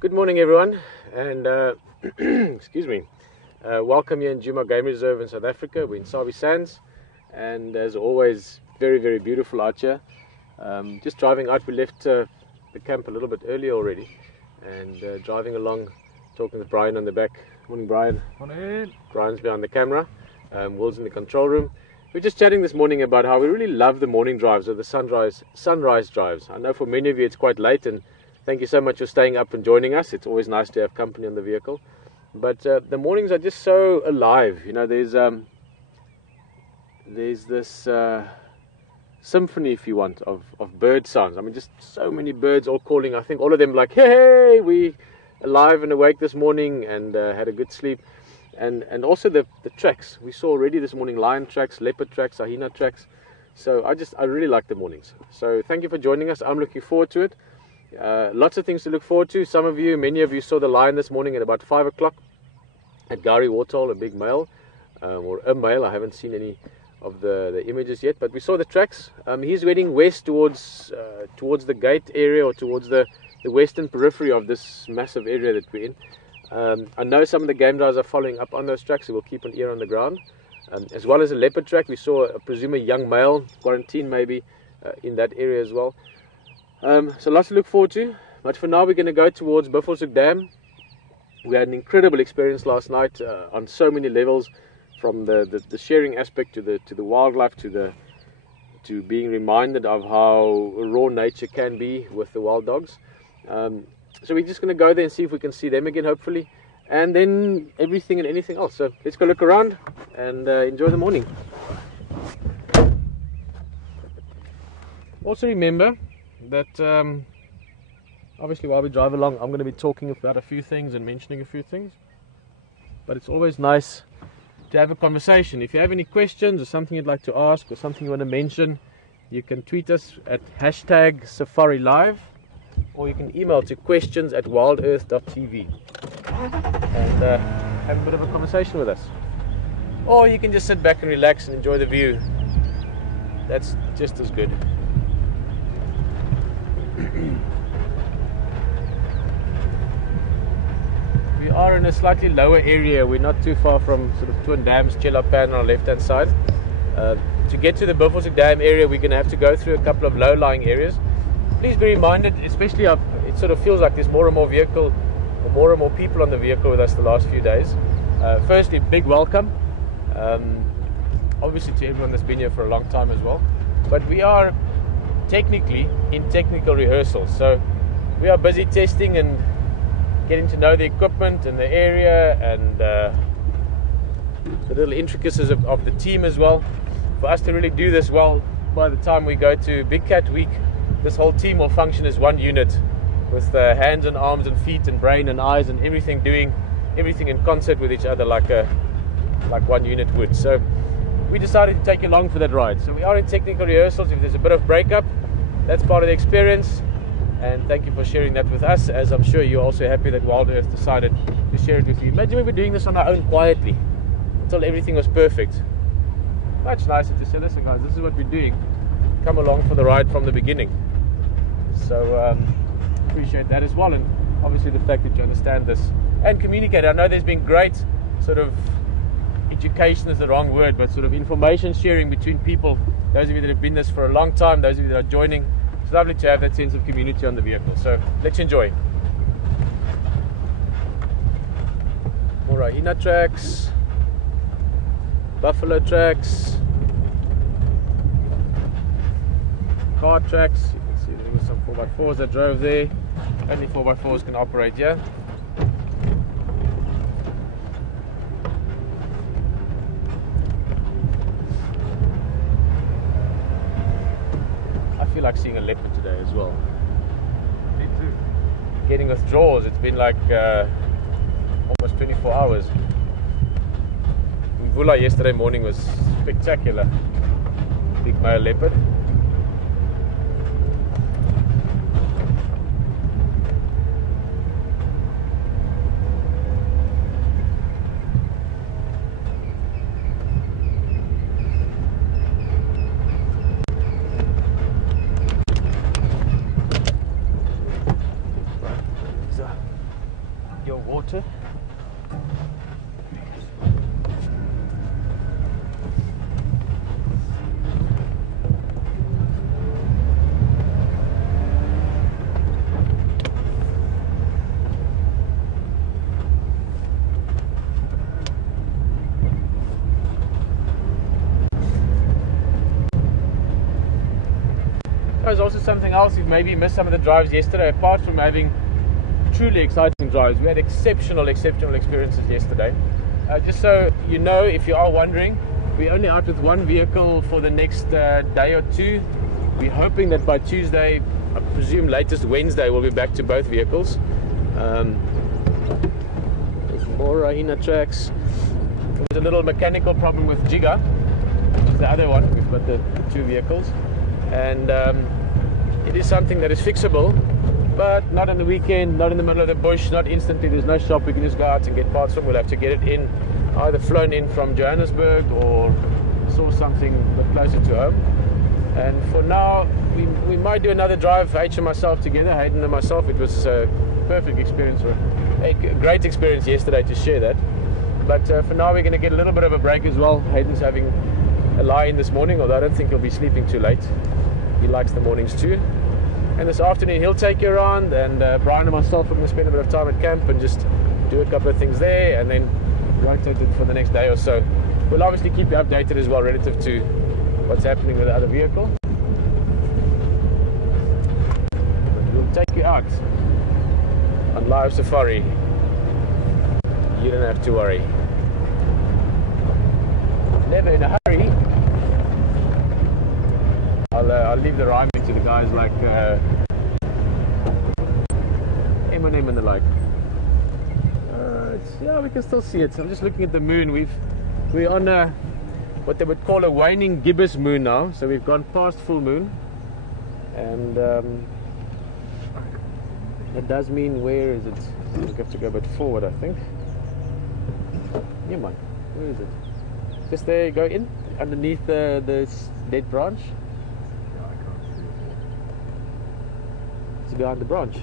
Good morning, everyone, and excuse me. Welcome here in Djuma Game Reserve in South Africa. We're in Sabi Sands, and as always, very, very beautiful out here. Just driving out, we left the camp a little bit early already, and driving along, talking with Brian on the back. Morning, Brian. Morning. Brian's behind the camera. Will's in the control room. We're just chatting this morning about how we really love the morning drives or the sunrise drives. I know for many of you it's quite late, and thank you so much for staying up and joining us. It's always nice to have company on the vehicle. But the mornings are just so alive. You know, there's this symphony, if you want, of bird sounds. I mean, just so many birds all calling. I think all of them like, hey, we alive and awake this morning and had a good sleep. And also the tracks. We saw already this morning lion tracks, leopard tracks, hyena tracks. So I really like the mornings. So thank you for joining us. I'm looking forward to it. Lots of things to look forward to. Many of you saw the lion this morning at about 5 o'clock at Gari Waterhole, a big male, or a male. I haven't seen any of the images yet, but we saw the tracks. He's heading west towards the gate area, or towards the western periphery of this massive area that we're in. I know some of the game drivers are following up on those tracks, so we'll keep an ear on the ground. As well as a leopard track, we saw, I presume, a young male, quarantined maybe, in that area as well. So lots to look forward to, but for now we're going to go towards Buffelshoek Dam. We had an incredible experience last night on so many levels, from the sharing aspect to the wildlife, to being reminded of how raw nature can be with the wild dogs. So we're just going to go there and see if we can see them again, hopefully, and then everything and anything else. So let's go look around and enjoy the morning. Also remember that obviously while we drive along, I'm going to be talking about a few things and mentioning a few things, but it's always nice to have a conversation. If you have any questions or something you'd like to ask or something you want to mention, you can tweet us at #SafariLive, or you can email to questions@WildEarthTV and have a bit of a conversation with us. Or you can just sit back and relax and enjoy the view. That's just as good. We are in a slightly lower area. We're not too far from sort of Twin Dam's Chelapan on our left hand side. To get to the Buffelshoek Dam area, we're going to have to go through a couple of low-lying areas. Please be reminded, especially it sort of feels like there's more and more people on the vehicle with us the last few days. Firstly, big welcome, obviously to everyone that's been here for a long time as well. But we are technically in technical rehearsal, so we are busy testing and getting to know the equipment and the area and the little intricacies of the team as well. For us to really do this well, by the time we go to Big Cat Week, this whole team will function as one unit, with hands and arms and feet and brain and eyes and everything, doing everything in concert with each other like one unit would. So we decided to take you along for that ride. So we are in technical rehearsals. If there's a bit of breakup, that's part of the experience, and thank you for sharing that with us, as I'm sure you're also happy that Wild Earth decided to share it with you. Imagine we were doing this on our own quietly until everything was perfect. Much nicer to say, listen guys, this is what we're doing, come along for the ride from the beginning. So appreciate that as well, and obviously the fact that you understand this and communicate. I know there's been great sort of education is the wrong word, but sort of information sharing between people, those of you that have been this for a long time, those of you that are joining. It's lovely to have that sense of community on the vehicle. So let's enjoy. More hyena tracks, buffalo tracks, car tracks. You can see there were some 4x4s that drove there. Only 4x4s can operate here. I feel like seeing a leopard today as well. Me too. Getting withdrawals. It's been like almost 24 hours. Mvula yesterday morning was spectacular. Big male leopard. water. There's also something else. You've maybe missed some of the drives yesterday. Apart from having truly exciting drives, we had exceptional experiences yesterday. Just so you know, if you are wondering, we're only out with one vehicle for the next day or two. We're hoping that by Tuesday, I presume latest Wednesday, we'll be back to both vehicles. There's more Rahina tracks. There's a little mechanical problem with Jigga, which is the other one. We've got the two vehicles, and it is something that is fixable, but not on the weekend, not in the middle of the bush, not instantly. There's no shop we can just go out and get parts from. We'll have to get it in, either flown in from Johannesburg or source something a bit closer to home. And for now, we might do another drive, H and myself together, Hayden and myself. It was a perfect experience, a great experience yesterday to share that. But for now, we're going to get a little bit of a break as well. Hayden's having a lie-in this morning, although I don't think he'll be sleeping too late. He likes the mornings too. And this afternoon he'll take you around, and Brian and myself are going to spend a bit of time at camp and just do a couple of things there, and then rotate it for the next day or so. We'll obviously keep you updated as well relative to what's happening with the other vehicle. But we'll take you out on live safari. You don't have to worry. Never in a hurry. I'll leave the rhyming to the guys like Eminem and the like. Yeah, we can still see it. I'm just looking at the moon. We're on what they would call a waning gibbous moon now. So we've gone past full moon, and that does mean, where is it? We have to go a bit forward, I think. Yeah, man. Where is it? Just there. Go in underneath the dead branch. It's behind the branch.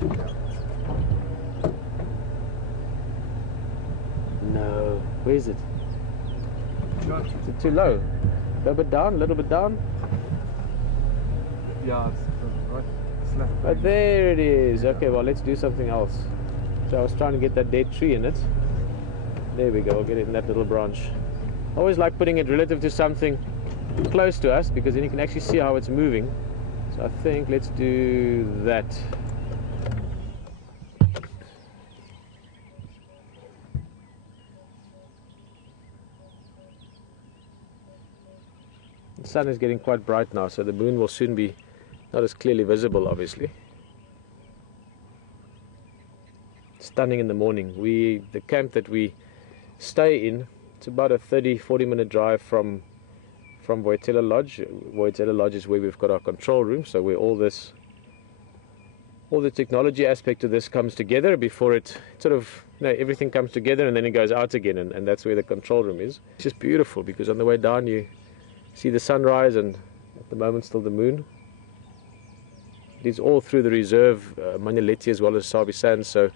No. Where is it? Is it too low? Go a bit down, a little bit down. Yeah, it's right. It's left. Oh, there it is. Okay, well, let's do something else. So I was trying to get that dead tree in it. There we go. We'll get it in that little branch. I always like putting it relative to something close to us, because then you can actually see how it's moving. So I think let's do that. The sun is getting quite bright now, so the moon will soon be not as clearly visible, obviously. Stunning in the morning. The camp that we stay in, it's about a 30-40 minute drive from Voitela Lodge. Voitela Lodge is where we've got our control room, so where all the technology aspect of this comes together before it sort of, everything comes together and then it goes out again, and that's where the control room is. It's just beautiful, because on the way down you see the sunrise, and at the moment still the moon. It is all through the reserve, Manyeleti as well as Sabi Sands, so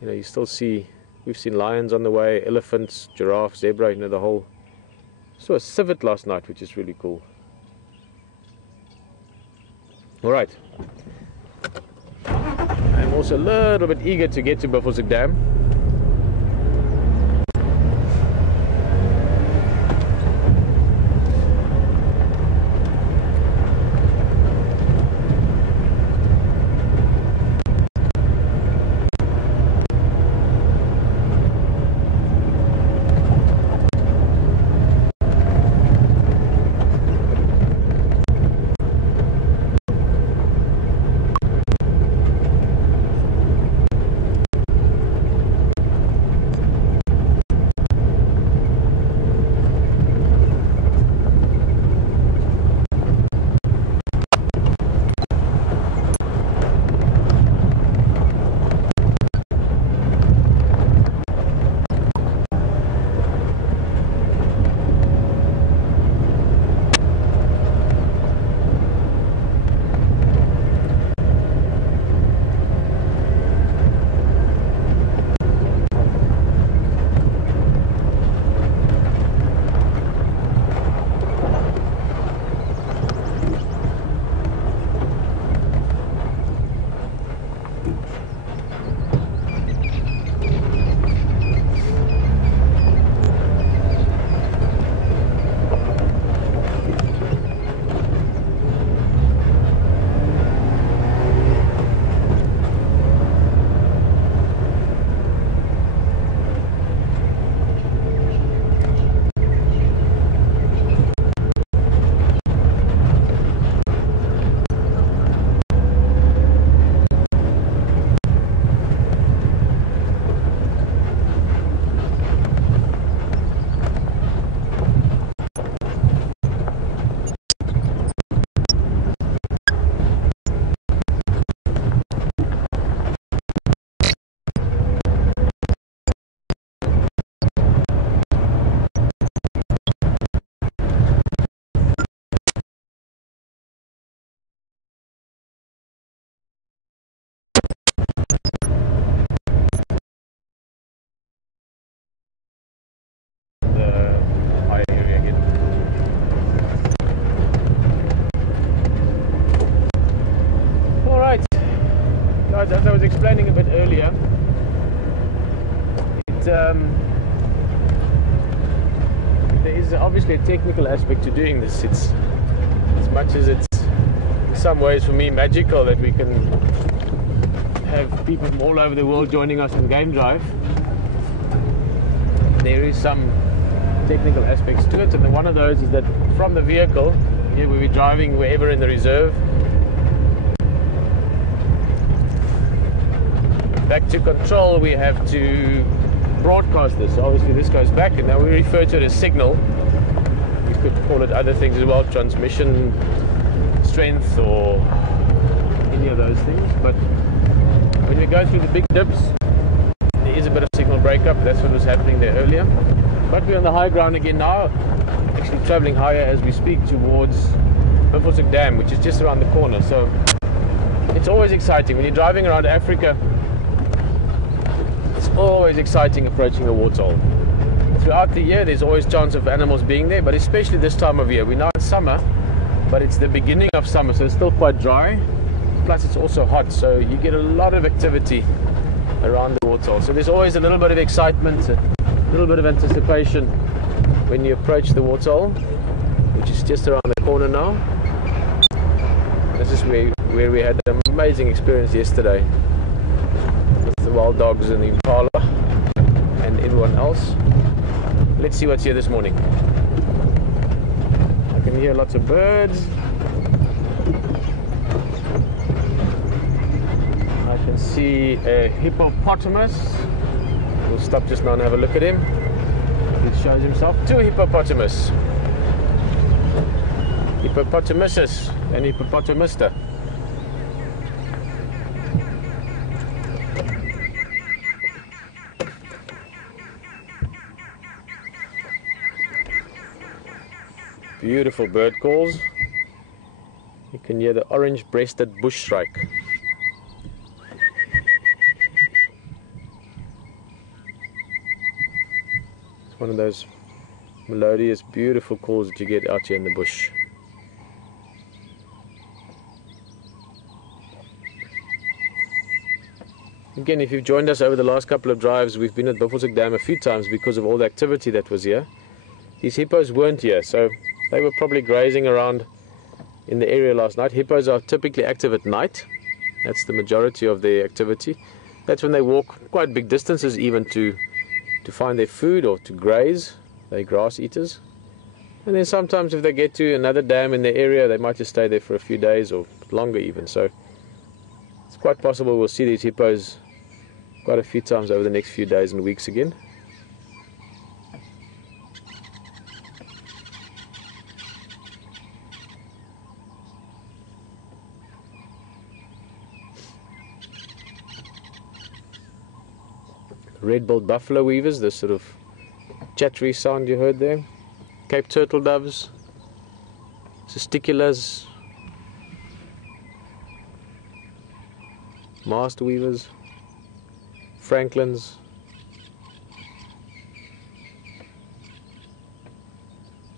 you still see, we've seen lions on the way, elephants, giraffe, zebra, the whole. Saw a civet last night, which is really cool. Alright. I'm also a little bit eager to get to Buffelshoek Dam. there is obviously a technical aspect to doing this. It's as much as it's in some ways for me magical that we can have people from all over the world joining us in game drive. There is some technical aspects to it, and one of those is that from the vehicle, here we'll be driving wherever in the reserve, back to control we have to broadcast this. Obviously this goes back, and now we refer to it as signal. You could call it other things as well, transmission strength or any of those things, but when we go through the big dips there is a bit of signal breakup. That's what was happening there earlier, but we're on the high ground again now, actually traveling higher as we speak towards Buffelshoek Dam, which is just around the corner. So it's always exciting when you're driving around Africa. It's always exciting approaching a waterhole. Throughout the year there's always chance of animals being there, but especially this time of year. We're now in summer, but it's the beginning of summer, so it's still quite dry, plus it's also hot, so you get a lot of activity around the waterhole. So there's always a little bit of excitement, a little bit of anticipation when you approach the waterhole, which is just around the corner now. This is where we had an amazing experience yesterday with the wild dogs and the impala and everyone else. Let's see what's here this morning. I can hear lots of birds. I can see a hippopotamus. We'll stop just now and have a look at him. He shows himself. Two hippopotamus. Hippopotamuses and hippopotamusta. Beautiful bird calls. You can hear the orange-breasted bush shrike. It's one of those melodious, beautiful calls that you get out here in the bush. Again, if you've joined us over the last couple of drives, we've been at Buffelshoek Dam a few times because of all the activity that was here. These hippos weren't here, so they were probably grazing around in the area last night. Hippos are typically active at night. That's the majority of their activity. That's when they walk quite big distances even to find their food or to graze. They're grass eaters. And then sometimes if they get to another dam in the area, they might just stay there for a few days or longer even. So it's quite possible we'll see these hippos quite a few times over the next few days and weeks again. Red-billed buffalo weavers, this sort of chattery sound you heard there. Cape turtle doves, testiculas, mast weavers, franklins.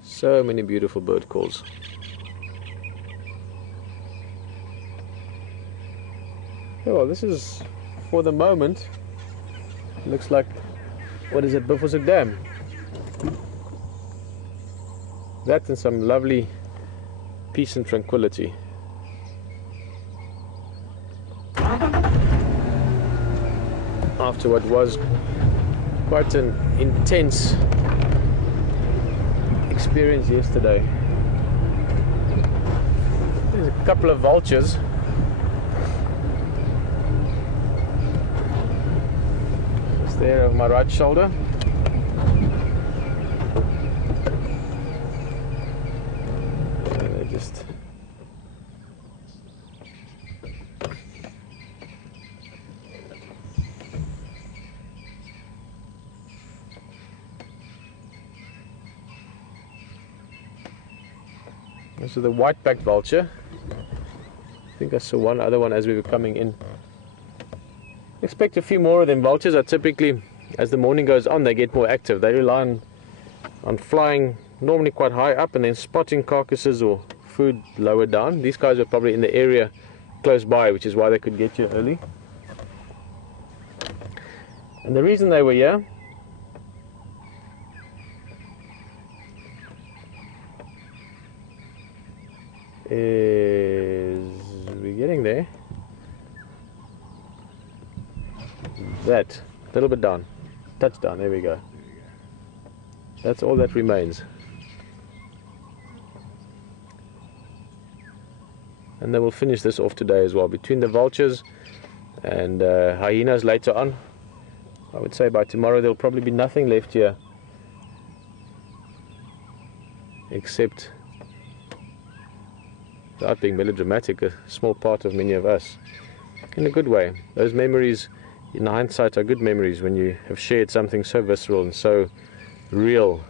So many beautiful bird calls. Oh, well, this is, for the moment, looks like, what is it, Buffelshoek Dam. That and some lovely peace and tranquility. After what was quite an intense experience yesterday. There's a couple of vultures. There over my right shoulder. And they just this is the white-backed vulture. I think I saw one other one as we were coming in. Expect a few more of them. Vultures are typically, as the morning goes on, they get more active. They rely on flying normally quite high up and then spotting carcasses or food lower down. These guys are probably in the area close by, which is why they could get here early. And the reason they were here is, we're getting there. That, a little bit down, touchdown, there we go. That's all that remains. And then we'll finish this off today as well. Between the vultures and hyenas later on, I would say by tomorrow there'll probably be nothing left here except, without being melodramatic, a small part of many of us. In a good way. Those memories, in hindsight, are good memories when you have shared something so visceral and so real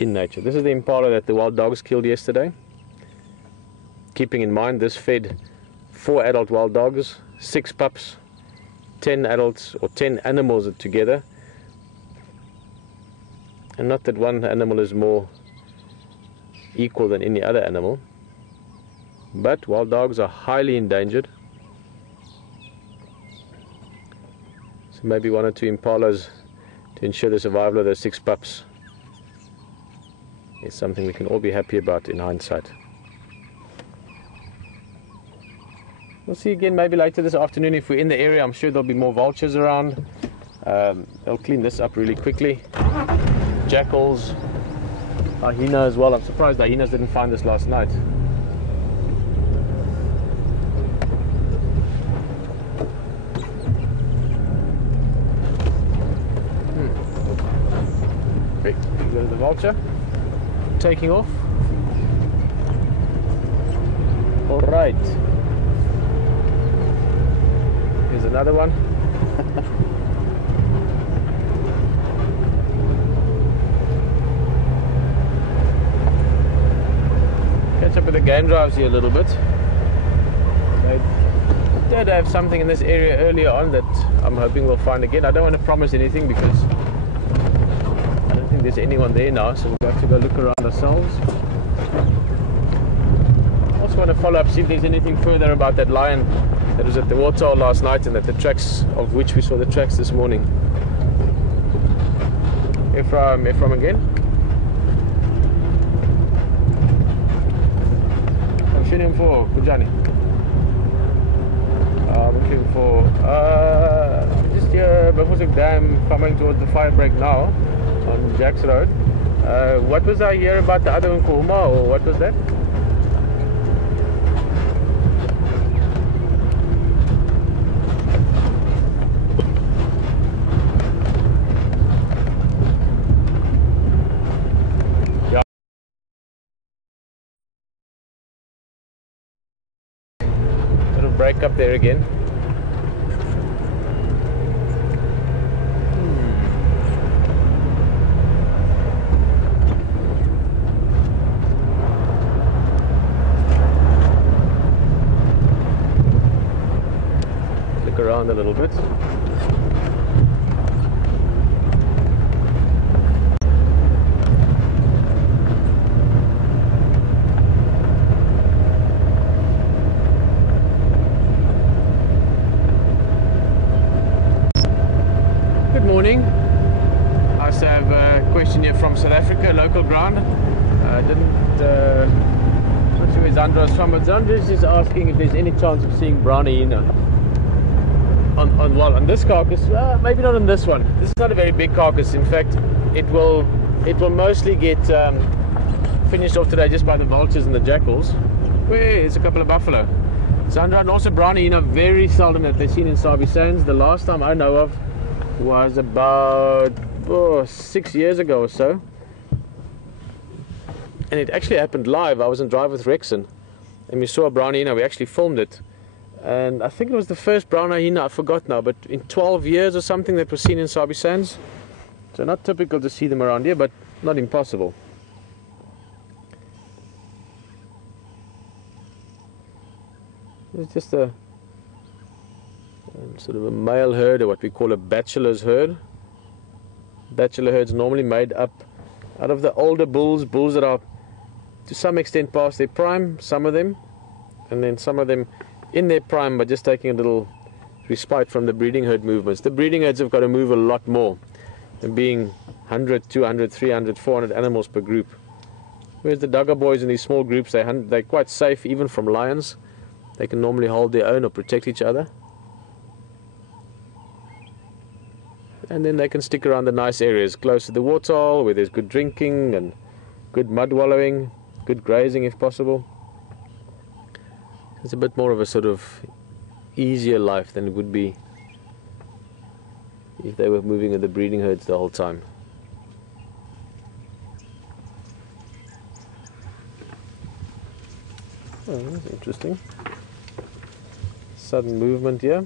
in nature. This is the impala that the wild dogs killed yesterday. Keeping in mind this fed 4 adult wild dogs, 6 pups, 10 adults or 10 animals together. And not that one animal is more equal than any other animal, but wild dogs are highly endangered. So maybe 1 or 2 impalas to ensure the survival of those 6 pups is something we can all be happy about in hindsight. We'll see again maybe later this afternoon if we're in the area. I'm sure there'll be more vultures around. They'll clean this up really quickly. Jackals, hyena as well. I'm surprised the hyenas didn't find this last night. Okay, there's the vulture taking off. All right. Here's another one. Catch up with the game drives here a little bit. They did have something in this area earlier on that I'm hoping we'll find again. I don't want to promise anything because I don't think there's anyone there now, so we'll have to go look around ourselves. I also want to follow up, see if there's anything further about that lion that was at the water last night and at the tracks of which we saw the tracks this morning. Ephraim again. I'm shooting for Kujani. I'm looking for just here Bafusik Dam, coming towards the fire break now on Jack's Road. What was I hear about the other one, Kuhuma, or what was that? Break up there again. Look around a little bit. I also have a question here from South Africa, local ground. Not sure where Zandra is from, but Zandra is just asking if there's any chance of seeing brown hyena on this carcass. Maybe not on this one. This is not a very big carcass. In fact, it will mostly get finished off today just by the vultures and the jackals. Where's a couple of buffalo. Zandra, and also brown hyena, very seldom that they're seen in Sabi Sands. The last time I know of was about 6 years ago or so, and it actually happened live. I was on drive with Rexon and we saw a brown hyena. We actually filmed it, and I think it was the first brown hyena, I forgot now, but in 12 years or something, that was seen in Sabi Sands. So not typical to see them around here, but not impossible. It's just a sort of a male herd, or what we call a bachelor's herd. Bachelor herds normally made up out of the older bulls that are to some extent past their prime, some of them, and then some of them in their prime but just taking a little respite from the breeding herd movements. The breeding herds have got to move a lot more, and being 100, 200, 300, 400 animals per group. Whereas the Duggar boys in these small groups, they're quite safe even from lions. They can normally hold their own or protect each other. And then they can stick around the nice areas close to the waterhole where there's good drinking and good mud wallowing, good grazing if possible. It's a bit more of a sort of easier life than it would be if they were moving with the breeding herds the whole time. Oh, that's interesting. Sudden movement here.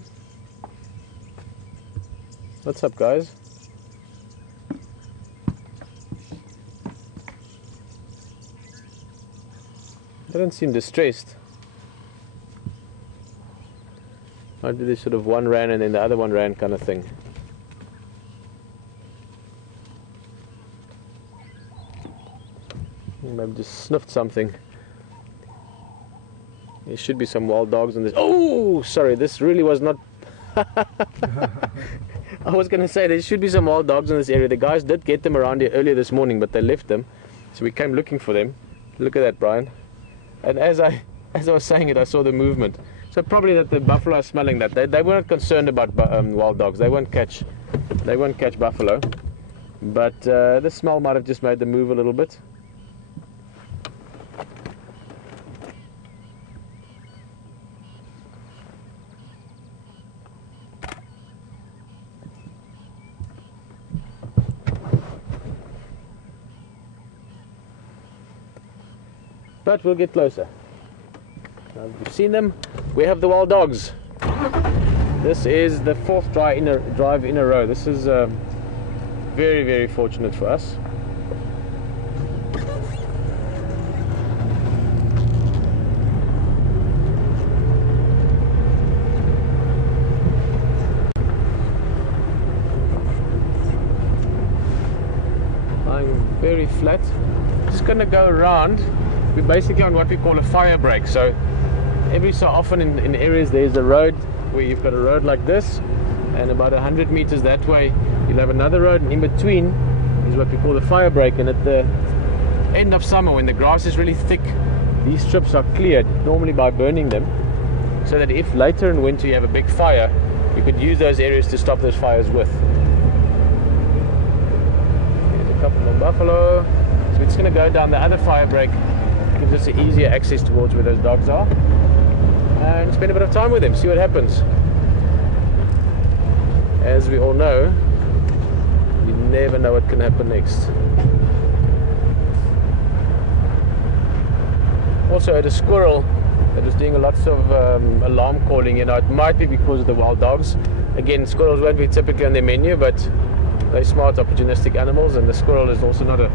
What's up, guys? They don't seem distressed. Might be this sort of one ran and then the other one ran kind of thing. Maybe just sniffed something. There should be some wild dogs in this. Oh, sorry, this really was not. I was going to say there should be some wild dogs in this area. The guys did get them around here earlier this morning, but they left them. So we came looking for them. Look at that, Brian. And as I was saying it, I saw the movement. So probably that the buffalo are smelling that. They weren't concerned about wild dogs. They won't catch buffalo. But the smell might have just made them move a little bit. But we'll get closer. Now we've seen them. We have the wild dogs. This is the fourth drive in a row. This is very, very fortunate for us. I'm very flat. Just gonna go around. We're basically on what we call a fire break. So every so often in areas there's a road where you've got a road like this, and about 100 meters that way you'll have another road, and in between is what we call the fire break. And at the end of summer, when the grass is really thick, these strips are cleared, normally by burning them, so that if later in winter you have a big fire, you could use those areas to stop those fires with. There's a couple more buffalo. So we're just going to go down the other fire break. Gives us an easier access towards where those dogs are, and spend a bit of time with them, see what happens. As we all know, you never know what can happen next. Also had a squirrel that was doing lots of alarm calling. You know, it might be because of the wild dogs. Again, squirrels won't be typically on their menu, but they're smart, opportunistic animals, and the squirrel is also not a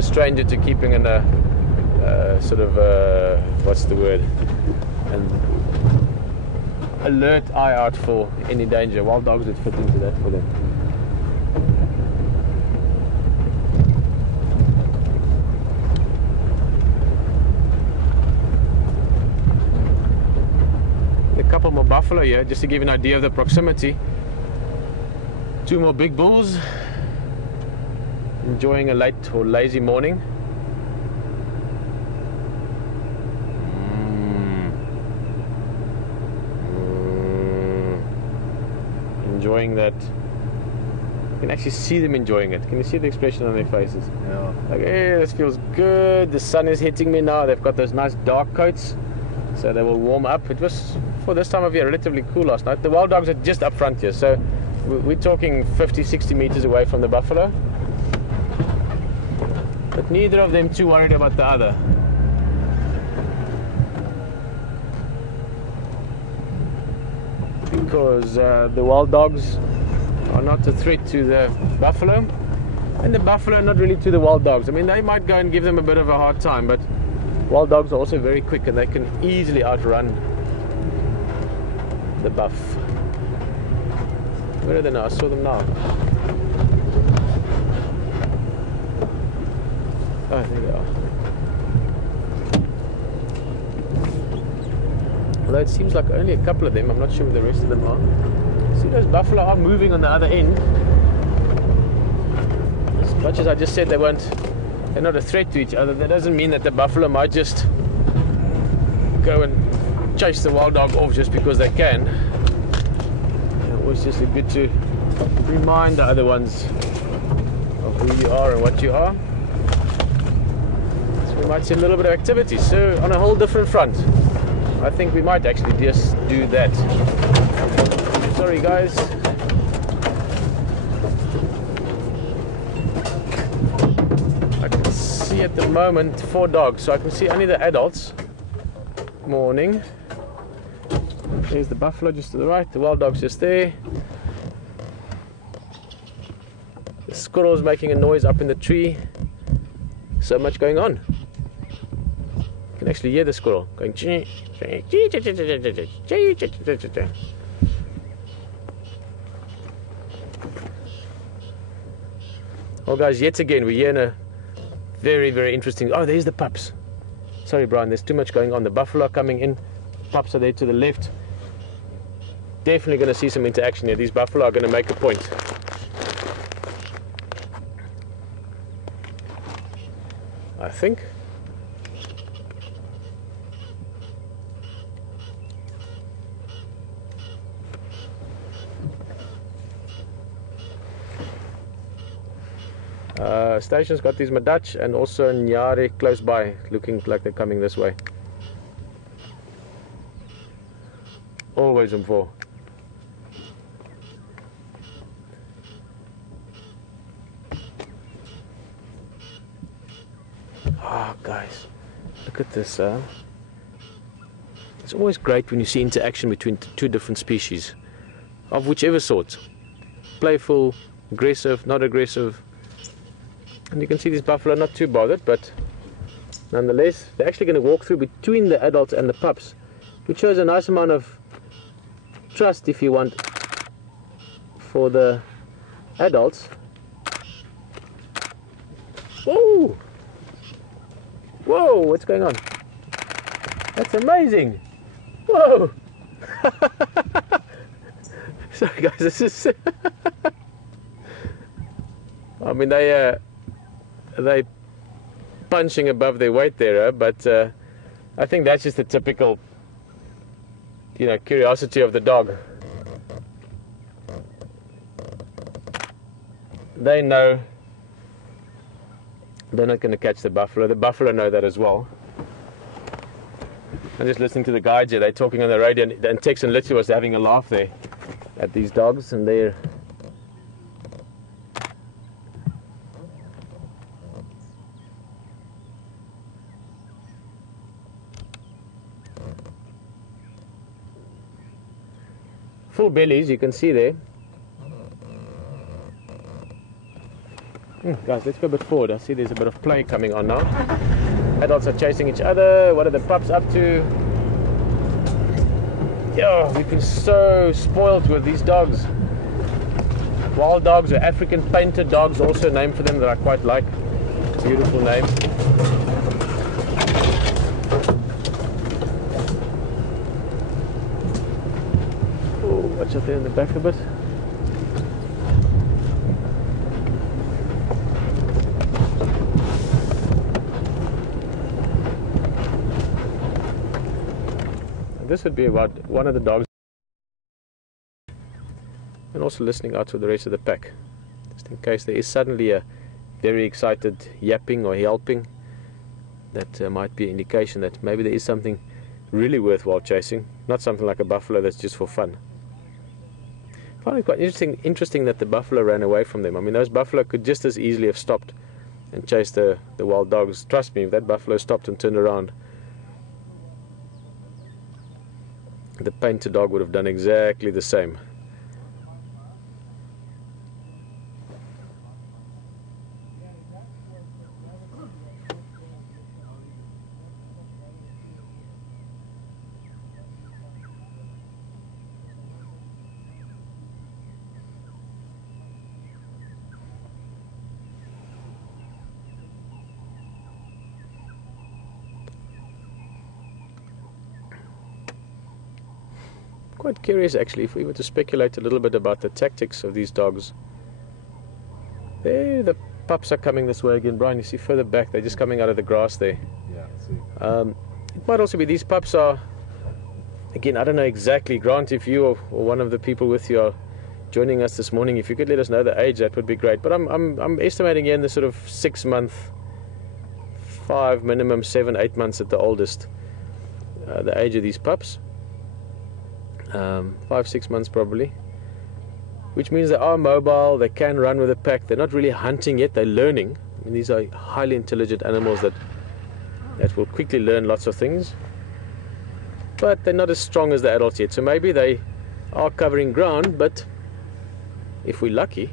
stranger to keeping in a sort of what's the word, an alert eye out for any danger. Wild dogs would fit into that for them. A couple more buffalo here, just to give you an idea of the proximity. Two more big bulls. Enjoying a late or lazy morning. Enjoying that. You can actually see them enjoying it. Can you see the expression on their faces? Yeah. Like, hey, this feels good. The sun is hitting me now. They've got those nice dark coats, so they will warm up. It was, for this time of year, relatively cool last night. The wild dogs are just up front here, so we're talking 50-60 meters away from the buffalo. But neither of them too worried about the other. Because the wild dogs are not a threat to the buffalo, and the buffalo are not really to the wild dogs. I mean, they might go and give them a bit of a hard time, but wild dogs are also very quick and they can easily outrun the buff. Where are they now? I saw them now. Oh, there they are. Although it seems like only a couple of them, I'm not sure where the rest of them are. See, those buffalo are moving on the other end. As much as I just said they won't they're not a threat to each other. That doesn't mean that the buffalo might just go and chase the wild dog off just because they can. It's always just good to remind the other ones of who you are and what you are. So we might see a little bit of activity. So on a whole different front, I think we might actually just do that. Sorry guys. I can see at the moment 4 dogs, so I can see only the adults. Morning. There's the buffalo just to the right, the wild dog's just there. The squirrel's making a noise up in the tree. So much going on. You can actually hear the squirrel going. Well guys, yet again we're here in a very, very interesting... Oh, there's the pups. Sorry Brian, there's too much going on. The buffalo are coming in, pups are there to the left. Definitely going to see some interaction here. These buffalo are going to make a point. I think. Station's got these Madach and also Nyare close by, looking like they're coming this way. Always in 4. Oh guys, look at this. It's always great when you see interaction between 2 different species of whichever sort. Playful, aggressive, not aggressive. And you can see these buffalo are not too bothered, but nonetheless they're actually going to walk through between the adults and the pups, which shows a nice amount of trust, if you want, for the adults. Whoa! Whoa, what's going on? That's amazing! Whoa! Sorry guys, this is... I mean, they punching above their weight there, but I think that's just a typical, you know, curiosity of the dog. They know they're not going to catch the buffalo. The buffalo know that as well. I'm just listening to the guides here. They're talking on the radio, and Tex and Litchi was having a laugh there at these dogs, and they're... full bellies, you can see there. Guys, let's go a bit forward. I see there's a bit of play coming on now. Adults are chasing each other. What are the pups up to? Yo, we've been so spoiled with these dogs. Wild dogs, or African painted dogs, also a name for them that I quite like. Beautiful name. Watch out there in the back a bit. And this would be about one of the dogs, and also listening out for the rest of the pack, just in case there is suddenly a very excited yapping or yelping. That might be an indication that maybe there is something really worthwhile chasing, not something like a buffalo that's just for fun. I find it quite interesting that the buffalo ran away from them. I mean, those buffalo could just as easily have stopped and chased the wild dogs. Trust me, if that buffalo stopped and turned around, the painted dog would have done exactly the same. Quite curious actually, if we were to speculate a little bit about the tactics of these dogs. There, the pups are coming this way again. Brian, you see further back, they're just coming out of the grass there. Yeah, I see. It might also be these pups are, again, I don't know exactly. Grant, if you or one of the people with you are joining us this morning, if you could let us know the age, that would be great. But I'm estimating here in the sort of 6 month, 5 minimum, 7, 8 months at the oldest, the age of these pups. 5, 6 months probably. Which means they are mobile, they can run with a pack. They're not really hunting yet, they're learning. I mean, these are highly intelligent animals that will quickly learn lots of things. But they're not as strong as the adults yet. So maybe they are covering ground, but if we're lucky,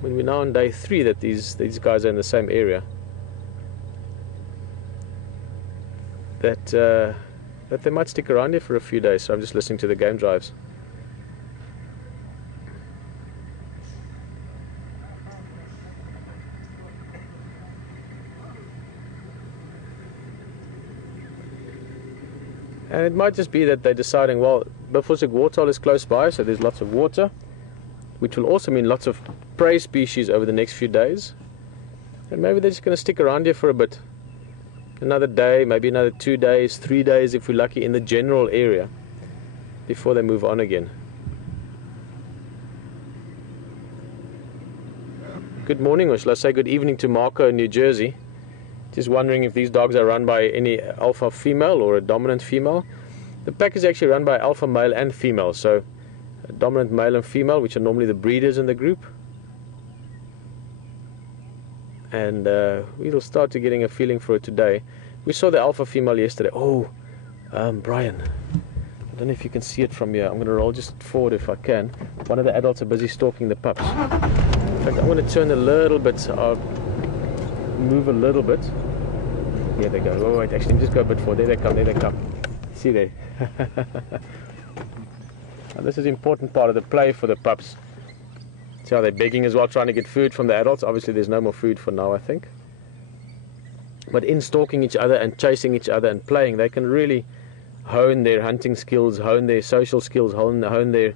when we're now on day 3 that these guys are in the same area, that they might stick around here for a few days. So I'm just listening to the game drives. And it might just be that they're deciding, well, Bifursic waterhole is close by, so there's lots of water, which will also mean lots of prey species over the next few days. And maybe they're just going to stick around here for a bit. Another day, maybe another 2 days, 3 days if we're lucky in the general area, before they move on again. Good morning, or shall I say good evening to Marco in New Jersey. Just wondering if these dogs are run by any alpha female or a dominant female. The pack is actually run by alpha male and female, so a dominant male and female, which are normally the breeders in the group. And we'll start to getting a feeling for it today. We saw the alpha female yesterday. Oh, Brian, I don't know if you can see it from here. I'm going to roll just forward if I can. One of the adults are busy stalking the pups. In fact, I'm going to turn a little bit. I'll move a little bit. Here they go. Oh, wait, actually, just go a bit forward. There they come, there they come. See there. Now, this is an important part of the play for the pups. See how they're begging as well, trying to get food from the adults. Obviously, there's no more food for now, I think. But in stalking each other and chasing each other and playing, they can really hone their hunting skills, hone their social skills, hone their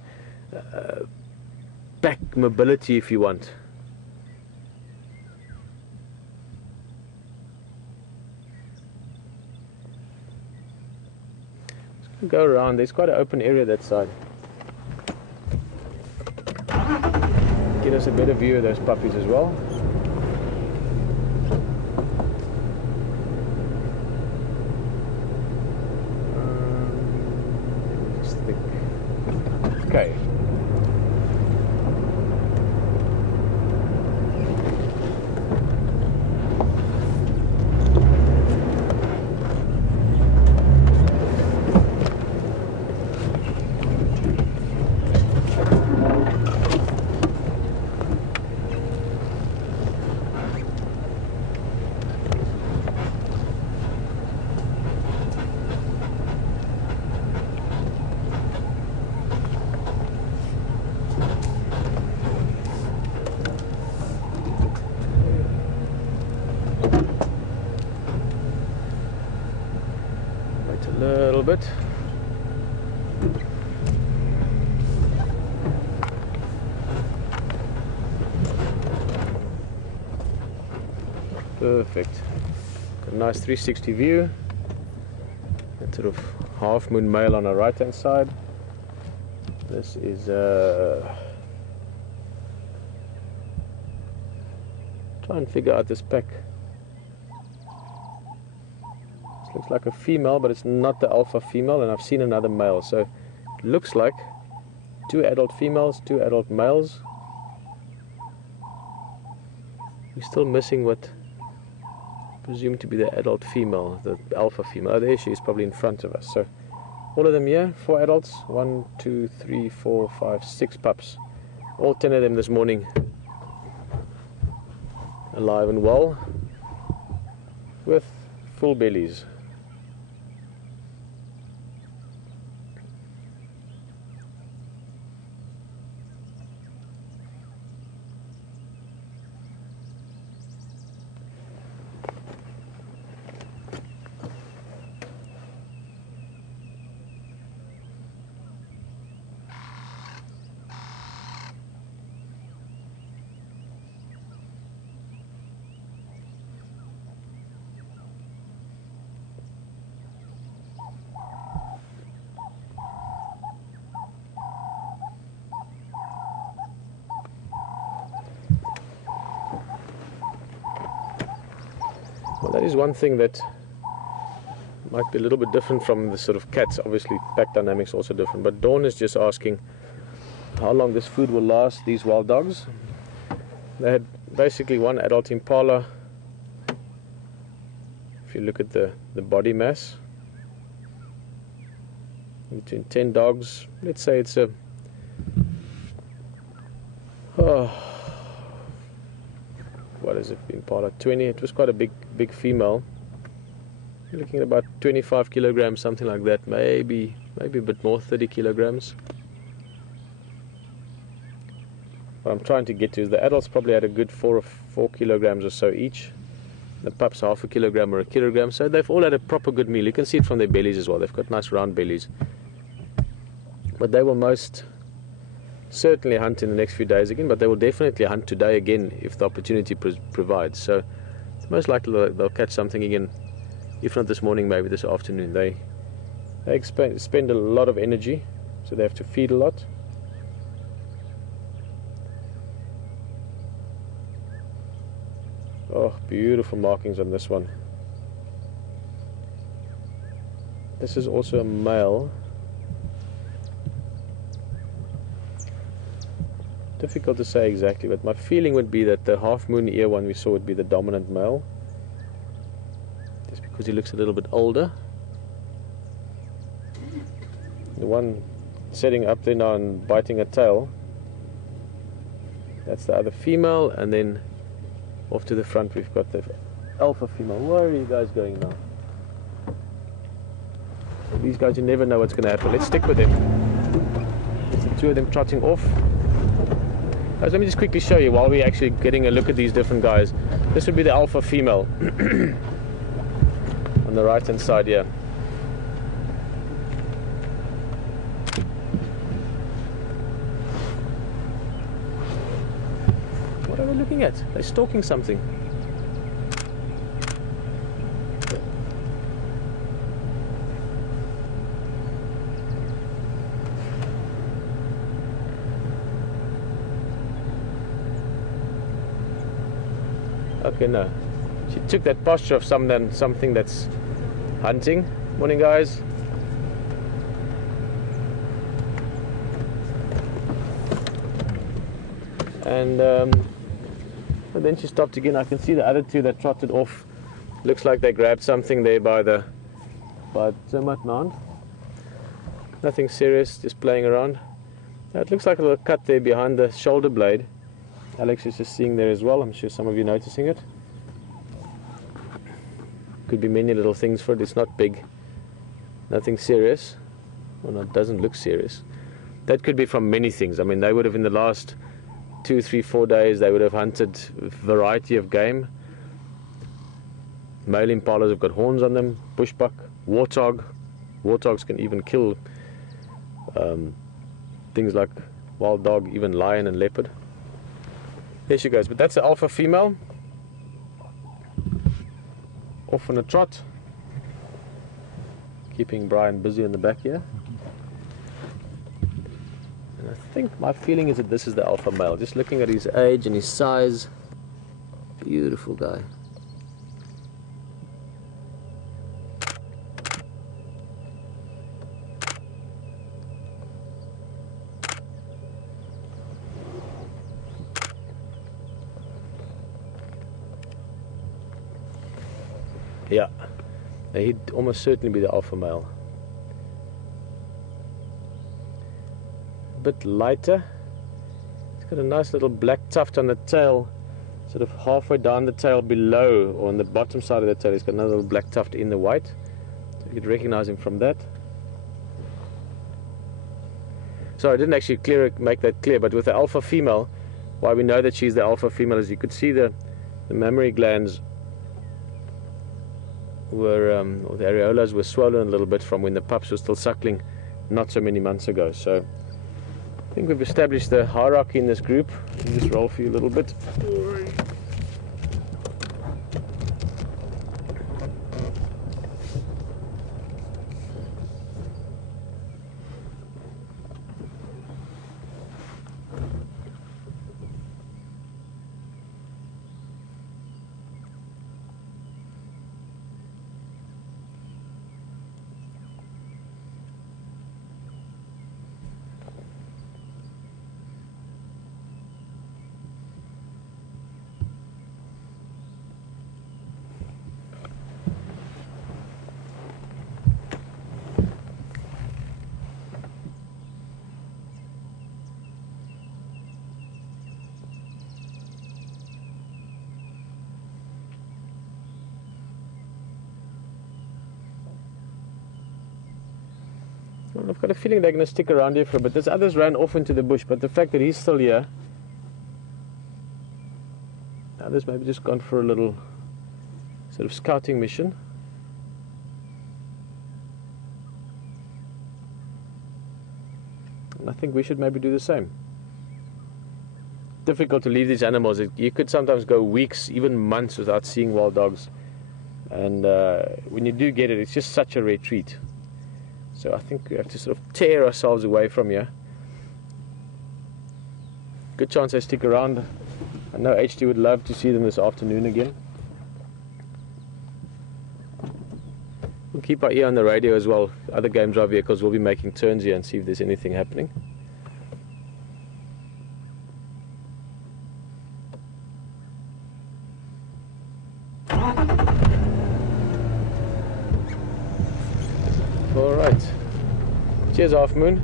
back mobility, if you want. Go around. There's quite an open area that side. Get us a better view of those puppies as well. Just think. Okay. Little bit. Perfect. Got a nice 360 view. That sort of half moon male on our right hand side. This is try and figure out this pack. Looks like a female, but it's not the alpha female, and I've seen another male, so it looks like 2 adult females, 2 adult males. We're still missing what I presume to be the adult female, the alpha female. Oh, there she is, probably in front of us. So all of them here, 4 adults, 1, 2, 3, 4, 5, 6 pups. All 10 of them this morning alive and well with full bellies. Well, that is one thing that might be a little bit different from the sort of cats. Obviously, pack dynamics also different. But Dawn is just asking how long this food will last these wild dogs. They had basically one adult impala. If you look at the body mass, between 10 dogs, let's say it's a what is it, impala 20. It was quite a big female. You're looking at about 25 kilograms, something like that, maybe a bit more, 30 kilograms. What I'm trying to get to is the adults probably had a good 4 kilograms or so each. The pups half a kilogram or a kilogram, so they've all had a proper good meal. You can see it from their bellies as well. They've got nice round bellies. But they will most certainly hunt in the next few days again, but they will definitely hunt today again if the opportunity provides. So it's most likely they'll catch something again, if not this morning, maybe this afternoon. They spend a lot of energy, so they have to feed a lot. Oh, beautiful markings on this one. This is also a male. Difficult to say exactly, but my feeling would be that the half moon ear one we saw would be the dominant male, just because he looks a little bit older. The one sitting up there now and biting a tail, that's the other female, and then off to the front we've got the alpha female. Where are you guys going now? These guys, you never know what's going to happen. Let's stick with them. It's the two of them trotting off. Guys, let me just quickly show you while we're actually getting a look at these different guys. This would be the alpha female on the right hand side here. What are we looking at? They're stalking something. Okay, no. She took that posture of something that's hunting. Morning, guys. And then she stopped again. I can see the other two that trotted off. Looks like they grabbed something there by Djuma Mound. Nothing serious, just playing around. Now, it looks like a little cut there behind the shoulder blade. Alex is just seeing there as well. I'm sure some of you noticing it. Could be many little things for it. It's not big. Nothing serious. Well, it doesn't look serious. That could be from many things. I mean, they would have in the last 2, 3, 4 days, they would have hunted a variety of game. Male impalas have got horns on them. Bushbuck, warthog. Warthogs can even kill things like wild dog, even lion and leopard. There she goes, but that's the alpha female. Off on a trot. Keeping Brian busy in the back here. And I think my feeling is that this is the alpha male. Just looking at his age and his size. Beautiful guy. Yeah, he'd almost certainly be the alpha male. A bit lighter. He's got a nice little black tuft on the tail, sort of halfway down the tail below, or on the bottom side of the tail. He's got another little black tuft in the white. So you could recognize him from that. Sorry, I didn't actually make that clear, but with the alpha female, why we know that she's the alpha female is you could see the mammary glands were, or the areolas were swollen a little bit from when the pups were still suckling not so many months ago. So I think we've established the hierarchy in this group. Let me just roll for you a little bit. I've got a feeling they're going to stick around here for a bit. There's others ran off into the bush, but the fact that he's still here, others maybe just gone for a little sort of scouting mission. And I think we should maybe do the same. Difficult to leave these animals. You could sometimes go weeks, even months without seeing wild dogs. And when you do get it, it's just such a rare treat. So I think we have to sort of tear ourselves away from here. Good chance they stick around. I know HT would love to see them this afternoon again. We'll keep our ear on the radio as well. Other game drive vehicles will be making turns here and see if there's anything happening. Alright. Cheers, Half Moon.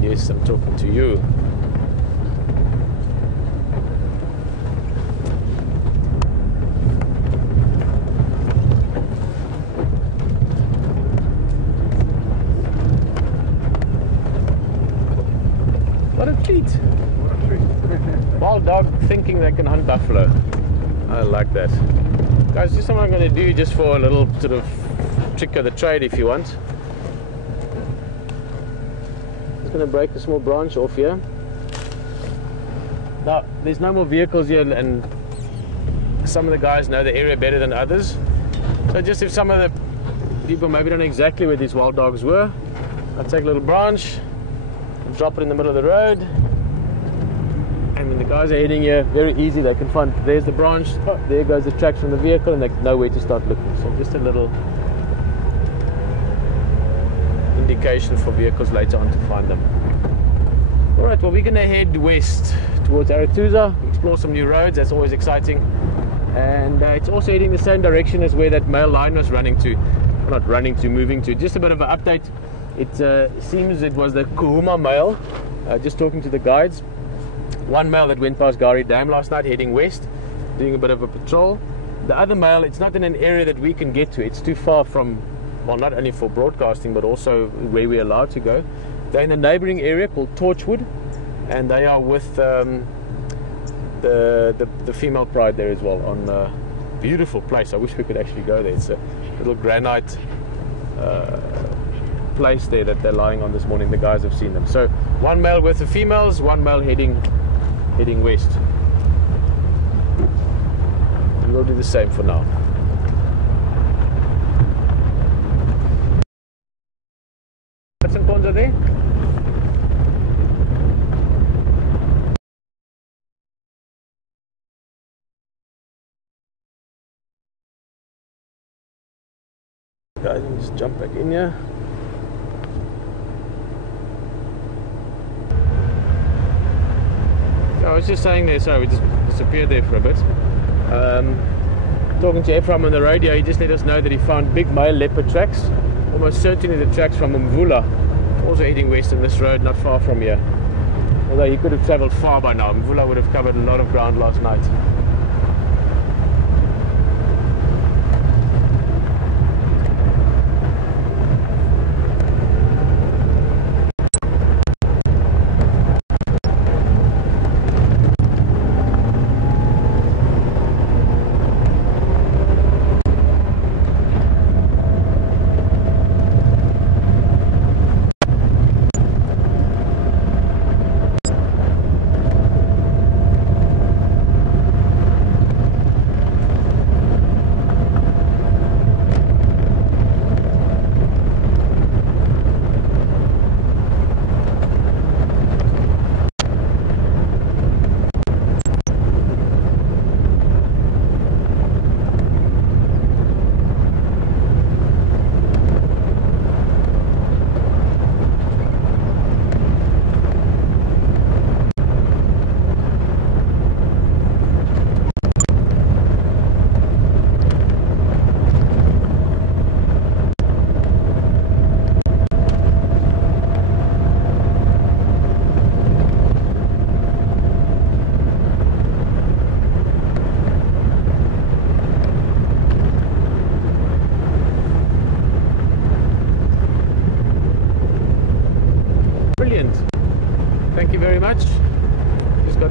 Yes, I'm talking to you. What a treat. What a treat. Wild dog thinking they can hunt buffalo. I like that. Guys, just something I'm going to do just for a little sort of trick of the trade if you want. Just going to break a small branch off here. Now, there's no more vehicles here and some of the guys know the area better than others. So just if some of the people maybe don't know exactly where these wild dogs were, I'll take a little branch, drop it in the middle of the road, and when the guys are heading here, very easy, they can find, there's the branch, oh, there goes the tracks from the vehicle, and they know where to start looking. So just a little indication for vehicles later on to find them. Alright, well, we're going to head west towards Arathusa, explore some new roads. That's always exciting, and it's also heading the same direction as where that male line was running to, well, not running to, moving to. Just a bit of an update. It seems it was the Djuma male, just talking to the guides. One male that went past Gari Dam last night heading west, doing a bit of a patrol. The other male, it's not in an area that we can get to. It's too far from, well, not only for broadcasting, but also where we're allowed to go. They're in a neighboring area called Torchwood, and they are with the female pride there as well, on a beautiful place. I wish we could actually go there. It's a little granite place there that they're lying on this morning. The guys have seen them. So one male with the females, one male heading west. And we'll do the same for now. Got some corns there? Guys, let me just jump back in here. I was just saying there, sorry, we just disappeared there for a bit. Talking to Ephraim on the radio, he just let us know that he found big male leopard tracks, almost certainly the tracks from Mvula, also heading west on this road, not far from here. Although he could have travelled far by now. Mvula would have covered a lot of ground last night.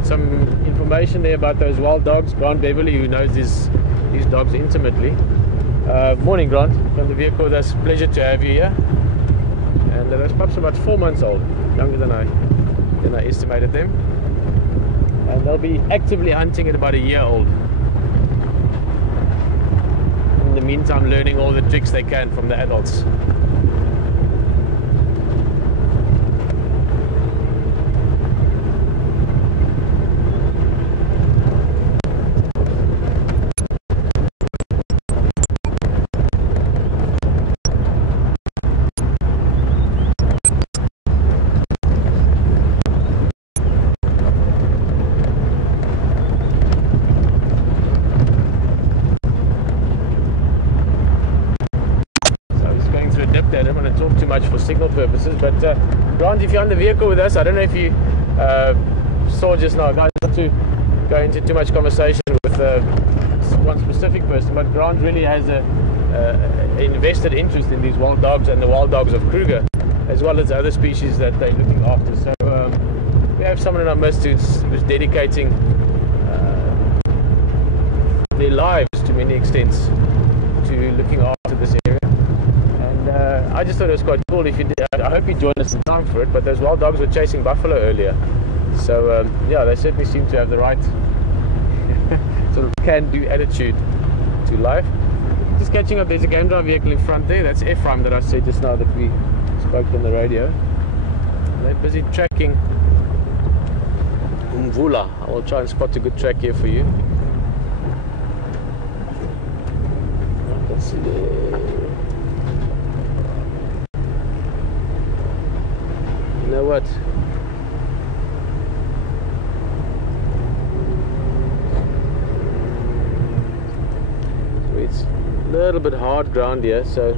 got some information there about those wild dogs. Grant Beverly, who knows these dogs intimately. Morning, Grant, from the vehicle with us. Pleasure to have you here. And those pups are about 4 months old, younger than I estimated them. And they'll be actively hunting at about a year old. In the meantime, learning all the tricks they can from the adults. I don't want to talk too much for signal purposes, but Grant, if you're on the vehicle with us, I don't know if you saw just now, guys, not to go into too much conversation with one specific person, but Grant really has a invested interest in these wild dogs and the wild dogs of Kruger, as well as other species that they're looking after. So we have someone in our midst who's dedicating their lives to many extents to looking after this area. I just thought it was quite cool. If you did, I hope you joined us in time for it. But those wild dogs were chasing buffalo earlier, so yeah, they certainly seem to have the right sort of can-do attitude to life. Just catching up. There's a game drive vehicle in front there. That's Ephraim that I said just now that we spoke on the radio. They're busy tracking Umvula. I will try and spot a good track here for you. Let's see there. You know what? It's a little bit hard ground here, so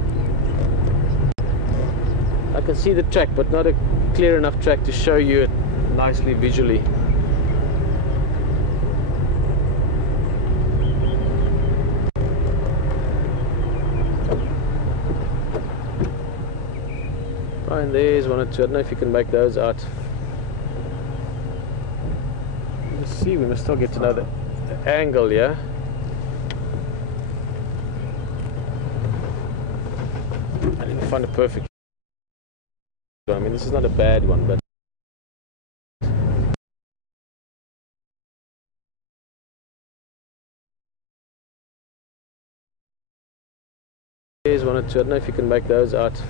I can see the track, but not a clear enough track to show you it nicely visually. Fine, there's one or two. I don't know if you can make those out. Let's see, we must still get to know the angle, yeah? I didn't find a perfect. I mean, this is not a bad one, but there's one or two. I don't know if you can make those out.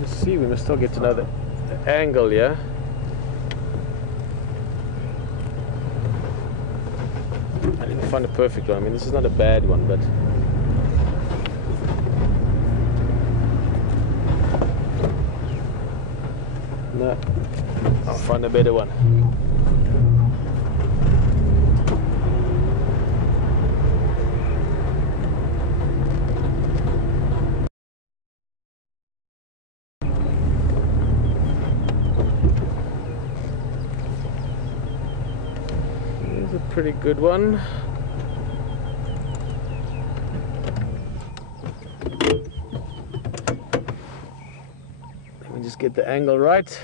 Let's see, we must still get to know the angle, yeah? I didn't find a perfect one. I mean, this is not a bad one, but no, I'll find a better one. Here's a pretty good one. Let me just get the angle right.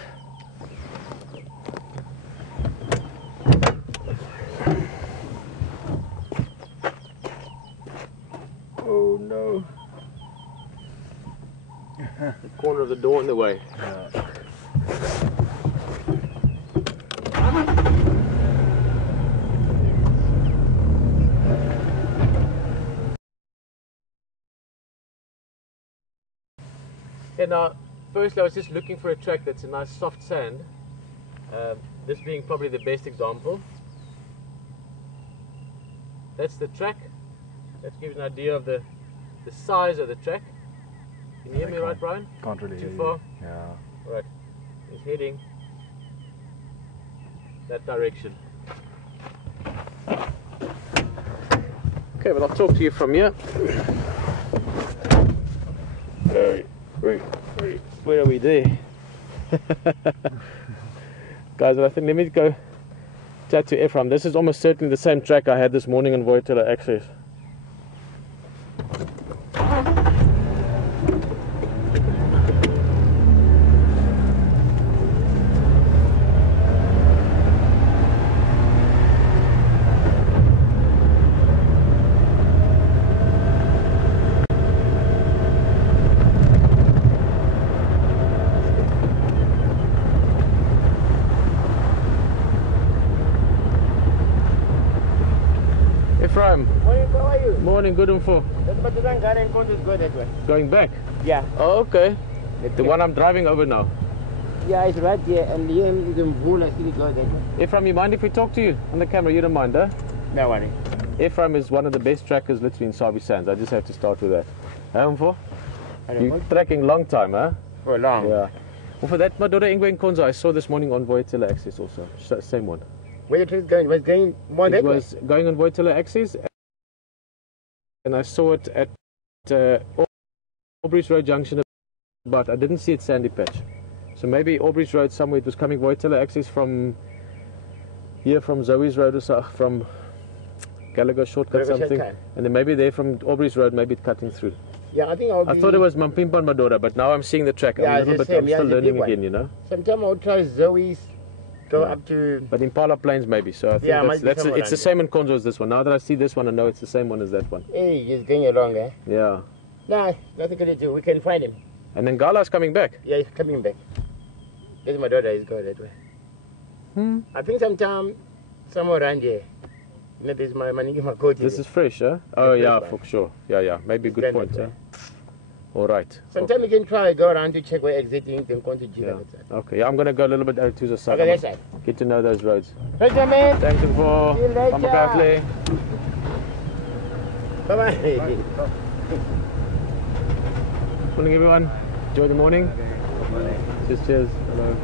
Oh no. The corner of the door in the way. And now, firstly, I was just looking for a track that's a nice soft sand. This being probably the best example. That's the track. That gives an idea of the size of the track. Can you hear me right, Brian? Can't really hear Too far? you. Yeah. Right. He's heading that direction. Okay, but I'll talk to you from here. Where are we there? Guys, I think let me go chat to Ephraim. This is almost certainly the same track I had this morning on Voitela Access. time. Morning, how are you? Morning, good info. That's but the car and go that way. Going back? Yeah. Oh, okay. The one I'm driving over now. Yeah, it's right here, and here is in Bull. I see it go that way. Ephraim, you mind if we talk to you on the camera? You don't mind, huh? No worry. Ephraim is one of the best trackers literally in Sabi Sands. I just have to start with that. How for? You're tracking long time, huh? For long. Yeah. Well, for that Madura Ingwe Nkonzo I saw this morning on Voyatilla Access also. Same one. Where the train going? Was going more that It was going on Voyatilla Access, and I saw it at Aubrey's Road Junction, but I didn't see it Sandy Patch. So maybe Aubrey's Road somewhere. It was coming Voyatilla Access from here, from Zoe's Road or so, from Gallagher Shortcut something, and then maybe there from Aubrey's Road, maybe it cutting through. Yeah, I think I thought it was Mampimpa and Madora, but now I'm seeing the track. Yeah, I'm still learning again, you know. Sometimes I'll try Zoe's, go up to. But Impala Plains maybe. So I think it's the same in Konzo as this one. Now that I see this one, I know it's the same one as that one. Hey, he's going along, eh? Yeah. Nah, nothing to do. We can find him. And then Gala's coming back. Yeah, he's coming back. This is my daughter. He's going that way. I think sometime somewhere around here. You know, this is my coat. This is fresh, huh? Oh yeah, for sure. Yeah. Maybe good point, huh? All right. Sometimes you can try go around to check where exiting and go to Djuma. Yeah. Okay, yeah, I'm going to go a little bit out to the side. Okay, that side. Get to know those roads. Right, man. Thanks for See you later. Bye-bye. Morning, everyone. Enjoy the morning. Cheers. Hello.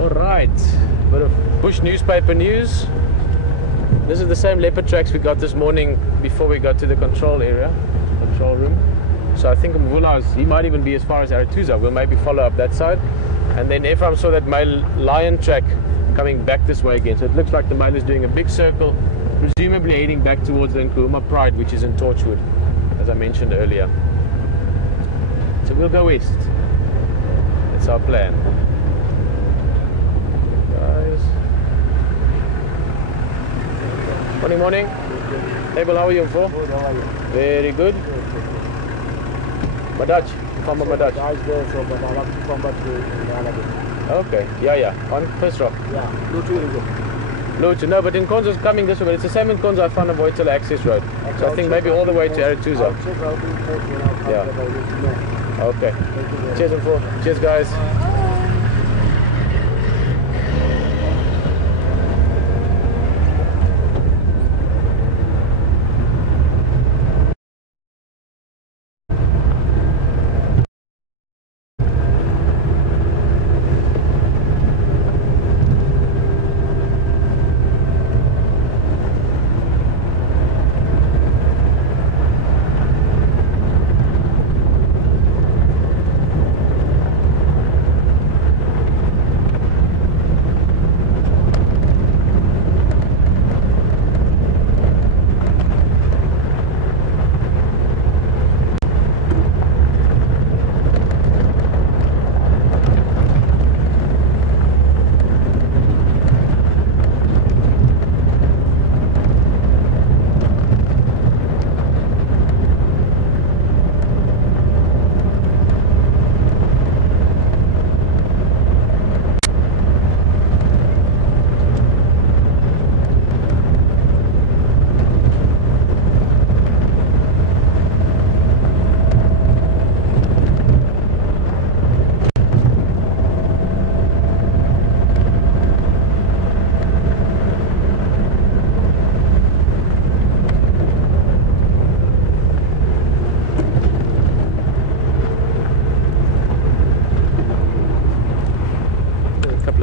All right. Bit of bush newspaper news. This is the same leopard tracks we got this morning before we got to the control area. Control room. So I think Mvula's, he might even be as far as Arathusa. We'll maybe follow up that side. And then Ephraim saw that male lion track coming back this way again. So it looks like the male is doing a big circle, presumably heading back towards the Nkuhuma Pride, which is in Torchwood, as I mentioned earlier. So we'll go west. That's our plan. Guys. Morning. Abel, how are you for? Good, how are you? Very good. Madach, from Madach. I was there, so but I have to come back to Nalagin. Okay, yeah. On first rock. Yeah, Lutu. No, but in Konzo's coming this way, but it's the same in Konzo I found on Voyatilla Access Road. Okay, So I think maybe all the way to Arathusa. Yeah. Okay. Cheers, Info. Cheers, guys.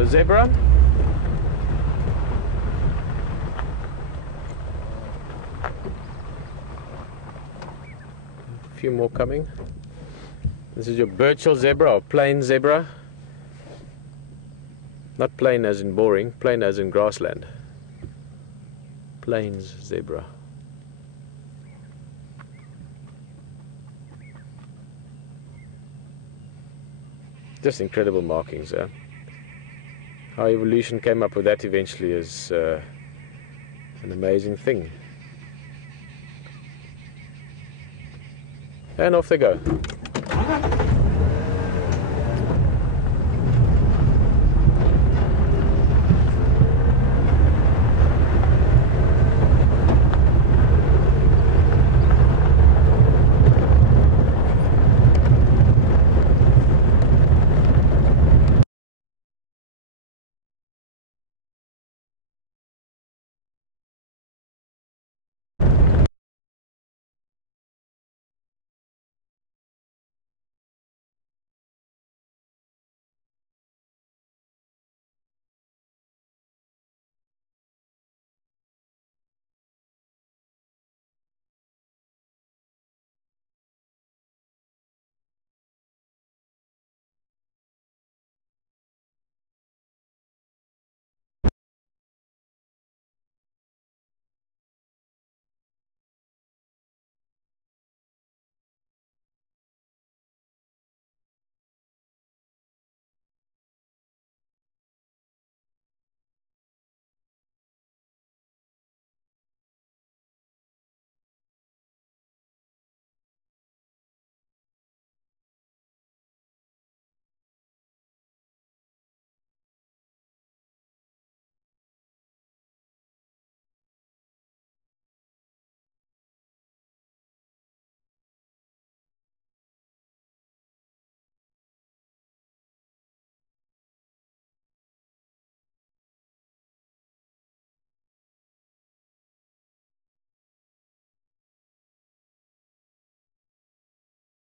Zebra. A few more coming. This is your Birchill zebra or plain zebra. Not plain as in boring, plain as in grassland. Plains zebra. Just incredible markings there. How evolution came up with that eventually is an amazing thing. And off they go.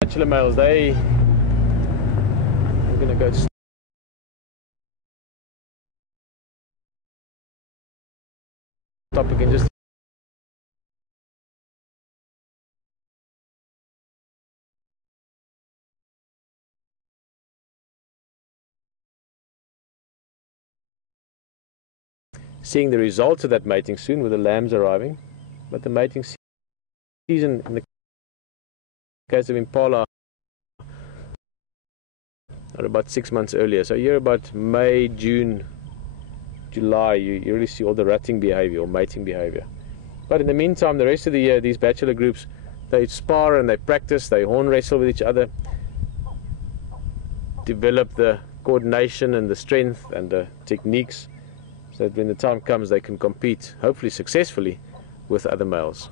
bachelor males, I'm going to go stop again just seeing the results of that mating soon with the lambs arriving. But the mating season in the case of impala are about 6 months earlier. So you're about May, June, July, you really see all the rutting behavior or mating behavior. But in the meantime, the rest of the year, these bachelor groups, they spar and they practice, they horn wrestle with each other, develop the coordination and the strength and the techniques, so that when the time comes they can compete, hopefully successfully, with other males.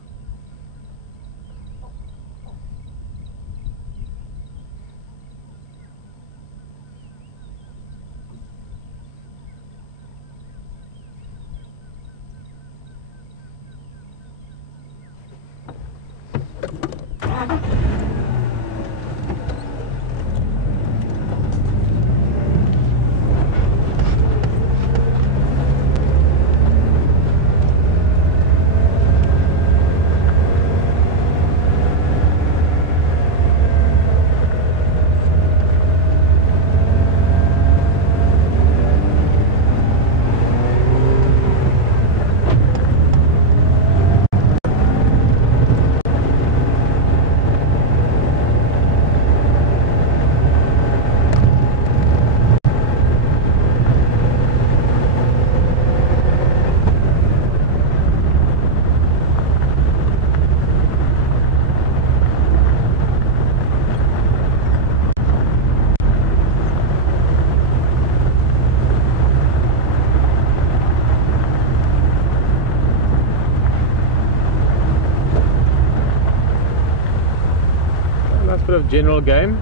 Of general game,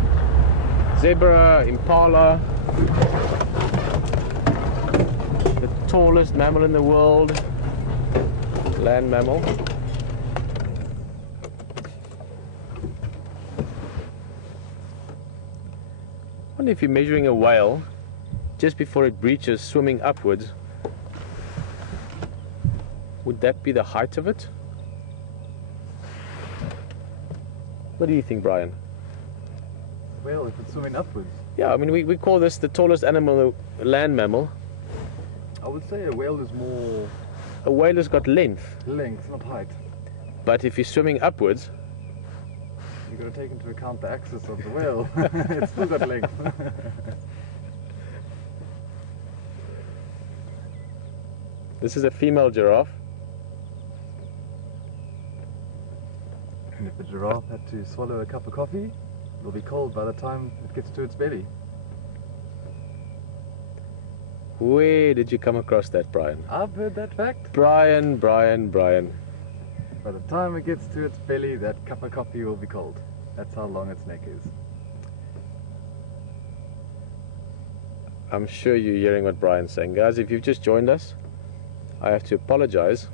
zebra, impala, the tallest mammal in the world, land mammal. I wonder if you're measuring a whale just before it breaches swimming upwards, would that be the height of it? What do you think, Brian? Well, if it's swimming upwards. Yeah, I mean, we call this the tallest animal, land mammal. I would say a whale is more... A whale has got length. Length, not height. But if you're swimming upwards... You've got to take into account the axis of the whale. It's still got length. This is a female giraffe. And if the giraffe had to swallow a cup of coffee, it'll be cold by the time it gets to its belly. Where did you come across that, Brian? I've heard that fact. Brian. By the time it gets to its belly, that cup of coffee will be cold. That's how long its neck is. I'm sure you're hearing what Brian's saying. Guys, if you've just joined us, I have to apologize.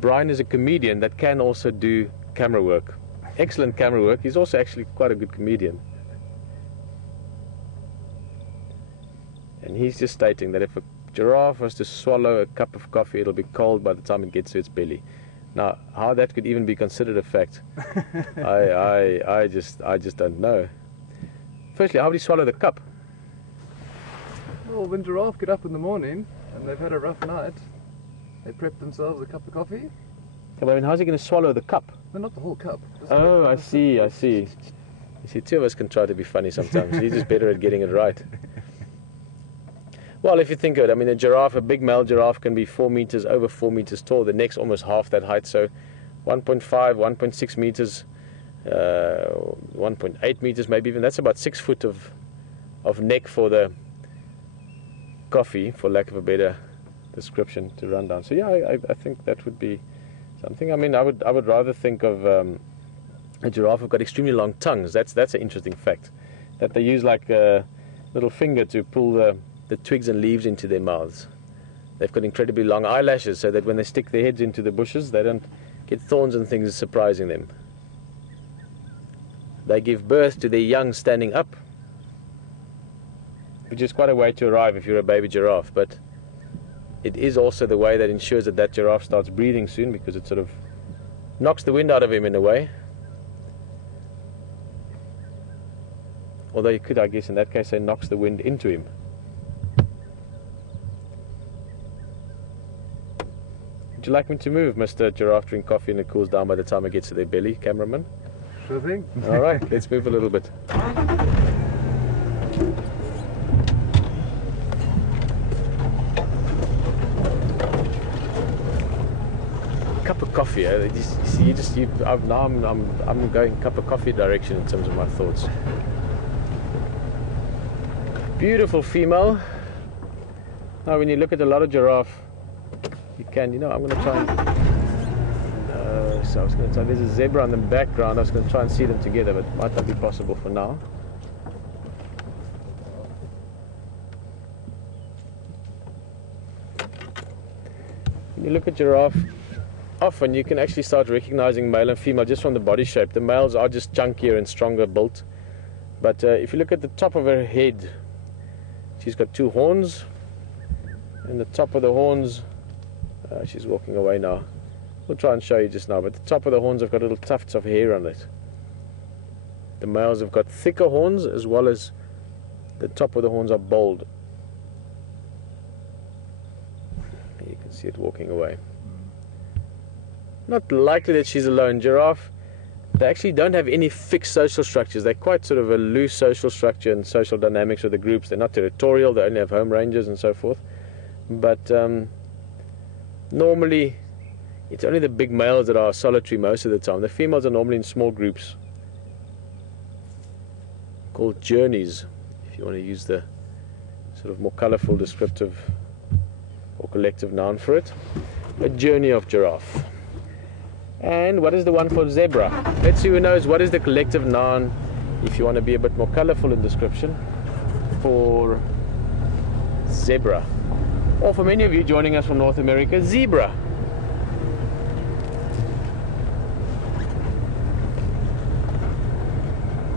Brian is a comedian that can also do camera work. Excellent camera work. He's also actually quite a good comedian. And he's just stating that if a giraffe was to swallow a cup of coffee, it'll be cold by the time it gets to its belly. Now, how that could even be considered a fact, I just don't know. Firstly, how would he swallow the cup? Well, when giraffes get up in the morning and they've had a rough night, they prep themselves a cup of coffee. Yeah, but I mean, how's he going to swallow the cup? No, not the whole cup. Oh, I see. You see, two of us can try to be funny sometimes. He's just better at getting it right. Well, if you think of it, I mean, a giraffe, a big male giraffe can be 4 meters, over 4 meters tall. The neck's almost half that height, so 1.5, 1.6 meters, 1.8 meters, maybe even. That's about 6 foot of neck for the coffee, for lack of a better description to run down. So yeah, I think that would be something. I mean, I would rather think of a giraffe who've got extremely long tongues. That's an interesting fact, that they use like a little finger to pull the twigs and leaves into their mouths. They've got incredibly long eyelashes, so that when they stick their heads into the bushes, they don't get thorns and things surprising them. they give birth to their young standing up, which is quite a way to arrive if you're a baby giraffe, but it is also the way that ensures that that giraffe starts breathing soon, because it sort of knocks the wind out of him in a way. Although you could, I guess, in that case say knocks the wind into him. Would you like me to move, Mr. Giraffe drink coffee and it cools down by the time it gets to their belly, cameraman? Sure thing. Alright, let's move a little bit. Cup of coffee, now I'm going cup of coffee direction in terms of my thoughts. Beautiful female. Now when you look at a lot of giraffe, you can, I'm going to try and so I was going to try, there's a zebra in the background. I was going to try and see them together, but it might not be possible for now. When you look at giraffe, often you can actually start recognizing male and female just from the body shape. The males are just chunkier and stronger built, but if you look at the top of her head, she's got two horns, and the top of the horns, she's walking away now. We'll try and show you just now, but the top of the horns have got little tufts of hair on it. The males have got thicker horns, as well as the top of the horns are bald. You can see it walking away. Not likely that she's alone. Giraffe, they actually don't have any fixed social structures. They're quite sort of a loose social structure and social dynamics of the groups. They're not territorial, they only have home ranges and so forth. But normally it's only the big males that are solitary most of the time. The females are normally in small groups called journeys, if you want to use the sort of more colorful descriptive or collective noun for it. A journey of giraffe. And what is the one for zebra? Let's see who knows what is the collective noun, if you want to be a bit more colorful in description, for zebra. Or for many of you joining us from North America, zebra.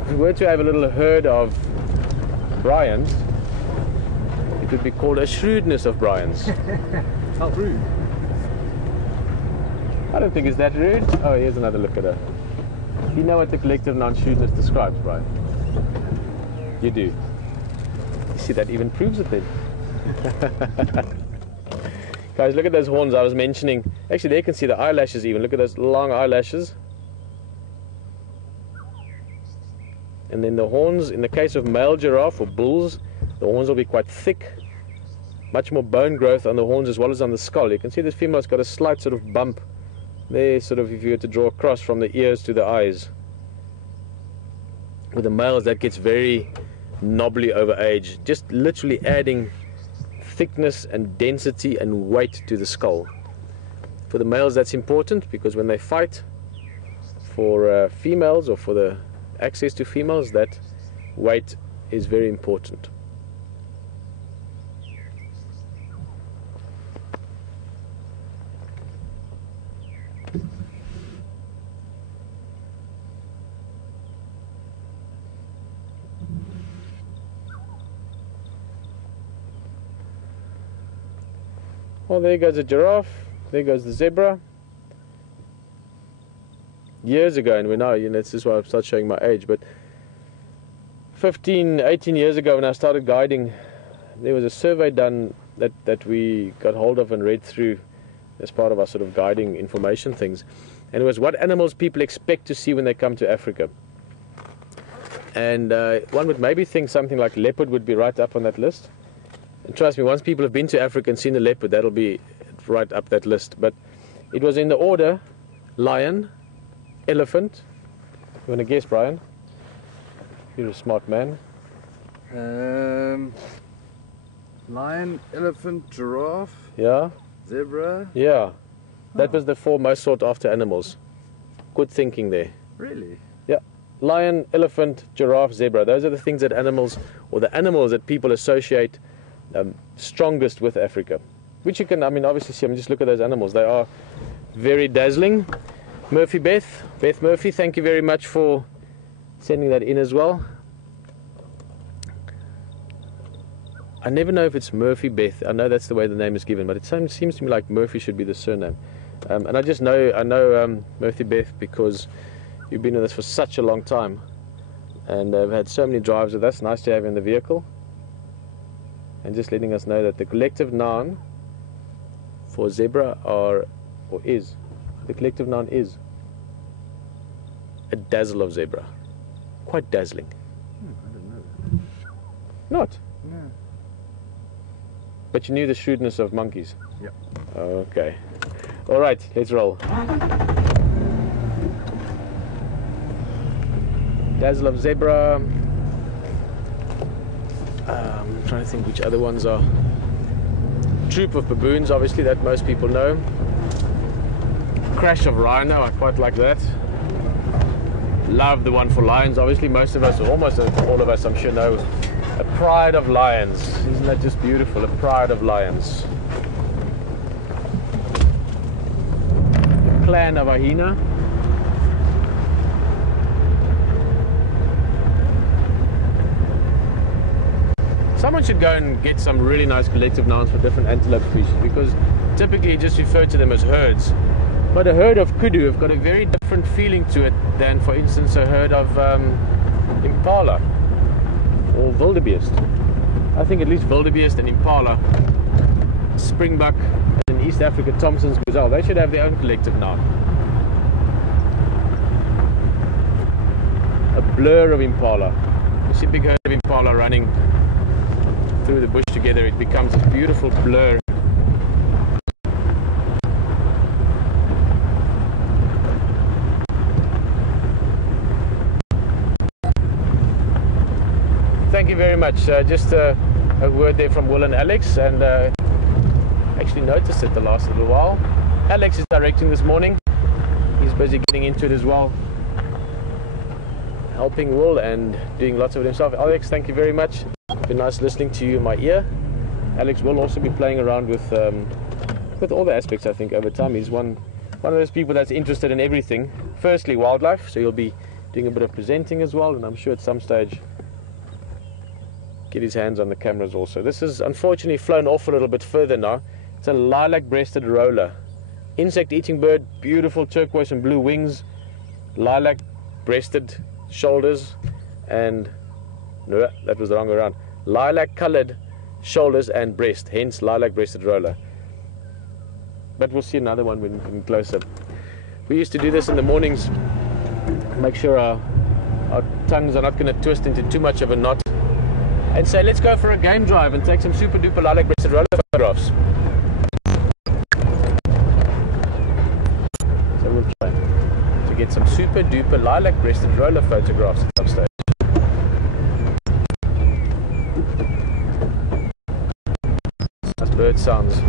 If we were to have a little herd of Bryans, it would be called a shrewdness of Bryans. How rude. I don't think it's that rude. Oh, here's another look at her. You know what the collective noun shrewdness describes, Brian? You do. You see, that even proves it then. Guys, look at those horns I was mentioning. Actually, there you can see the eyelashes even. Look at those long eyelashes. And then the horns, in the case of male giraffe or bulls, the horns will be quite thick. Much more bone growth on the horns as well as on the skull. You can see this female's got a slight sort of bump there, sort of if you were to draw across from the ears to the eyes. With the males, that gets very knobbly over age, just literally adding thickness and density and weight to the skull. For the males, that's important because when they fight for females or for the access to females, that weight is very important. Well, there goes a giraffe, there goes the zebra. Years ago, and we know, this is why I start showing my age, but 15, 18 years ago when I started guiding, there was a survey done that we got hold of and read through as part of our sort of guiding information things. And it was what animals people expect to see when they come to Africa. And one would maybe think something like leopard would be right up on that list. And trust me, once people have been to Africa and seen a leopard, that'll be right up that list. But it was in the order lion, elephant. You want to guess, Brian? You're a smart man. Lion, elephant, giraffe. Yeah. Zebra. Yeah. That was the 4 most sought after animals. Good thinking there. Really? Yeah. Lion, elephant, giraffe, zebra. Those are the things that animals, or the animals that people associate strongest with Africa. Which you can, obviously see. Just look at those animals. They are very dazzling. Beth Murphy, thank you very much for sending that in as well. I never know if it's Murphy Beth. I know that's the way the name is given, but it seems to me like Murphy should be the surname. And I know Murphy Beth because you've been with us for such a long time, and I've had so many drives with us. Nice to have you in the vehicle, and just letting us know that the collective noun for zebra is a dazzle of zebra. Quite dazzling. I don't know. Not. No. But you knew the shrewdness of monkeys. Yeah. Okay. All right, let's roll. Dazzle of zebra. I'm trying to think which other ones are. Troop of baboons, obviously, that most people know. Crash of rhino, I quite like that. Love the one for lions. Obviously, most of us, or almost all of us, I'm sure, know a pride of lions. Isn't that just beautiful? A pride of lions. The clan of a hyena. Someone should go and get some really nice collective nouns for different antelope species, because typically you just refer to them as herds. But a herd of kudu have got a very different feeling to it than, for instance, a herd of impala or wildebeest. I think at least wildebeest and impala, springbuck, and in East Africa Thompson's gazelle, they should have their own collective noun. A blur of impala. You see a big herd of impala running through the bush together, it becomes a beautiful blur. Thank you very much. Just a word there from Will and Alex, and actually noticed it the last little while. Alex is directing this morning. He's busy getting into it as well, helping Will and doing lots of it himself. Alex, thank you very much. It's been nice listening to you in my ear. Alex will also be playing around with all the aspects, I think, over time. He's one of those people that's interested in everything. Firstly, wildlife, so he'll be doing a bit of presenting as well, and I'm sure at some stage get his hands on the cameras also. This has unfortunately flown off a little bit further now. It's a lilac-breasted roller. Insect-eating bird, beautiful turquoise and blue wings, lilac-breasted shoulders, and no, that was the wrong way around. Lilac-coloured shoulders and breast, hence lilac-breasted roller. But we'll see another one when we come closer. We used to do this in the mornings, make sure our tongues are not going to twist into too much of a knot, and say, let's go for a game drive and take some super duper lilac-breasted roller photographs. So we'll try to get some super duper lilac-breasted roller photographs at some stage. That's bird sounds.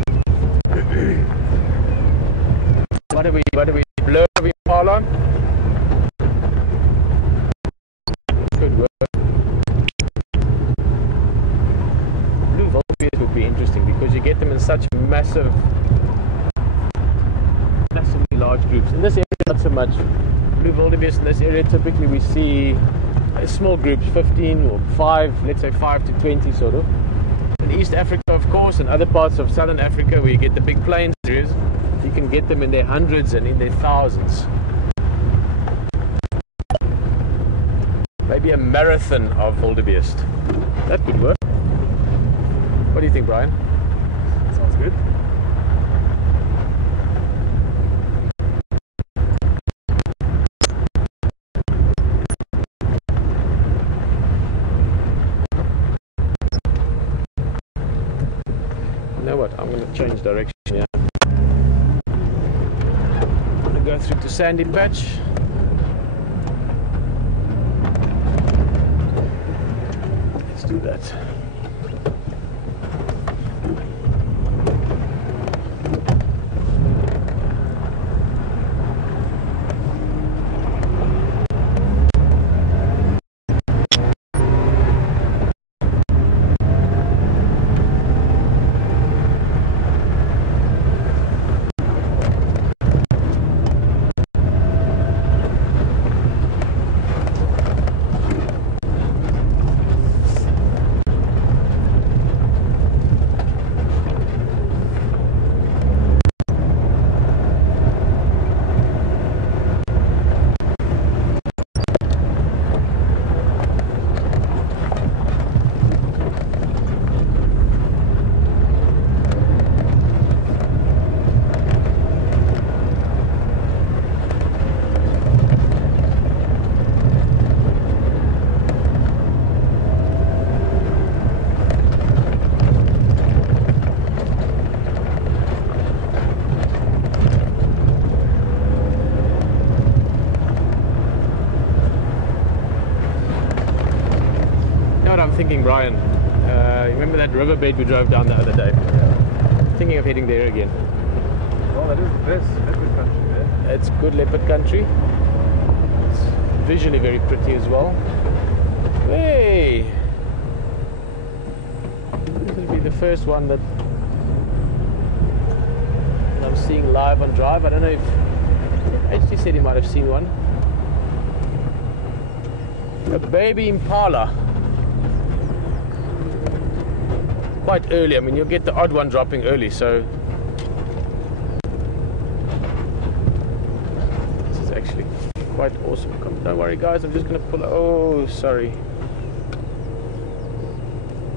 What do we blur of impala? Good work. Blue wildebeest would be interesting because you get them in such massively large groups. In this area, not so much. Blue wildebeest in this area, typically we see small groups, 15 or 5, let's say 5 to 20 sort of. In East Africa, of course, and other parts of Southern Africa where you get the big plains areas, you can get them in their hundreds and in their thousands. Maybe a marathon of wildebeest. That could work. What do you think, Brian? Sounds good. You know what? I'm going to change direction here. I'm going to go through to Sandy Patch. Let's do that. Brian. Remember that riverbed we drove down the other day? Thinking of heading there again. Oh, that is the best leopard country there. It's good leopard country. It's visually very pretty as well. Hey! This will be the first one that I'm seeing live on Drive. I don't know if HT said he might have seen one. A baby impala. Quite early. I mean, you'll get the odd one dropping early, so this is actually quite awesome. Don't worry, guys. I'm just going to pull. Oh, sorry.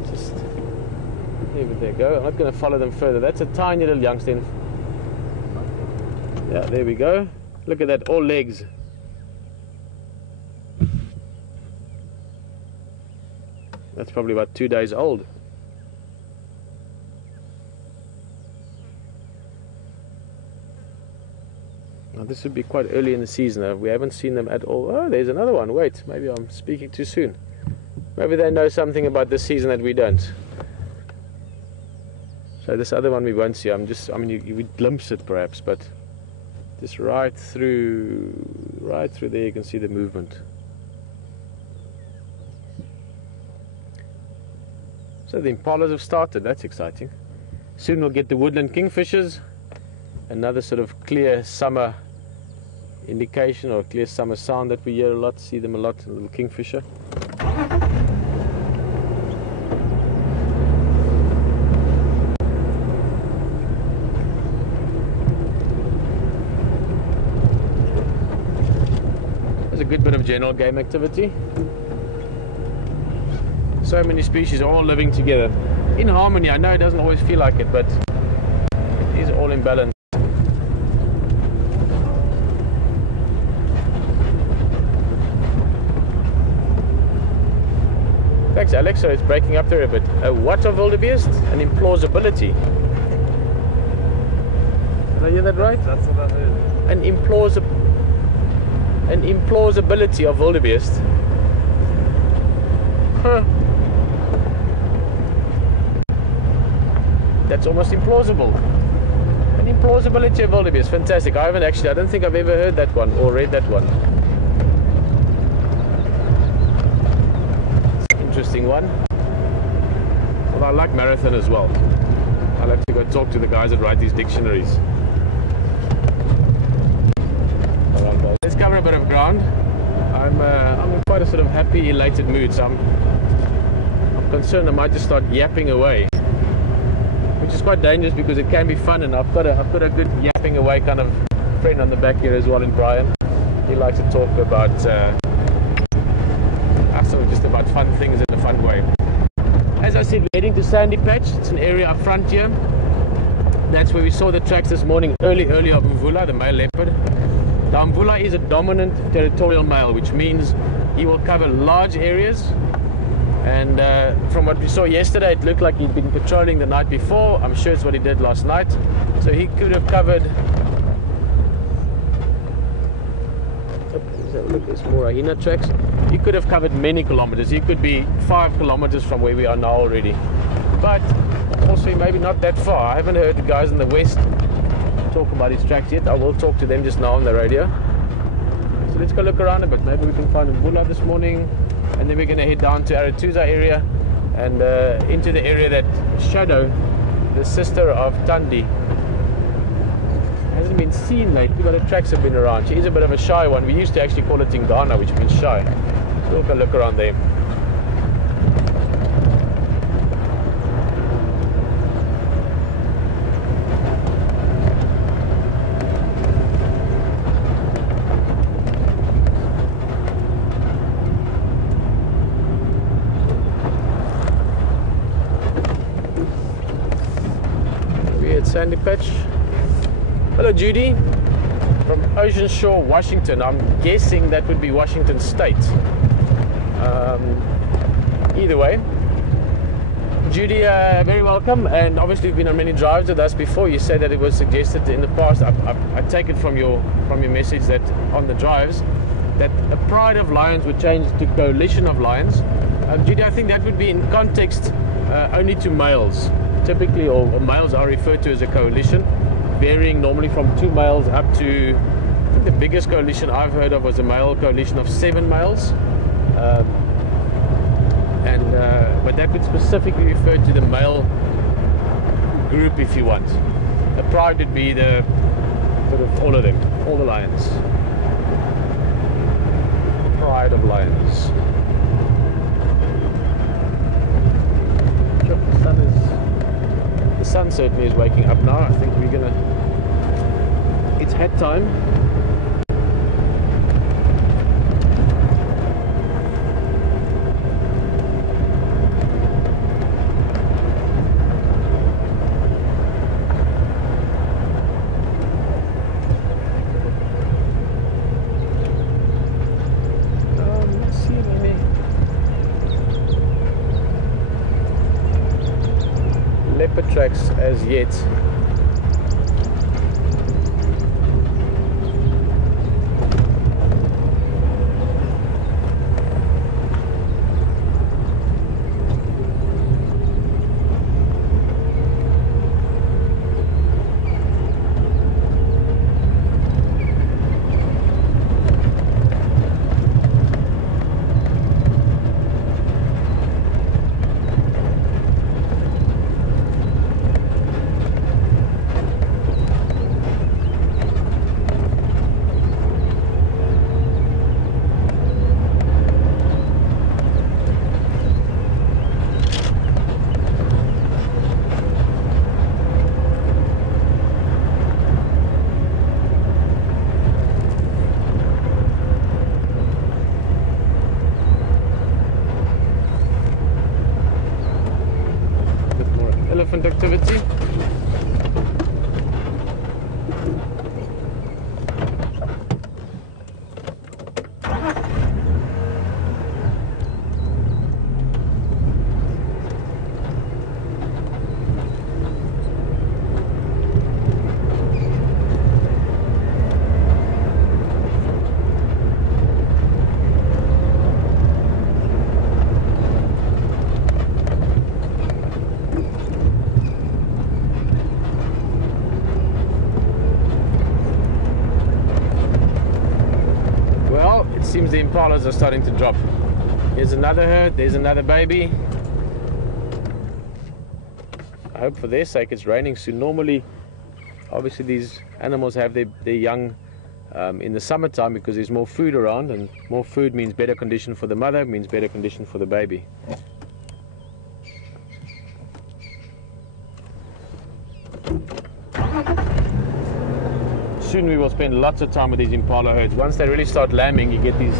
Just leave it there. I'm not going to follow them further. That's a tiny little youngster. Yeah, there we go. Look at that, all legs. That's probably about 2 days old. Now this would be quite early in the season. We haven't seen them at all. Oh, there's another one. Wait, maybe I'm speaking too soon. Maybe they know something about this season that we don't. So this other one we won't see. I mean, you would glimpse it perhaps, but just right through there you can see the movement. So the impalas have started. That's exciting. Soon we'll get the woodland kingfishers. Another sort of clear summer indication, or clear summer sound that we hear a lot, see them a lot, a little kingfisher. There's a good bit of general game activity. So many species all living together in harmony. I know it doesn't always feel like it, but it is all in balance. Thanks, Alex. So it's breaking up there a bit. What of wildebeest? An implausibility. Did I hear that right? That's what I heard. An implausibility of wildebeest. Huh. That's almost implausible. An implausibility of wildebeest. Fantastic. I don't think I've ever heard that one or read that one. Interesting one. Well, I like marathon as well. I'll have to go talk to the guys that write these dictionaries. Alright, guys. Let's cover a bit of ground. I'm in quite a sort of happy, elated mood, so I'm concerned I might just start yapping away, which is quite dangerous because it can be fun, and I've got a good yapping away kind of friend on the back here as well in Brian. He likes to talk about just about fun things in a fun way. As I said, we're heading to Sandy Patch. It's an area up front here. That's where we saw the tracks this morning, early of Mvula, the male leopard. Now Mvula is a dominant territorial male, which means he will cover large areas. And from what we saw yesterday, it looked like he'd been patrolling the night before. I'm sure it's what he did last night. So he could have covered... Look, there's more hyena tracks. He could have covered many kilometers. He could be 5 kilometers from where we are now already. But also maybe not that far. I haven't heard the guys in the west talk about his tracks yet. I will talk to them just now on the radio. So let's go look around a bit. Maybe we can find a Mvula this morning. And then we're going to head down to Arathusa area and into the area that Shadow, the sister of Tandi, hasn't been seen lately, but her tracks have been around. She is a bit of a shy one. We used to actually call her Tingana, which means shy. So we'll go look around there. Sandy Patch. Hello Judy from Ocean Shore, Washington. I'm guessing that would be Washington State. Either way, Judy, very welcome, and obviously you've been on many drives with us before. You said that it was suggested in the past. I take it from your message that on the drives that a pride of lions would change to coalition of lions, Judy, I think that would be in context only to males. Typically, or males are referred to as a coalition, varying normally from 2 males up to, I think the biggest coalition I've heard of was a male coalition of 7 males. But that would specifically refer to the male group, if you want. A pride would be the sort of all of them, all the lions. Pride of lions. The sun certainly is waking up now. I think we're gonna. It's hat time. Leopard tracks as yet. Elephant activity. Seems the impalas are starting to drop. Here's another herd, there's another baby. I hope for their sake it's raining soon. Normally, obviously these animals have their young in the summertime because there's more food around, and more food means better condition for the mother, means better condition for the baby. Soon we will spend lots of time with these impala herds. Once they really start lambing, you get these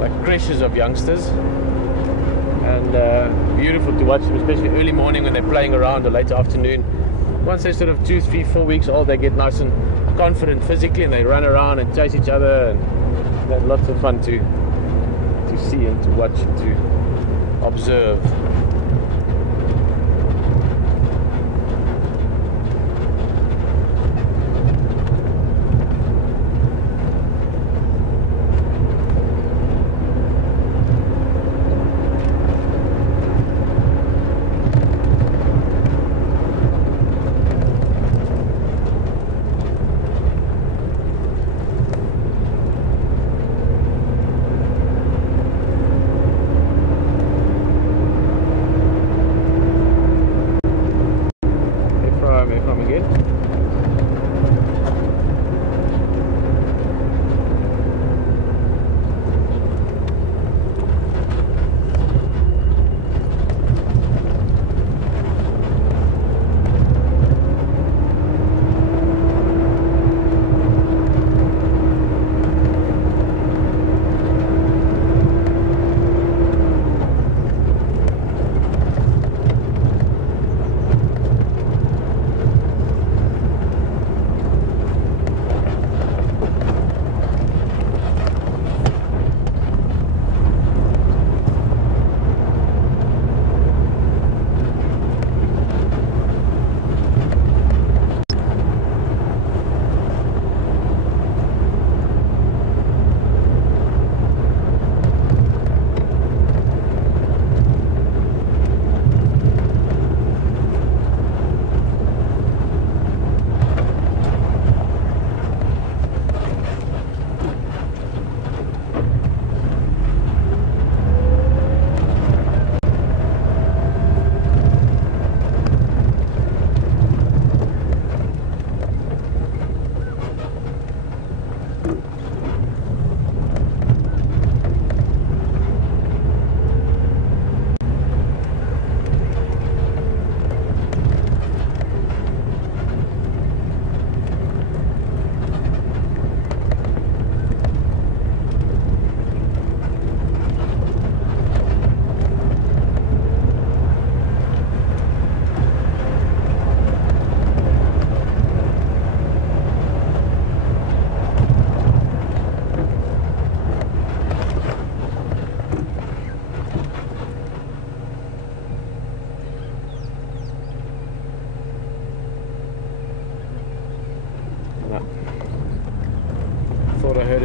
like creches of youngsters, and beautiful to watch them, especially early morning when they're playing around, or late afternoon. Once they're sort of 2, 3, 4 weeks old, they get nice and confident physically, and they run around and chase each other, and that's lots of fun to see and to watch and to observe.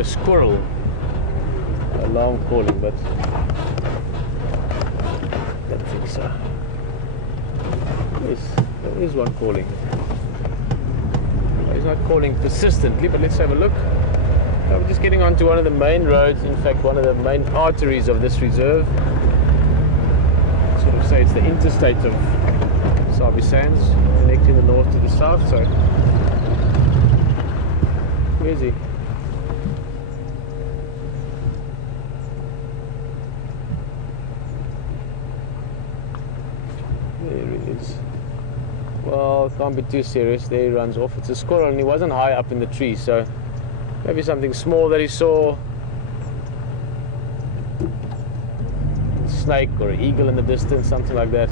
a squirrel alarm calling, but I don't think so. Yes, there is one calling. He's not calling persistently, but let's have a look. We're just getting onto one of the main roads, in fact one of the main arteries of this reserve. Sort of say it's the interstate of Sabi Sands, connecting the north to the south. So where is he? There he is. Well, it can't be too serious. There he runs off. It's a squirrel and he wasn't high up in the tree, so maybe something small that he saw. A snake or an eagle in the distance, something like that.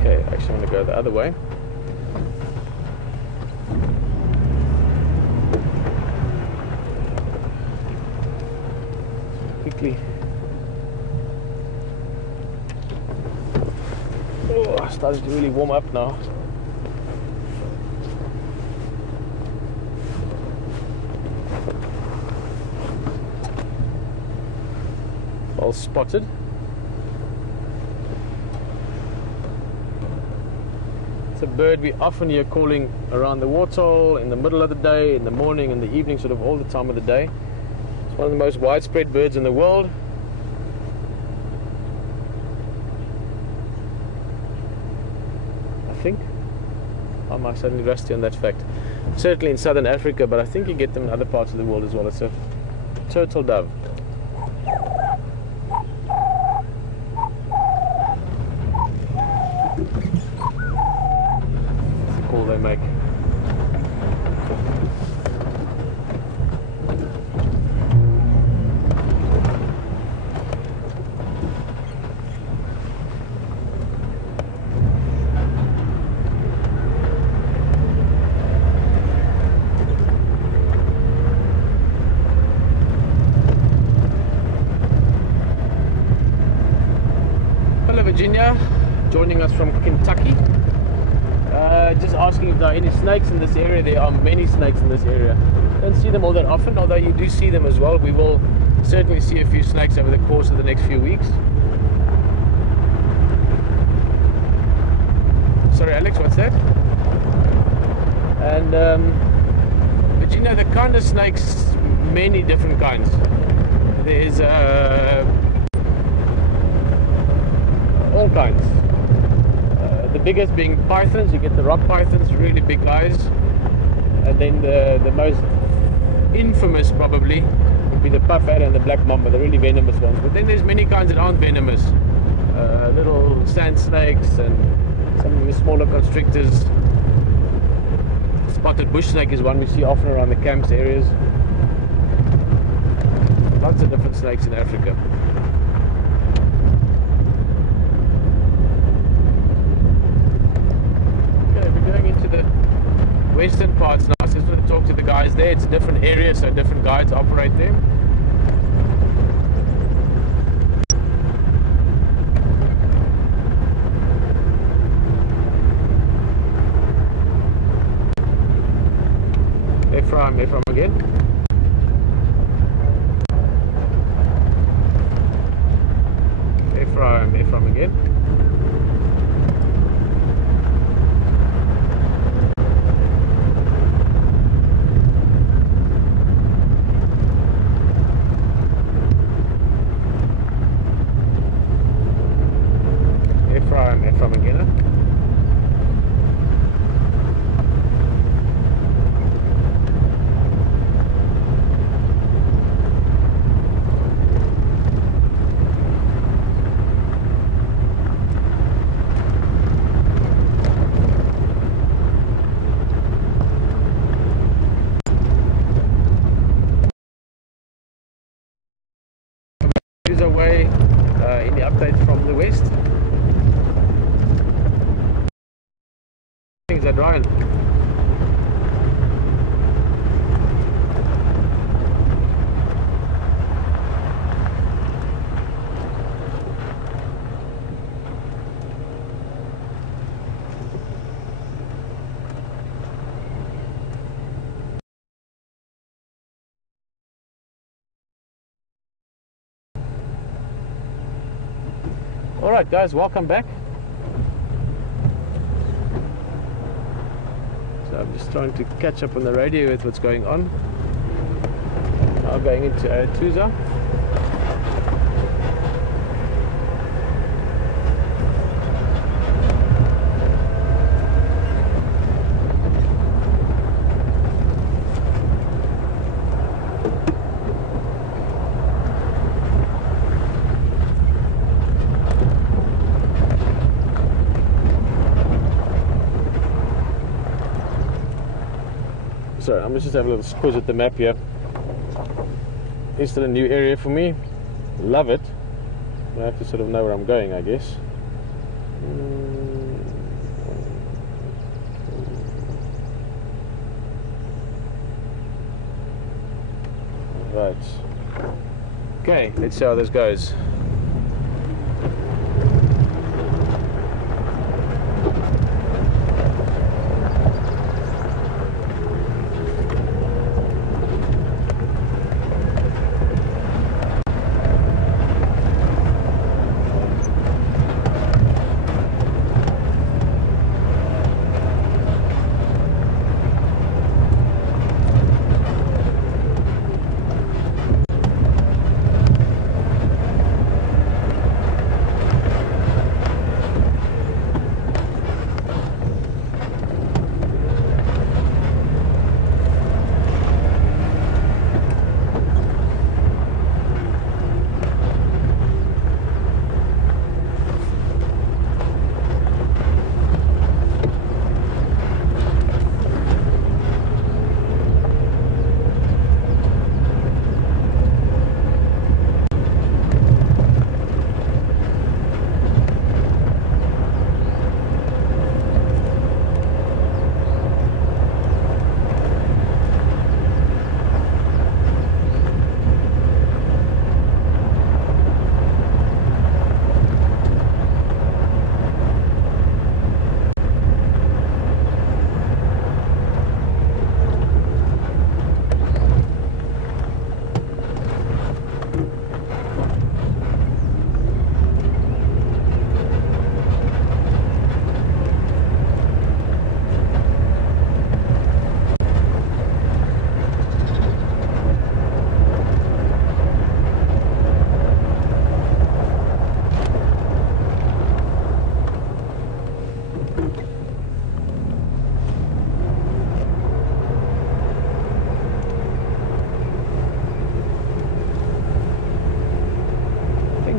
Okay, actually I'm going to go the other way. Quickly. Oh, I'm starting to really warm up now. Well spotted. It's a bird we often hear calling around the waterhole in the middle of the day, in the morning, in the evening, sort of all the time of the day. It's one of the most widespread birds in the world. I think. I'm suddenly rusty on that fact. Certainly in southern Africa, but I think you get them in other parts of the world as well. It's a turtle dove. That's the call they make. Virginia, joining us from Kentucky. Just asking if there are any snakes in this area. There are many snakes in this area. Don't see them all that often, although you do see them as well. We will certainly see a few snakes over the course of the next few weeks. Sorry Alex, what's that? And Virginia, the kind of snakes, many different kinds. There's all kinds. The biggest being pythons. You get the rock pythons, really big guys, and then the most infamous probably would be the puff adder and the black mamba, the really venomous ones. But then there's many kinds that aren't venomous. Little sand snakes and some of the smaller constrictors. Spotted bush snake is one we see often around the camps areas. Lots of different snakes in Africa. Western parts now, so just want to talk to the guys there. It's a different area, so different guides operate there. Ephraim again. Ephraim again. Ephraim again. Here's away any updates from the west. Is that Ryan? Alright guys, welcome back. So I'm just trying to catch up on the radio with what's going on. Now going into Arathusa. Sorry, I'm just having a little squiz at the map here. It's still a new area for me. Love it. I have to sort of know where I'm going, I guess. Right. Okay, let's see how this goes.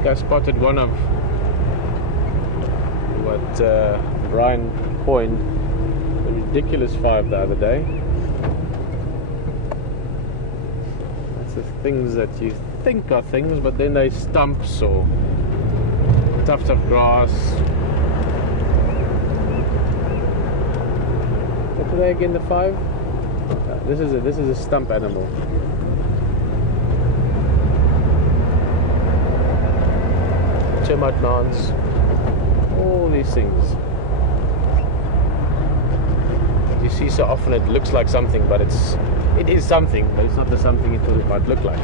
I spotted one of what Brian coined the ridiculous 5 the other day. That's the things that you think are things, but then they stumps or tufts of grass. What are they again? The 5? This is a stump animal. Termite mounds, all these things. You see so often it looks like something, but it is something, but it's not the something it might look like.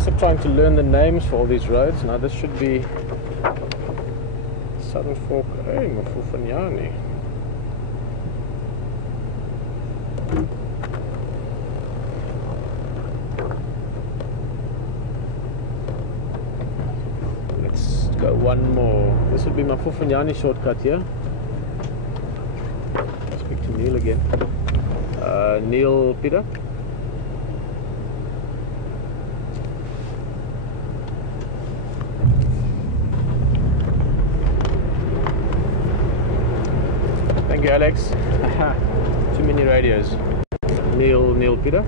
also trying to learn the names for all these roads. Now this should be Southern Fork. Hey, Mafufanyani. Let's go one more. This would be Mafufanyani shortcut here. Speak to Neil again. Neil, Peter. Thank you, Alex. Too many radios. Neil, Peter.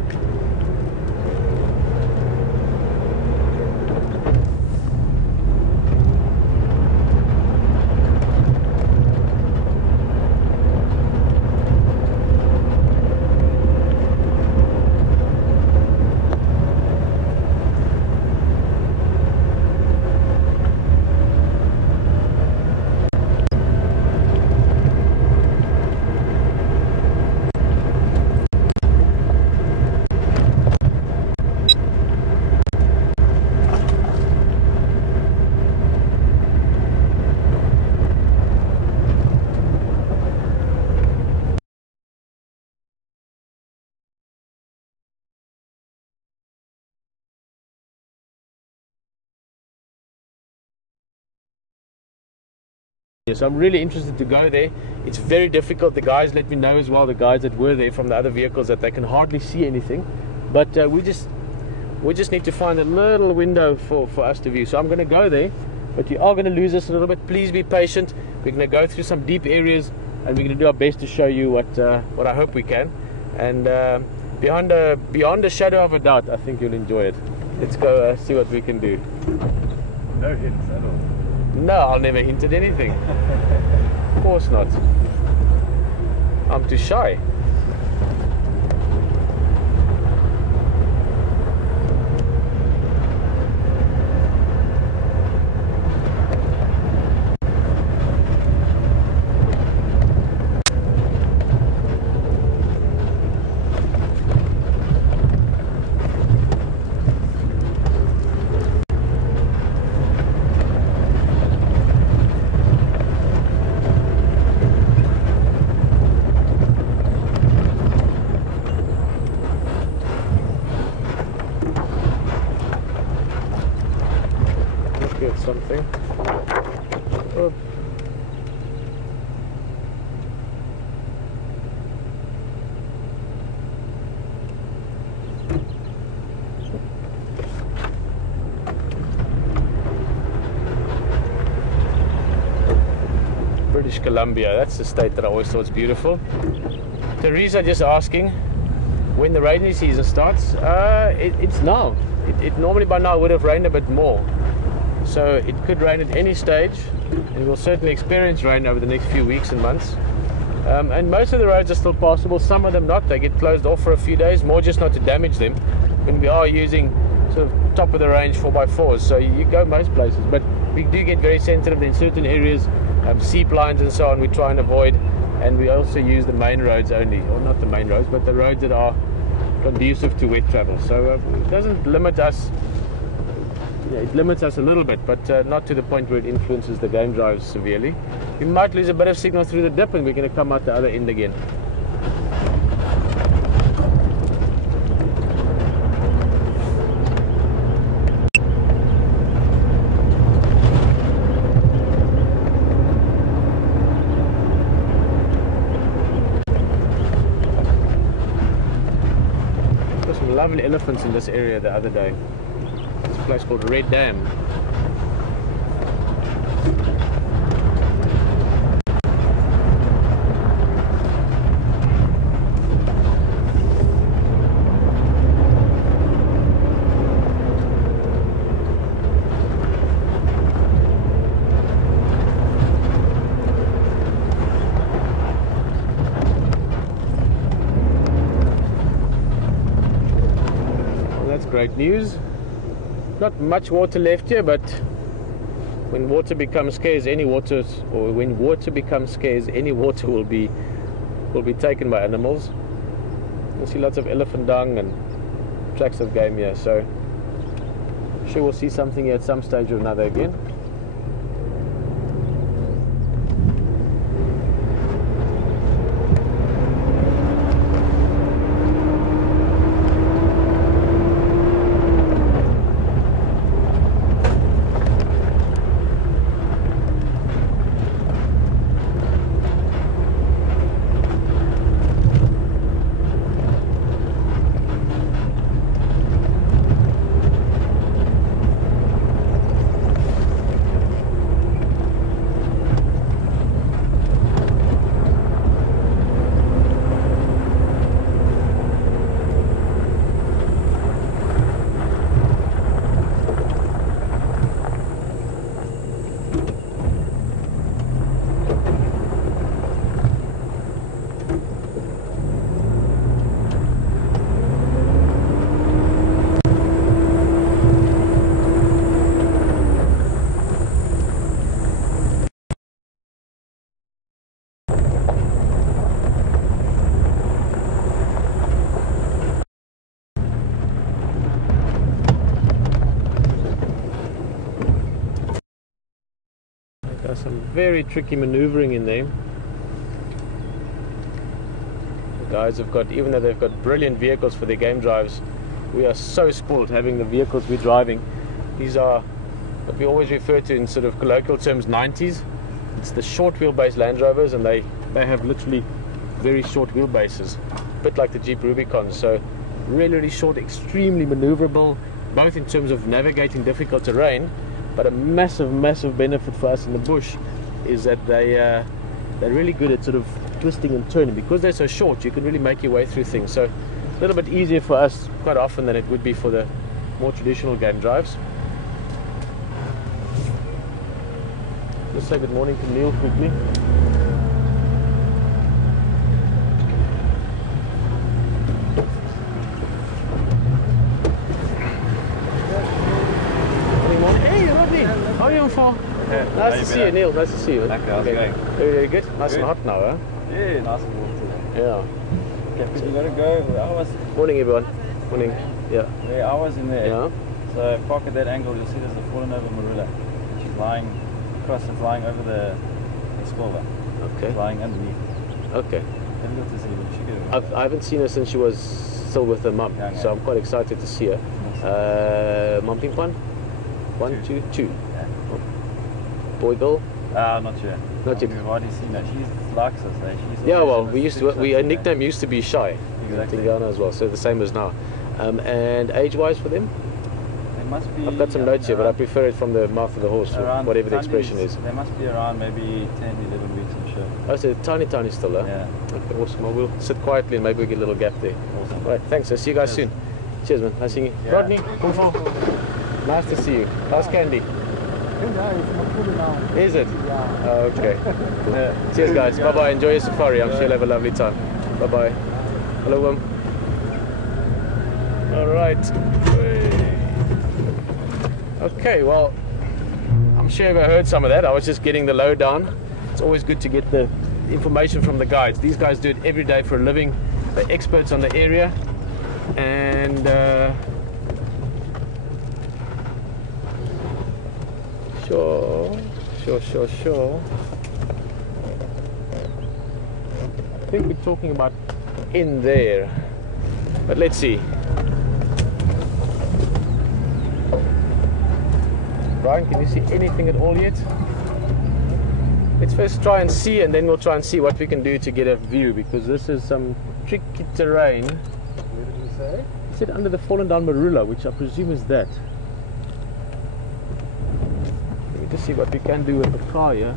Yes, I'm really interested to go there. It's very difficult. The guys let me know as well, the guys that were there from the other vehicles, that they can hardly see anything. But we just need to find a little window for us to view. So I'm going to go there, but you are going to lose us a little bit. Please be patient. We're going to go through some deep areas, and we're going to do our best to show you what I hope we can. And beyond a shadow of a doubt, I think you'll enjoy it. Let's go see what we can do. No hints at all. No, I'll never hint at anything. Of course not. I'm too shy. Something. Oh. British Columbia, that's the state that I always thought was beautiful. Teresa just asking when the rainy season starts. It's now. It normally by now would have rained a bit more. So it could rain at any stage, and we'll certainly experience rain over the next few weeks and months. And most of the roads are still passable, some of them not. They get closed off for a few days, more just not to damage them, when we are using sort of top of the range 4x4s. So you go most places, but we do get very sensitive in certain areas, seep lines and so on, we try and avoid. And we also use the main roads only, or not the main roads, but the roads that are conducive to wet travel. So it doesn't limit us. Yeah, it limits us a little bit, but not to the point where it influences the game drives severely. We might lose a bit of signal through the dip, and we're going to come out the other end again. There's some lovely elephants in this area the other day. It's a place called Red Dam. Well, that's great news. Not much water left here, but when water becomes scarce, any water, or when water becomes scarce, any water will be taken by animals. You'll see lots of elephant dung and tracks of game here. So sure we'll see something here at some stage or another again. Some very tricky maneuvering in there. The guys have got, even though they've got brilliant vehicles for their game drives, we are so spoiled having the vehicles we're driving. These are what we always refer to in sort of colloquial terms 90s. It's the short wheelbase Land Rovers, and they have literally very short wheelbases, a bit like the Jeep Rubicons. So really, really short, extremely maneuverable, both in terms of navigating difficult terrain. But a massive, massive benefit for us in the bush is that they're really good at sort of twisting and turning. Because they're so short, you can really make your way through things. So a little bit easier for us quite often than it would be for the more traditional game drives. Let's say good morning to Neil quickly. How are you on for? Yeah, nice to see you, Neil. Nice to see you. Okay, how's it going? Very good. Nice and hot now, huh? Yeah, nice and warm today. Yeah. Okay, so we gotta go. Morning, everyone. Morning. Yeah. Yeah, I was in there. Yeah. So park at that angle, you'll see there's a fallen over marula. She's lying across. It's lying over the Explorer. Okay. It's lying underneath. Okay. Have you got to see her? She could I haven't seen her since she was still with her mum, Yeah, so I'm quite excited to see her. Mum Ping Pan? 1, 2, 2. Yeah. Boy, girl? Not yet. Not yet. We've already seen her. She's likes us. She's Yeah, well, her nickname used to be Shy. Exactly. In Ghana as well, so the same as now. And age-wise for them? They must be. I've got some notes here, but I prefer it from the mouth of the horse, or whatever the expression is. They must be around maybe 10, 11 weeks, I'm sure. Oh, so tiny still, huh? Yeah. Okay, awesome. Well, we'll sit quietly and maybe we get a little gap there. Awesome. Right, thanks. I'll see you guys soon. Cheers, man. Nice seeing you. Yeah. Rodney, Kung nice to see you. How's Candy? Is it? Yeah. Oh, okay. Cool. Cheers, guys. Bye-bye. Enjoy your safari. I'm sure you'll have a lovely time. Bye-bye. Hello, all right. Okay, well, I'm sure you've heard some of that. I was just getting the lowdown. It's always good to get the information from the guides. These guys do it every day for a living. They're experts on the area. And sure. I think we're talking about in there. But let's see. Brian, can you see anything at all yet? Let's first try and see, and then we'll try and see what we can do to get a view, because this is some tricky terrain. Where did he say? He said under the fallen down marula, which I presume is that. Let me just see what we can do with the car here.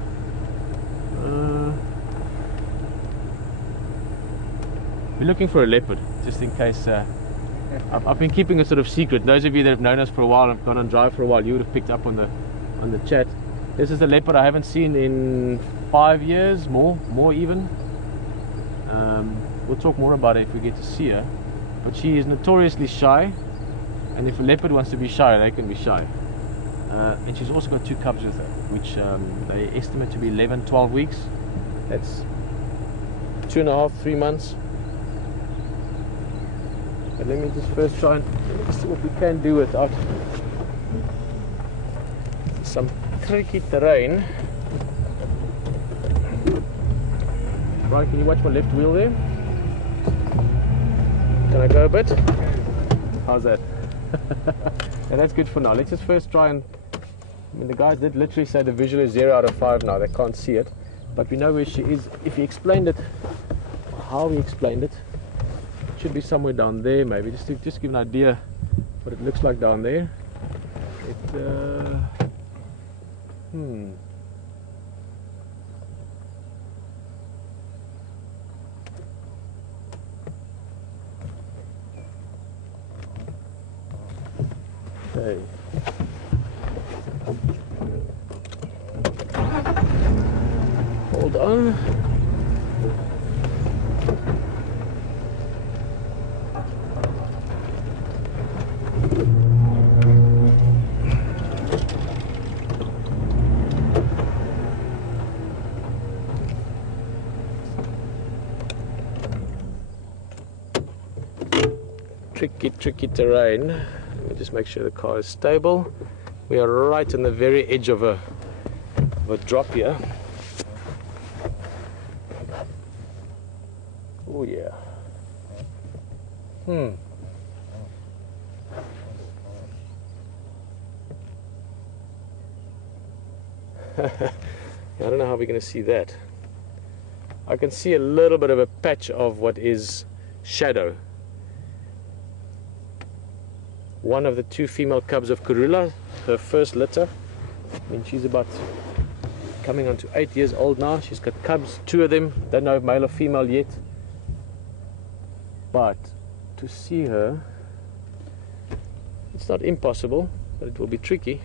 We're looking for a leopard, just in case. I've been keeping a sort of secret. Those of you that have known us for a while and have gone on drive for a while, you would have picked up on the chat. This is a leopard I haven't seen in 5 years, more even. We'll talk more about it if we get to see her. But she is notoriously shy, and if a leopard wants to be shy, they can be shy. And she's also got 2 cubs with her, which they estimate to be 11, 12 weeks. That's 2.5, 3 months. But let me just first try and see what we can do without some tricky terrain. Right, can you watch my left wheel there? Can I go a bit? How's that? And that's good for now. Let's just first try and... I mean, the guys did literally say the visual is 0 out of 5 now. They can't see it. But we know where she is. If he explained it, how he explained it, it should be somewhere down there maybe. Just to give an idea what it looks like down there. Okay. Hold on. Tricky terrain. Let me just make sure the car is stable. We are right on the very edge of a drop here. Oh yeah. I don't know how we're going to see that. I can see a little bit of a patch of what is shadow. One of the 2 female cubs of Karula, her first litter. I mean, she's about coming on to 8 years old now. She's got cubs, 2 of them. Don't know if male or female yet. But to see her, it's not impossible, but it will be tricky.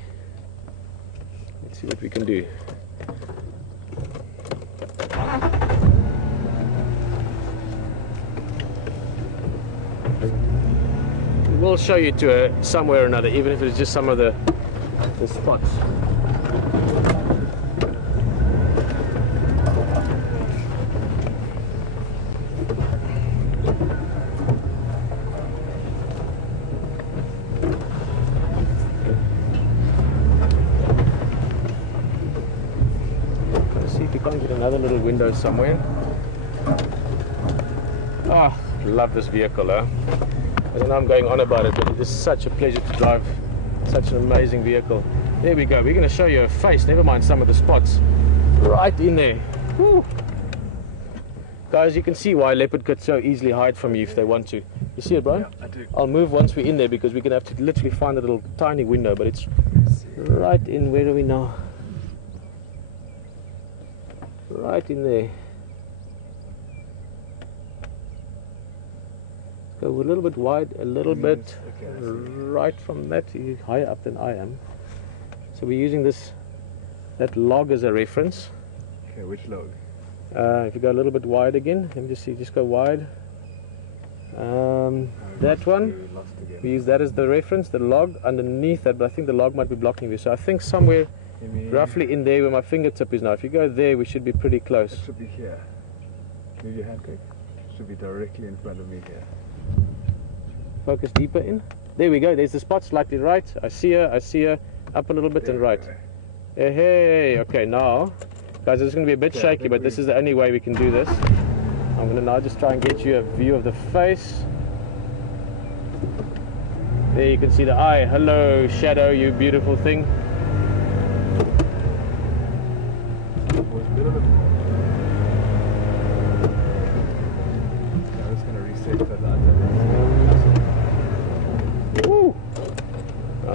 Let's see what we can do. We'll show you to her somewhere or another, even if it's just some of the spots. Let's see if we can't get another little window somewhere. Ah, love this vehicle, huh? I don't know I'm going on about it, but it is such a pleasure to drive. Such an amazing vehicle. There we go. We're going to show you her face. Never mind some of the spots. Right in there. Woo. Guys, you can see why leopard could so easily hide from you if they want to. You see it, Brian? Yeah, I do. I'll move once we're in there because we're going to have to literally find a little tiny window, but it's right in. Where are we now? Right in there. Go a little bit wide, a little bit right from that. You're higher up than I am. So we're using that log as a reference. Okay, which log? If you go a little bit wide again, let me just see, just go wide. That one, we use that as the reference, the log underneath that, but I think the log might be blocking you. So I think somewhere roughly in there where my fingertip is now. If you go there, we should be pretty close. It should be here. Move your hand quick. It should be directly in front of me here. Focus deeper in. There we go. There's the spot slightly right. I see her. Up a little bit and right. Hey, okay, now, guys, it's going to be a bit shaky, but this is the only way we can do this. I'm going to now just try and get you a view of the face. There you can see the eye. Hello, shadow, you beautiful thing. Woo!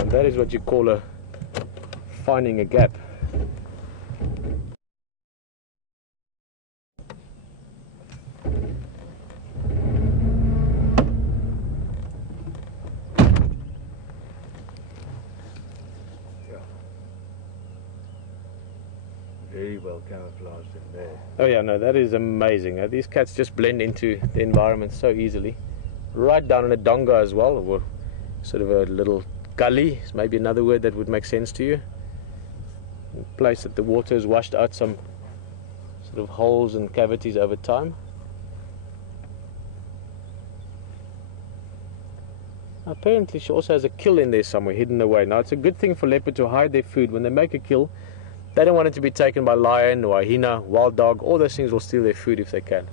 That is what you call finding a gap. Very well camouflaged in there. Oh yeah, no, that is amazing. These cats just blend into the environment so easily. Right down in a donga as well, or sort of a little gully is maybe another word that would make sense to you. A place that the water has washed out some sort of holes and cavities over time. Apparently she also has a kill in there somewhere hidden away. Now it's a good thing for leopard to hide their food. When they make a kill, they don't want it to be taken by lion or hyena, wild dog. All those things will steal their food if they can.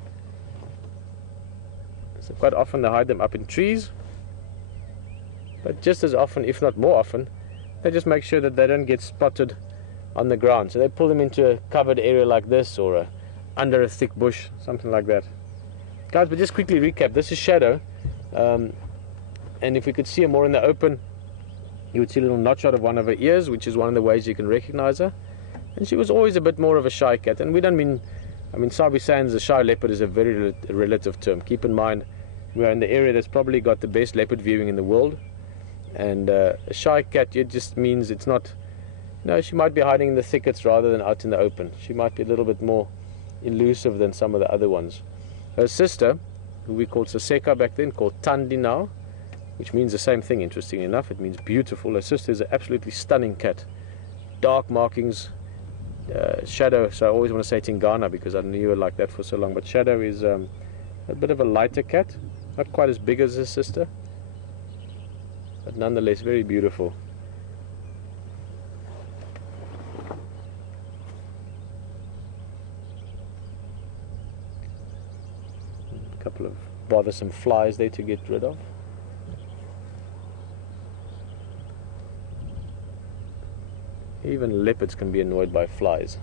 So quite often they hide them up in trees. But just as often, if not more often, they just make sure that they don't get spotted on the ground. So they pull them into a covered area like this, or under a thick bush, something like that. Guys, but just quickly recap. This is Shadow. And if we could see her more in the open, you would see a little notch out of one of her ears, which is one of the ways you can recognize her. And she was always a bit more of a shy cat. And we don't mean, Sabi Sands, a shy leopard is a very relative term. Keep in mind, we are in the area that's probably got the best leopard viewing in the world. And a shy cat, it just means it's not, she might be hiding in the thickets rather than out in the open. She might be a little bit more elusive than some of the other ones. Her sister, who we called Saseka back then, called Tandi now, which means the same thing, interestingly enough. It means beautiful. Her sister is an absolutely stunning cat. Dark markings, Shadow, so I always want to say Tingana because I knew her like that for so long, but Shadow is a bit of a lighter cat, not quite as big as her sister, but nonetheless very beautiful. A couple of bothersome flies there to get rid of. Even leopards can be annoyed by flies.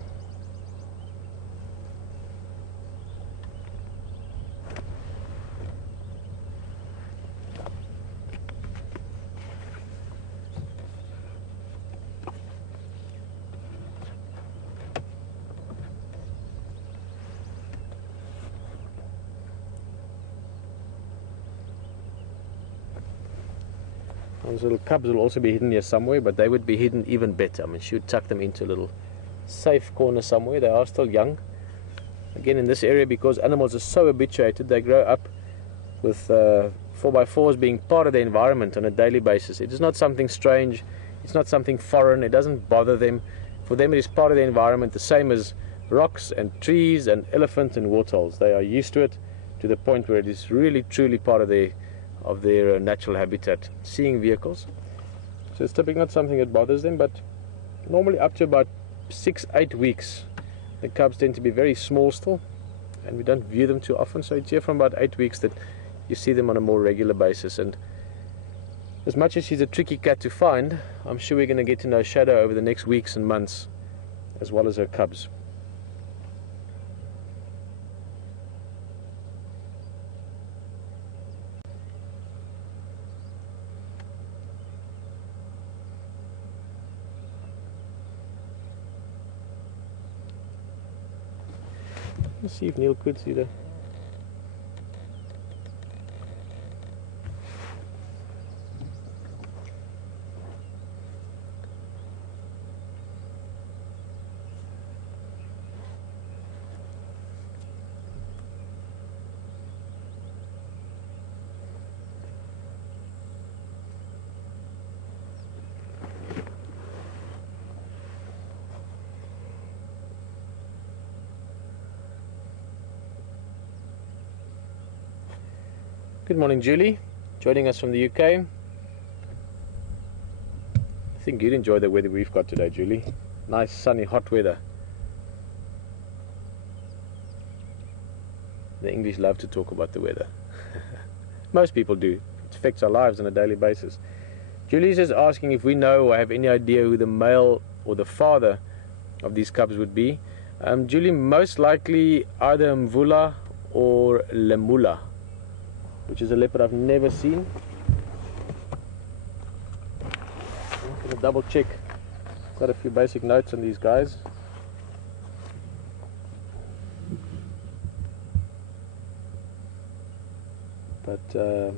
Those little cubs will also be hidden here somewhere, but they would be hidden even better. she would tuck them into a little safe corner somewhere. They are still young. Again, in this area, because animals are so habituated, they grow up with 4x4s being part of their environment on a daily basis. It is not something strange. It's not something foreign. It doesn't bother them. For them, it is part of their environment, the same as rocks and trees and elephants and wartholes. They are used to it to the point where it is really, truly part of their natural habitat. Seeing vehicles, so it's typically not something that bothers them, but normally up to about 6-8 weeks the cubs tend to be very small still, and we don't view them too often, so it's here from about 8 weeks that you see them on a more regular basis. And as much as she's a tricky cat to find, I'm sure we're going to get to know Shadow over the next weeks and months, as well as her cubs. Let's see if Neil could see that. Good morning, Julie, joining us from the UK. I think you'd enjoy the weather we've got today, Julie. Nice, sunny, hot weather. The English love to talk about the weather. Most people do. It affects our lives on a daily basis. Julie's just asking if we know or have any idea who the male or the father of these cubs would be. Julie, most likely either Mvula or Lemula, which is a leopard I've never seen. I'm going to double check. Got a few basic notes on these guys. But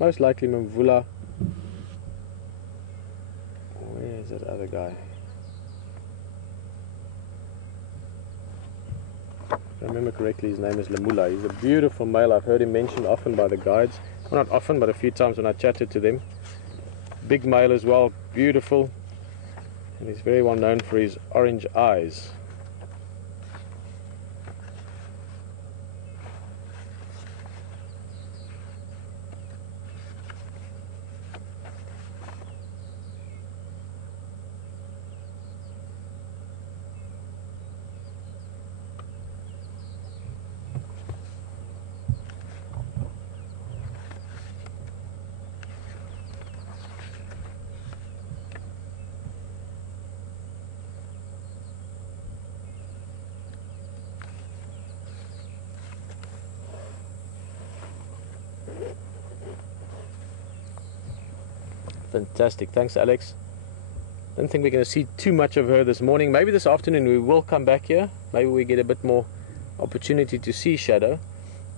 most likely Mvula. Where is that other guy? If I remember correctly, his name is Lemula. He's a beautiful male. I've heard him mentioned often by the guides. Well, not often, but a few times when I chatted to them. Big male as well, beautiful. And he's very well known for his orange eyes. Fantastic. Thanks, Alex. Don't think we're going to see too much of her this morning. Maybe this afternoon we will come back here. Maybe we get a bit more opportunity to see Shadow.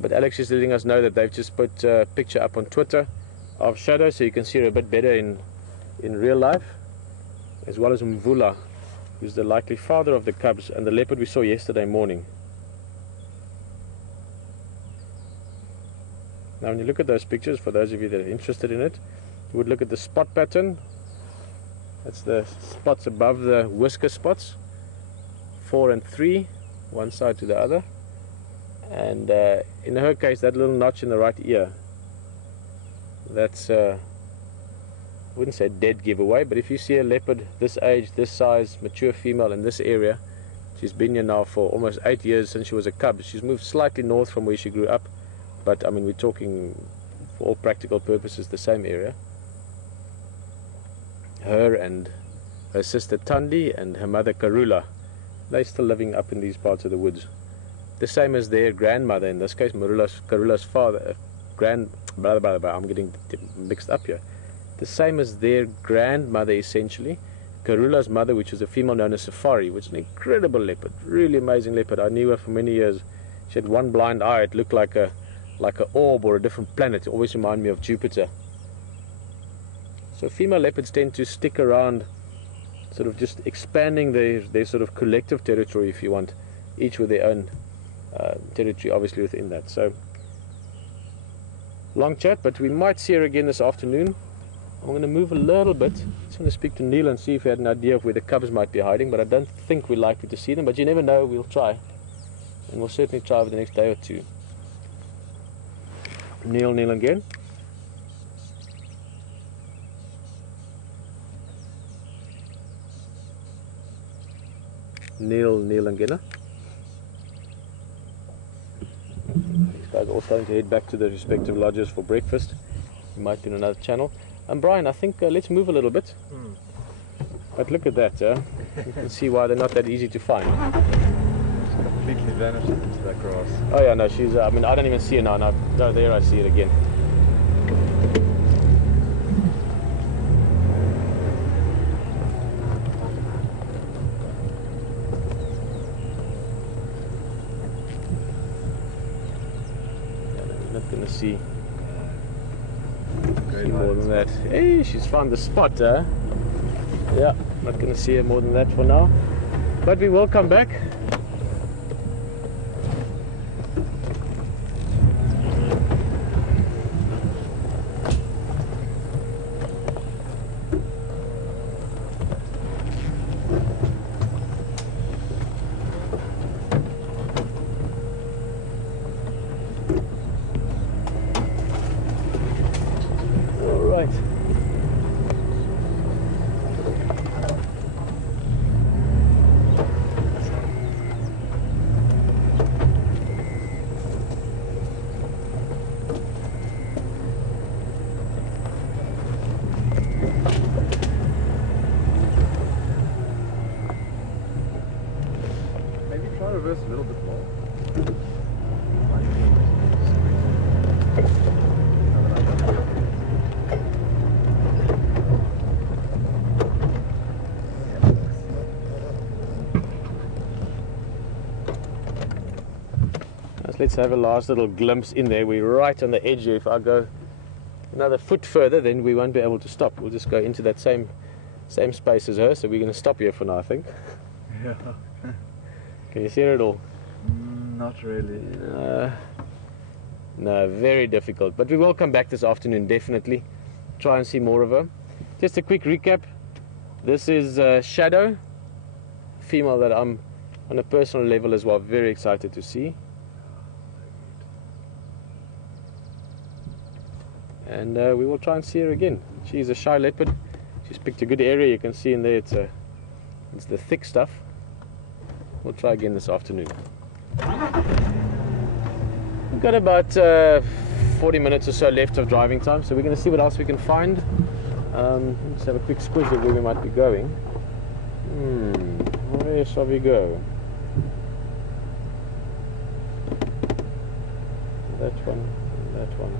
But Alex is letting us know that they've just put a picture up on Twitter of Shadow, so you can see her a bit better in real life, as well as Mvula, who's the likely father of the cubs, and the leopard we saw yesterday morning. Now when you look at those pictures, for those of you that are interested in it, you would look at the spot pattern. That's the spots above the whisker spots, 4 and 3, one side to the other. And in her case, that little notch in the right ear, that's, I wouldn't say dead giveaway, but if you see a leopard this age, this size, mature female in this area, she's been here now for almost 8 years since she was a cub. She's moved slightly north from where she grew up, but I mean, we're talking, for all practical purposes, the same area. Her and her sister Tandi and her mother Karula, they're still living up in these parts of the woods. The same as their grandmother, in this case Karula's father, I'm getting mixed up here. The same as their grandmother, essentially. Karula's mother, which was a female known as Safari, which is an incredible leopard, really amazing leopard. I knew her for many years. She had one blind eye. It looked like a orb or a different planet. It always reminded me of Jupiter. So female leopards tend to stick around, sort of just expanding their sort of collective territory, if you want, each with their own territory, obviously, within that. So, long chat, but we might see her again this afternoon. I'm going to move a little bit. Just want to speak to Neil and see if he had an idea of where the cubs might be hiding, but I don't think we're likely to see them, but you never know. We'll try, and we'll certainly try over the next day or two. Neil again. Neil again. These guys are all starting to head back to their respective lodges for breakfast. We might be on another channel. And Brian, I think let's move a little bit. But look at that, you can see why they're not that easy to find. She's completely vanished into that grass. Oh yeah, no, she's, I mean, I don't even see her now. No, there I see it again. Not gonna see more than that. Hey, she's found the spot, huh? Yeah, not gonna see her more than that for now, but we will come back. Reverse a little bit more. Let's have a last little glimpse in there. We're right on the edge here. If I go another foot further, then we won't be able to stop. We'll just go into that same space as her. So we're going to stop here for now, I think. Yeah. Can you see her at all? Not really. No, very difficult. But we will come back this afternoon, definitely. Try and see more of her. Just a quick recap. This is Shadow, female that I'm on a personal level as well very excited to see. And we will try and see her again. She's a shy leopard. She's picked a good area. You can see in there it's the thick stuff. We'll try again this afternoon. We've got about 40 minutes or so left of driving time, so we're going to see what else we can find. Let's have a quick squiz at where we might be going. Where shall we go? That one, that one.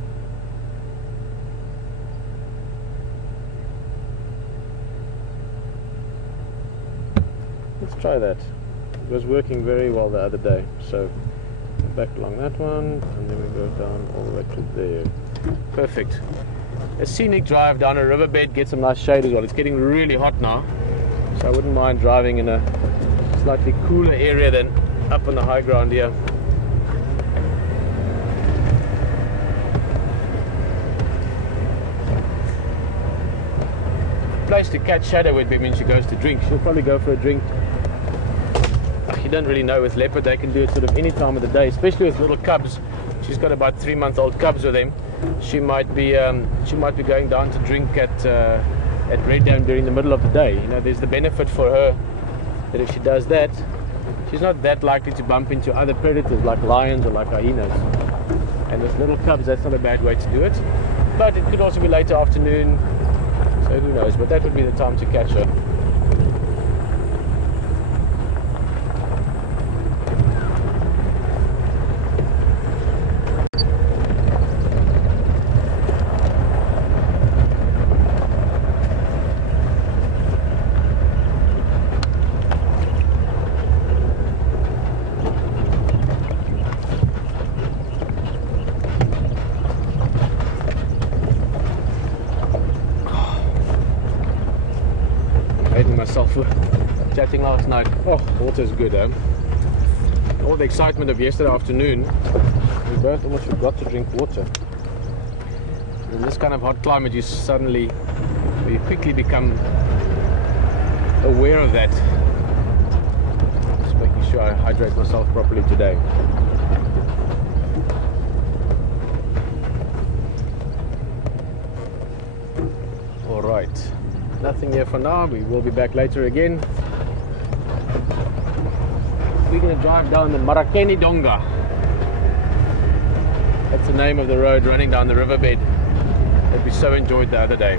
Let's try that. It was working very well the other day. So back along that one, and then we go down all the way to there. Perfect. A scenic drive down a riverbed, get some nice shade as well. It's getting really hot now, so I wouldn't mind driving in a slightly cooler area than up on the high ground here. Place to catch shadow would be when she goes to drink. She'll probably go for a drink. You don't really know with leopard, they can do it sort of any time of the day, especially with little cubs. She's got about 3-month-old cubs with them. She might be going down to drink at Red Dam during the middle of the day. You know, there's the benefit for her that if she does that, she's not that likely to bump into other predators like lions or like hyenas. And with little cubs, that's not a bad way to do it. But it could also be later afternoon, so who knows, but that would be the time to catch her. Myself chatting last night. Oh, water's good, eh? All the excitement of yesterday afternoon, we both almost forgot to drink water. In this kind of hot climate, you quickly become aware of that. Just making sure I hydrate myself properly today. All right. Nothing here for now. We will be back later again. We're going to drive down the Marakeni Donga. That's the name of the road running down the riverbed that we so enjoyed the other day.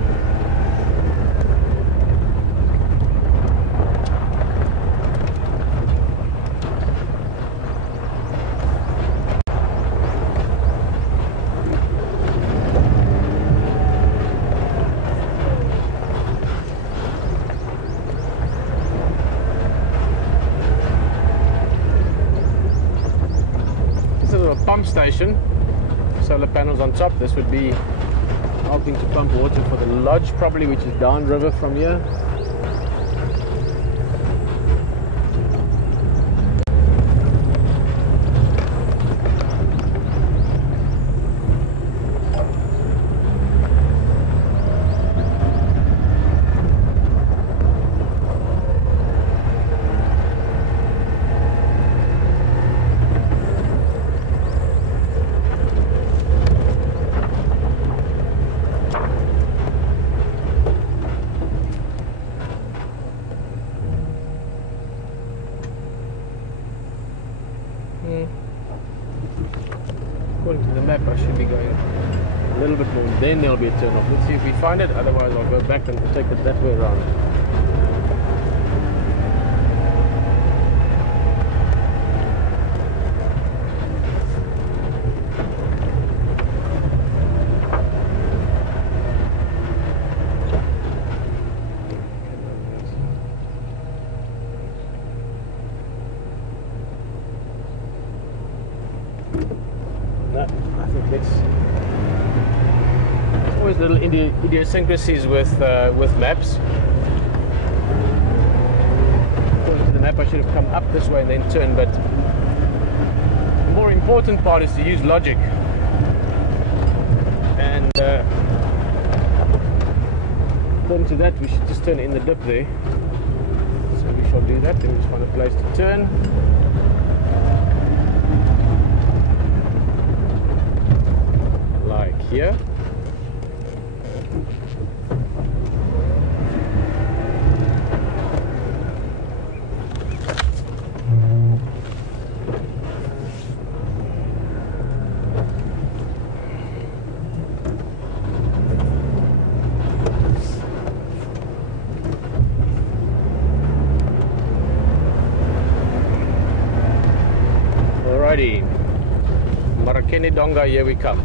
Pump station, solar panels on top. This would be helping to pump water for the lodge probably, which is downriver from here. According to the map, I should be going a little bit more, then there'll be a turn off. Let's see if we find it, otherwise I'll go back and take it that way around. There's always little idiosyncrasies with maps. According to the map, I should have come up this way and then turned, but the more important part is to use logic. And according to that, we should just turn in the dip there. So we shall do that. Then we just find a place to turn. Like here. Alrighty, Marakeni Donga, here we come.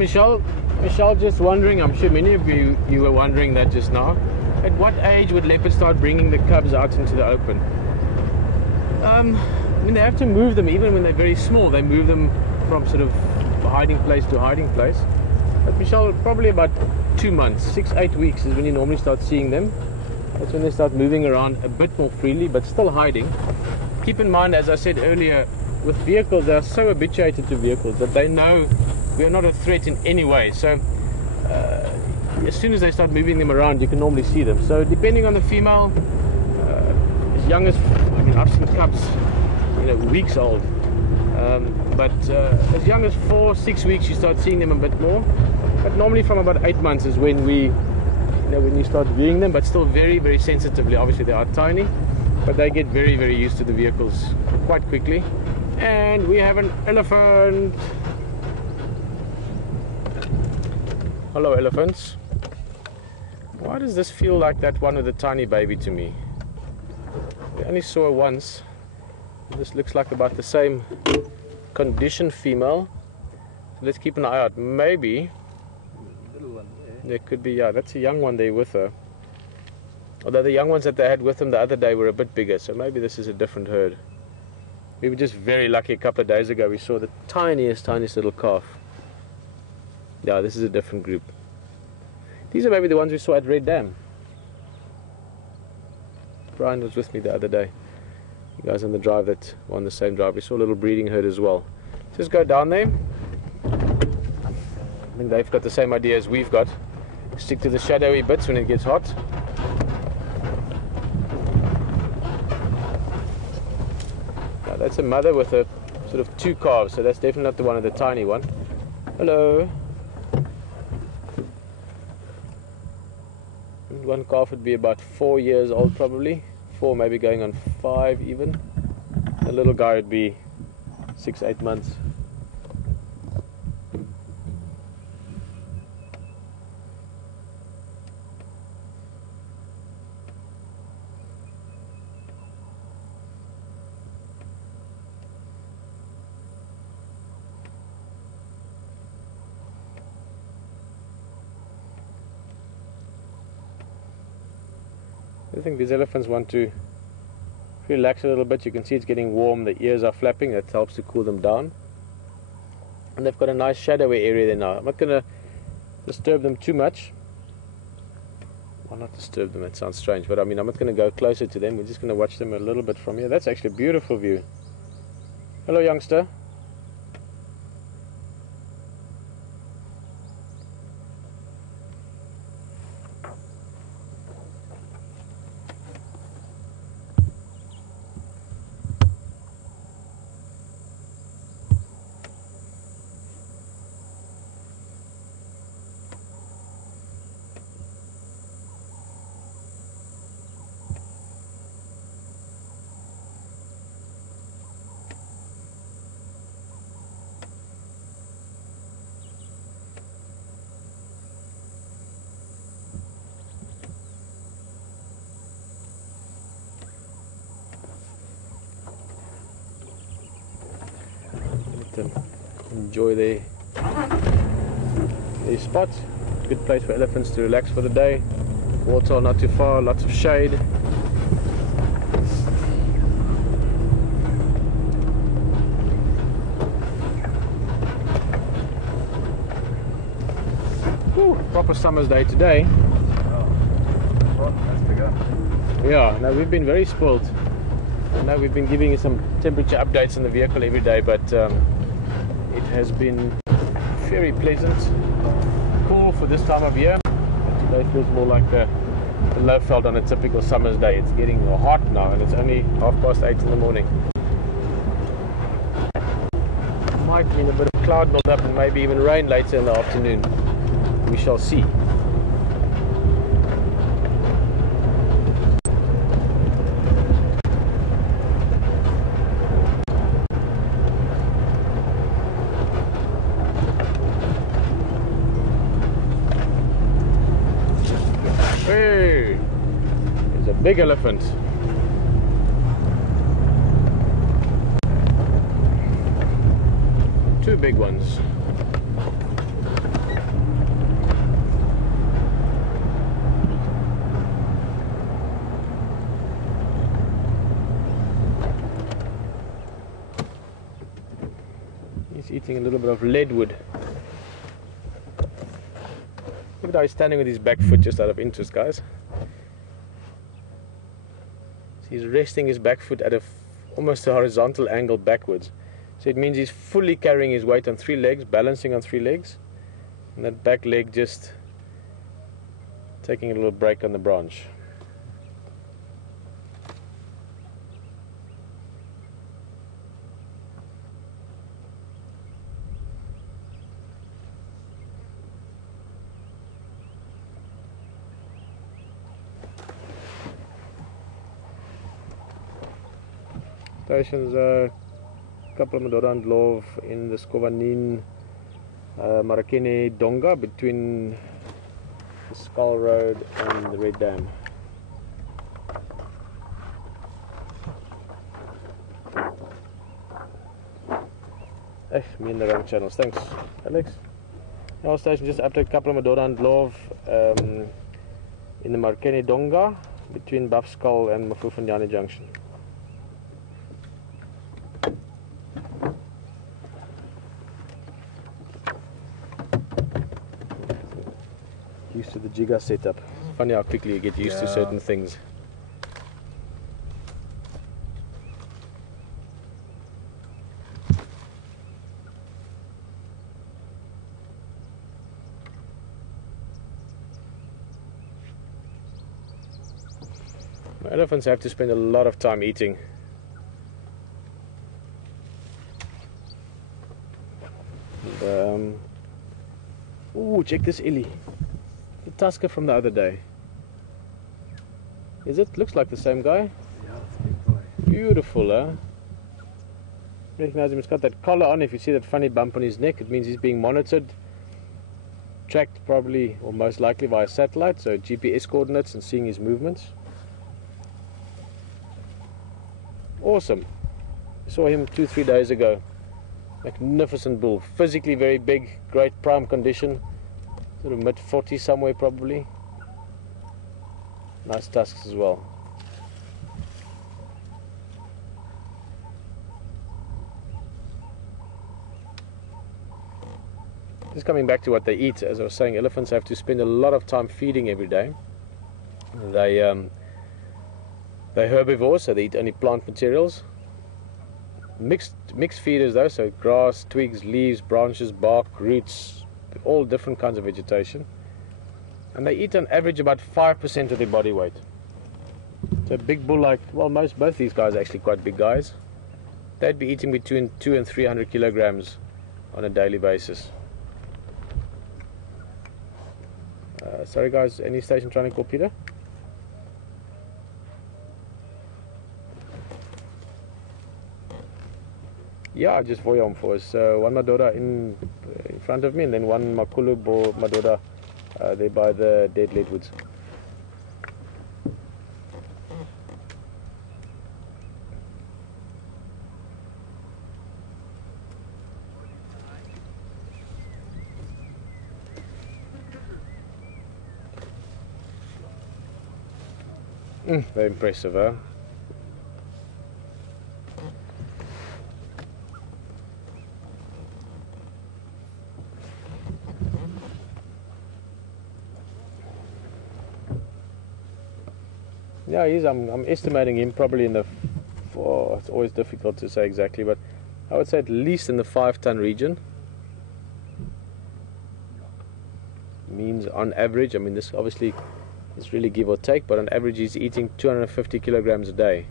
Michelle, just wondering, I'm sure many of you were wondering that just now. At what age would leopards start bringing the cubs out into the open? I mean, they have to move them even when they're very small. They move them from sort of hiding place to hiding place. But Michelle, probably about 2 months, 6-8 weeks is when you normally start seeing them. That's when they start moving around a bit more freely, but still hiding. Keep in mind, as I said earlier, with vehicles, they are so habituated to vehicles that they know we are not a threat in any way. So as soon as they start moving them around, you can normally see them. So depending on the female, as young as, I mean, I've seen cubs, you know, weeks old. But as young as 4-6 weeks, you start seeing them a bit more. But normally from about 8 months is when when you start viewing them, but still very, very sensitively. Obviously they are tiny, but they get very, very used to the vehicles quite quickly. And we have an elephant. Hello, elephants. Why does this feel like that one with the tiny baby to me? We only saw her once. This looks like about the same condition female. So let's keep an eye out. Maybe Little one there. there could be, yeah, that's a young one there with her. Although the young ones that they had with them the other day were a bit bigger, so maybe this is a different herd. We were just very lucky a couple of days ago. We saw the tiniest little calf. Yeah, this is a different group. These are maybe the ones we saw at Red Dam. Brian was with me the other day. You guys on the drive that were on the same drive. We saw a little breeding herd as well. Just go down there. I think they've got the same idea as we've got. Stick to the shadowy bits when it gets hot. Now that's a mother with a sort of 2 calves, so that's definitely not the one of the tiny one. Hello. One calf would be about 4 years old probably. 4, maybe going on 5 even. The little guy would be 6-8 months. I think these elephants want to relax a little bit. You can see it's getting warm, the ears are flapping, that helps to cool them down. And they've got a nice shadowy area there now. I'm not going to disturb them too much. Well, not disturb them, that sounds strange, but I mean, I'm not going to go closer to them. We're just going to watch them a little bit from here. That's actually a beautiful view. Hello, youngster. Enjoy their spots. Good place for elephants to relax for the day. Water not too far, lots of shade. Whew, proper summer's day today. Oh, that's to go. Yeah, no, we've been very spoiled. I know we've been giving you some temperature updates on the vehicle every day, but it has been very pleasant, cool for this time of year. Today feels more like the low felt on a typical summer's day. It's getting hot now and it's only 8:30 in the morning. Might mean a bit of cloud build up and maybe even rain later in the afternoon. We shall see. Hey, there's a big elephant. Two big ones. eating a little bit of leadwood. Look at how he's standing with his back foot, just out of interest, guys. So he's resting his back foot at almost a horizontal angle backwards. So it means he's fully carrying his weight on 3 legs, balancing on 3 legs, and that back leg just taking a little break on the branch. Stations a couple of Madora and Love in the Skovanin Marakene Donga between the Skull Road and the Red Dam. Me in the wrong channels. Thanks, Alex. Our station just after a couple of Madora and Love in the Marakene Donga between Buff Skull and Mafufanyane Junction. Used to the Jiga setup. Funny how quickly you get used to certain things. Elephants have to spend a lot of time eating. Ooh, check this illy. The tusker from the other day. Is it? Looks like the same guy. Yeah, it's a big boy. Beautiful, huh? Recognize him. He's got that collar on. If you see that funny bump on his neck, it means he's being monitored, tracked probably or most likely via satellite, so GPS coordinates and seeing his movements. Awesome. Saw him 2-3 days ago. Magnificent bull. Physically very big, great prime condition. Sort of mid-40s somewhere probably. Nice tusks as well. Just coming back to what they eat, as I was saying, elephants have to spend a lot of time feeding every day. They're herbivores, so they eat only plant materials. Mixed feeders though, so grass, twigs, leaves, branches, bark, roots, all different kinds of vegetation. And they eat on average about 5% of their body weight. So a big bull like, well, both these guys are actually quite big guys. They'd be eating between 200 and 300 kilograms on a daily basis. Sorry guys, any station trying to call Peter? Yeah, just Voyam for us. One Madora in front of me, and then one Makulu Madora there by the dead leadwoods. Very impressive, huh? Yeah, I'm estimating him probably in the, it's always difficult to say exactly, but I would say at least in the 5-ton region. Means on average, I mean this obviously is really give or take, but on average he's eating 250 kilograms a day.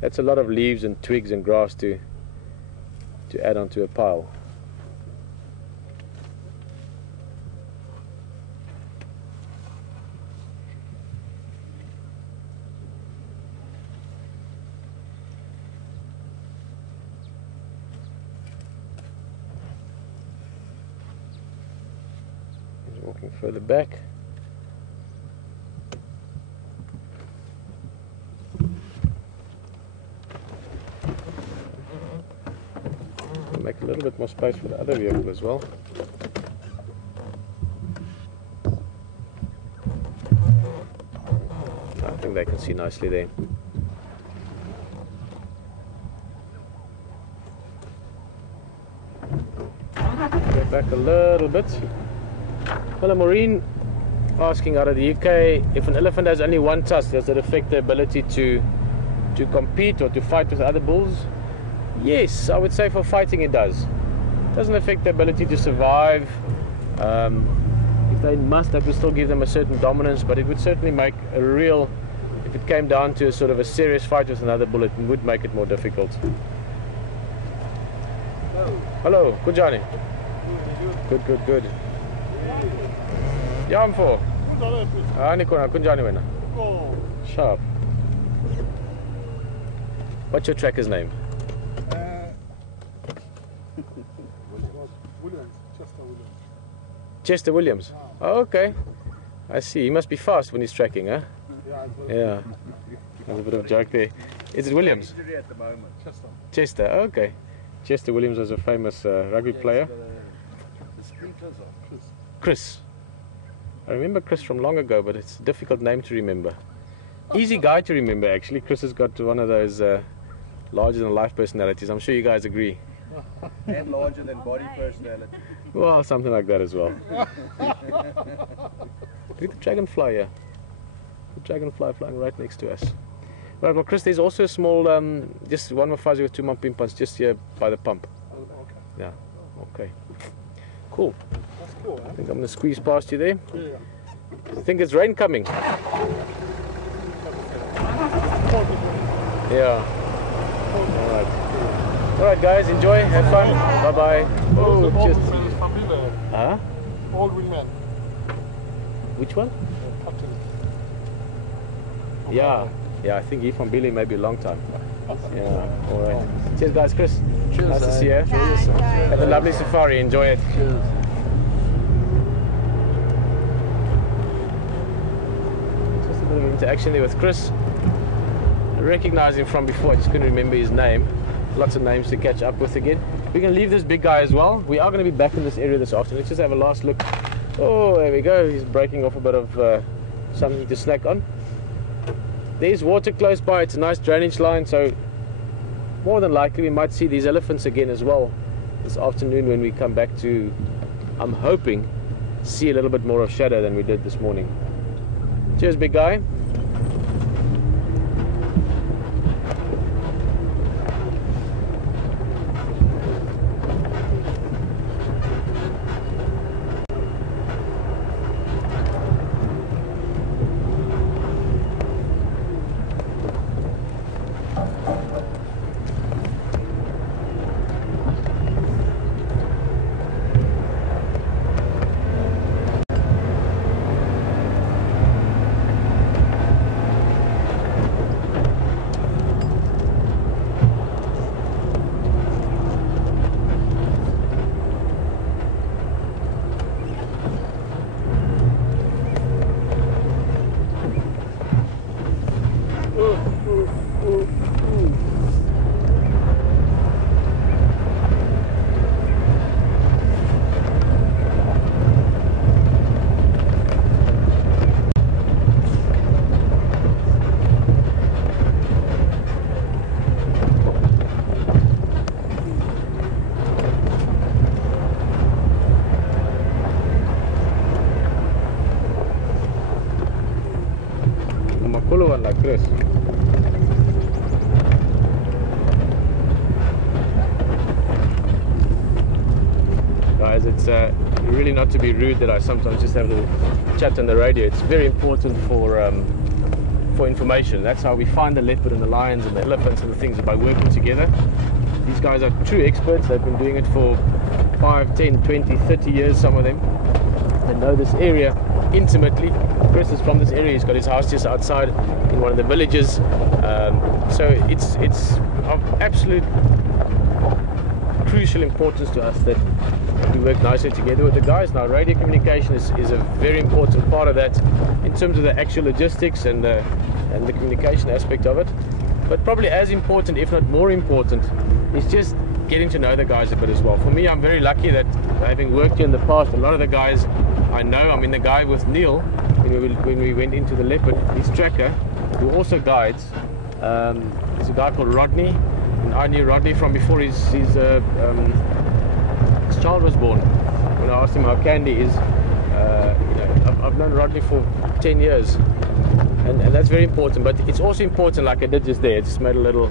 That's a lot of leaves and twigs and grass to add onto a pile. Walking further back. Make a little bit more space for the other vehicle as well. I think they can see nicely there. back a little bit. Hello Maureen, asking out of the UK, if an elephant has only one tusk, does that affect the ability to compete or to fight with other bulls? Yes, I would say for fighting it does. It doesn't affect the ability to survive. If they must, that would still give them a certain dominance, but it would certainly make a real, if it came down to a sort of a serious fight with another bull, it would make it more difficult. Hello, good Johnny. Good. Yeah, I'm for. Good Johnny winner. Sharp. What's your tracker's name? Chester Williams. Oh, okay. I see. He must be fast when he's tracking, huh? Yeah. There's a bit of a joke there. Is it Williams? At the moment. Chester. Oh, okay. Chester Williams was a famous rugby player. The sprinters are Chris. I remember Chris from long ago, but it's a difficult name to remember. Easy guy to remember, actually. Chris has got one of those larger-than-life personalities. I'm sure you guys agree. and larger than body personality. Well, something like that as well. Look at the dragonfly here. The dragonfly flying right next to us. Right, well, Chris, there's also a small, just one more fuzzy with 2 mumpimpans just here by the pump. Okay. Yeah, okay. Cool. That's cool, I huh? think I'm going to squeeze past you there. Yeah. I think it's rain coming. Yeah. Alright guys, enjoy, have fun. Bye bye. Oh, just. Huh? Old women. Which one? Yeah, I think he from Billy maybe a long time. Yeah, alright. Cheers guys, Chris. Cheers. Nice to see you. Have a lovely safari, enjoy it. Cheers. Just a bit of interaction there with Chris. I recognize him from before, I just couldn't remember his name. Lots of names to catch up with again. We're going to leave this big guy as well. We are going to be back in this area this afternoon. Let's just have a last look. Oh, there we go. He's breaking off a bit of something to snack on. There's water close by. It's a nice drainage line, so more than likely we might see these elephants again as well this afternoon when we come back to, I'm hoping, see a little bit more of shadow than we did this morning. Cheers, big guy. One like this. Guys, it's really not to be rude that I sometimes just have a chat on the radio. It's very important for information. That's how we find the leopard and the lions and the elephants and the things, by working together. These guys are true experts. They've been doing it for 5, 10, 20, 30 years, some of them. They know this area intimately. Chris is from this area. He's got his house just outside in one of the villages. So it's of absolute crucial importance to us that we work nicely together with the guys. Now, radio communication is a very important part of that in terms of the actual logistics and the communication aspect of it. But probably as important, if not more important, is just getting to know the guys a bit as well. For me, I'm very lucky that, having worked here in the past, a lot of the guys I know. I mean, the guy with Neil, when we went into the leopard, his tracker, who also guides, there's a guy called Rodney, and I knew Rodney from before his child was born. when I asked him how Candy is, I've known Rodney for 10 years, and that's very important. But it's also important, like I did just there, I just made a little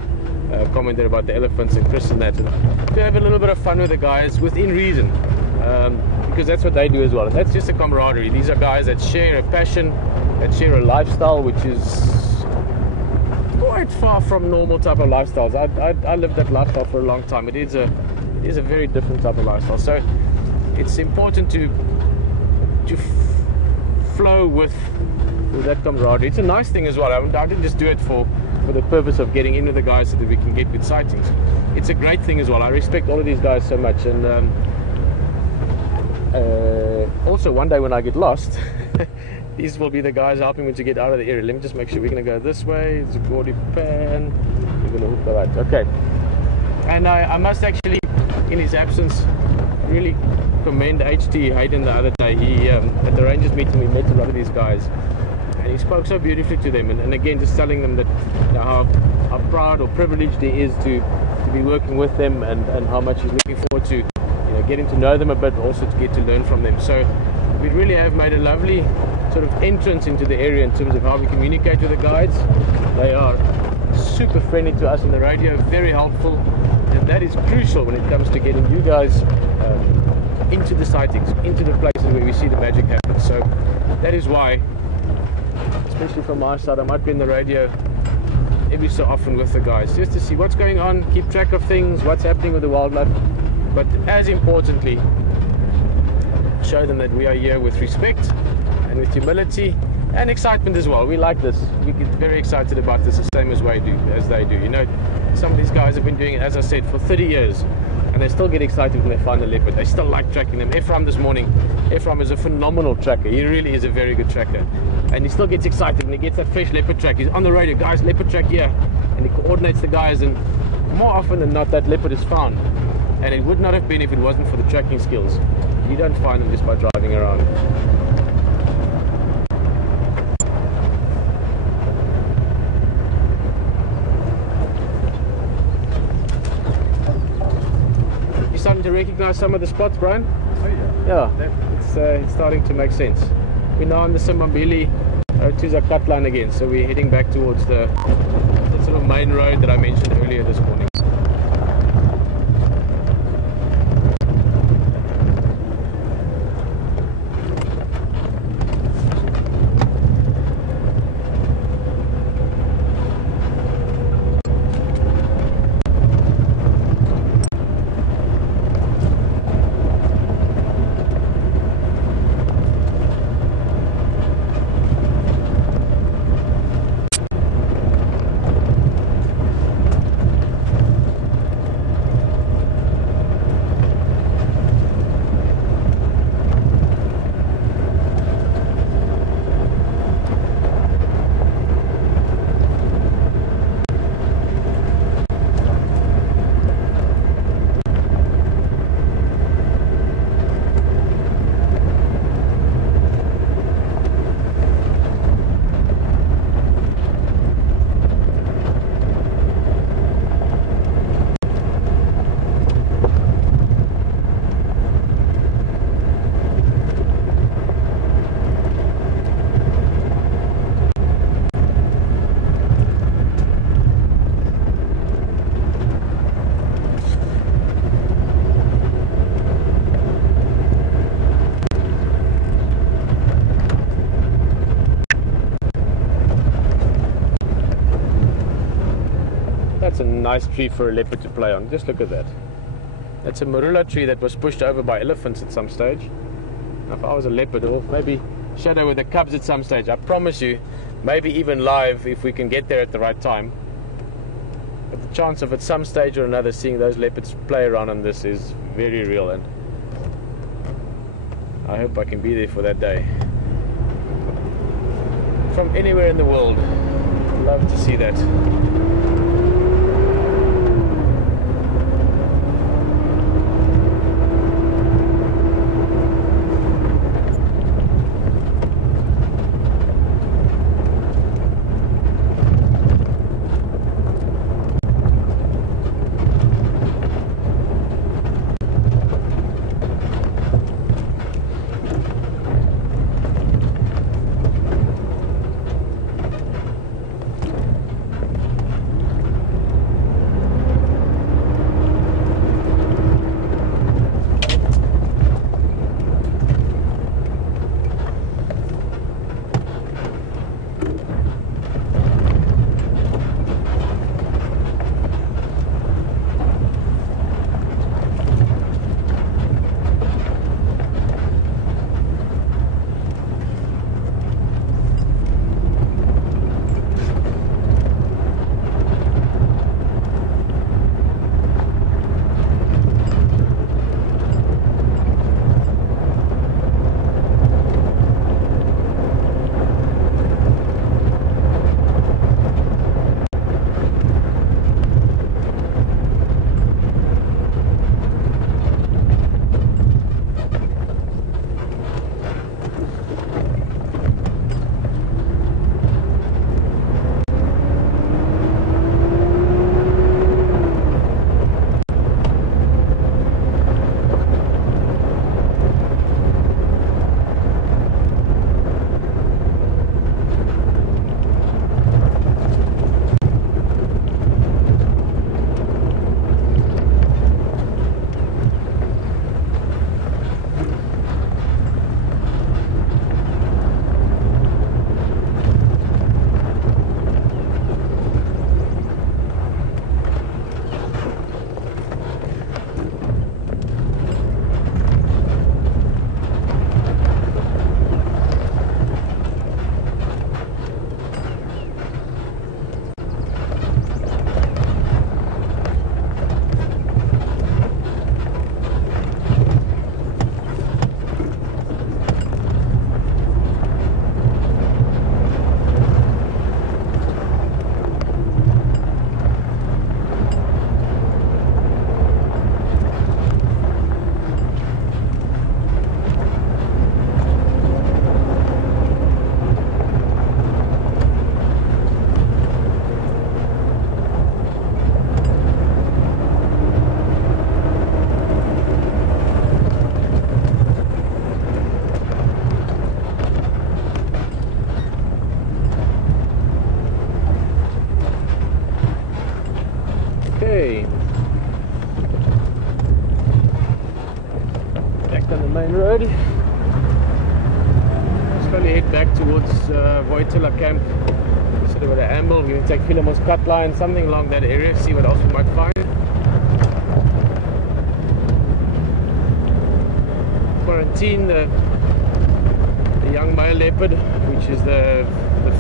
comment there about the elephants and Chris and that, and to have a little bit of fun with the guys within reason, because that's what they do as well. And that's just a camaraderie. These are guys that share a passion, that share a lifestyle which is quite far from normal type of lifestyles. I lived that lifestyle for a long time. It is a very different type of lifestyle. So it's important to flow with that camaraderie. It's a nice thing as well. I didn't just do it for the purpose of getting in with the guys so that we can get good sightings. It's a great thing as well. I respect all of these guys so much, and also one day when I get lost, these will be the guys helping me to get out of the area. Let me just make sure we're going to go this way. It's a Gordy pan. We're going to hook the right. Okay. And I must actually, in his absence, really commend HT Hayden the other day. He at the Rangers meeting, we met a lot of these guys, and he spoke so beautifully to them. And again, just telling them that how proud or privileged he is to be working with them, and how much he's looking forward to getting to know them a bit, but also to get to learn from them. So we really have made a lovely sort of entrance into the area in terms of how we communicate with the guides. They are super friendly to us on the radio, very helpful, and that is crucial when it comes to getting you guys into the sightings, into the places where we see the magic happen. So that is why, especially from my side, I might be in the radio every so often with the guys, just to see what's going on, keep track of things, what's happening with the wildlife, but as importantly, show them that we are here with respect and with humility and excitement as well. We like this. We get very excited about this the same as they do. Some of these guys have been doing it, as I said, for 30 years, and they still get excited when they find a leopard. They still like tracking them. Ephraim this morning, Ephraim is a phenomenal tracker. He really is a very good tracker, and he still gets excited when he gets that fresh leopard track. He's on the radio, guys, leopard track here, and he coordinates the guys, and more often than not that leopard is found, and it would not have been if it wasn't for the tracking skills. You don't find them just by driving around. You're starting to recognize some of the spots, Brian? Oh yeah. It's starting to make sense. We're now on the Simbambili Arathusa cut line again, so we're heading back towards the sort of main road that I mentioned earlier this morning. That's a nice tree for a leopard to play on. Just look at that. That's a marula tree that was pushed over by elephants at some stage. Now, if I was a leopard, or maybe shadow with the cubs at some stage, I promise you, maybe even live if we can get there at the right time. But the chance of at some stage or another seeing those leopards play around on this is very real, and I hope I can be there for that day. From anywhere in the world, love to see that. till I camp. Sort of at an amble. We're going to take Philemon's cut line, something along that area, see what else we might find. Quarantine the young male leopard, which is the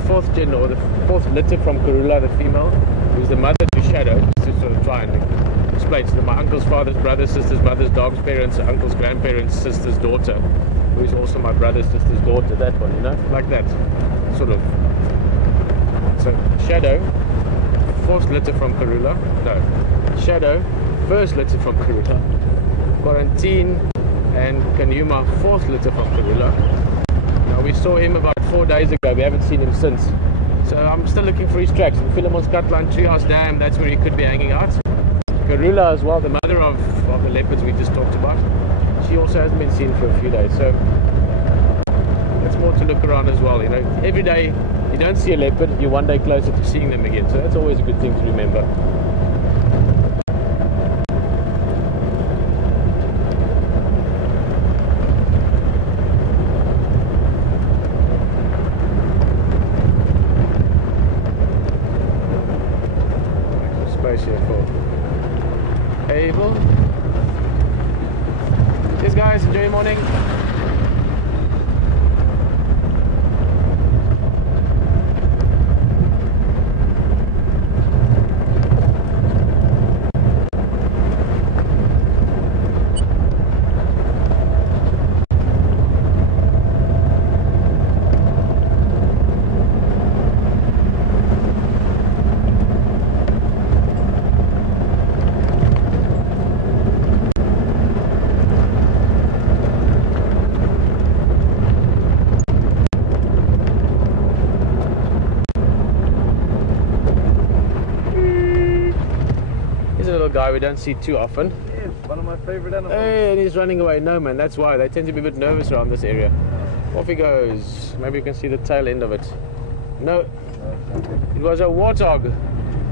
fourth gen or the fourth litter from Karula, the female, who's the mother to Shadow, just to sort of try and explain to them. My uncle's father's brother, sister's mother's dog's parents, uncle's grandparents, sister's daughter, who is also my brother's sister's daughter, that one, you know, like that, sort of. So Shadow, fourth litter from Karula, no, Shadow, first litter from Karula, Quarantine and Djuma, fourth litter from Karula. Now we saw him about 4 days ago, we haven't seen him since. So I'm still looking for his tracks. In Philemon's cut line, Treehouse Dam, that's where he could be hanging out. Karula as well, the mother of the leopards we just talked about. She also hasn't been seen for a few days. So that's more to look around as well. You know, every day you don't see a leopard, you're one day closer to seeing them again. So that's always a good thing to remember. Here for Abel. Cheers guys, enjoy your morning. Guy we don't see too often. Yes, one of my favorite animals. Hey, and he's running away. No man, that's why they tend to be a bit nervous around this area. Off he goes. Maybe you can see the tail end of it. No, it was a warthog.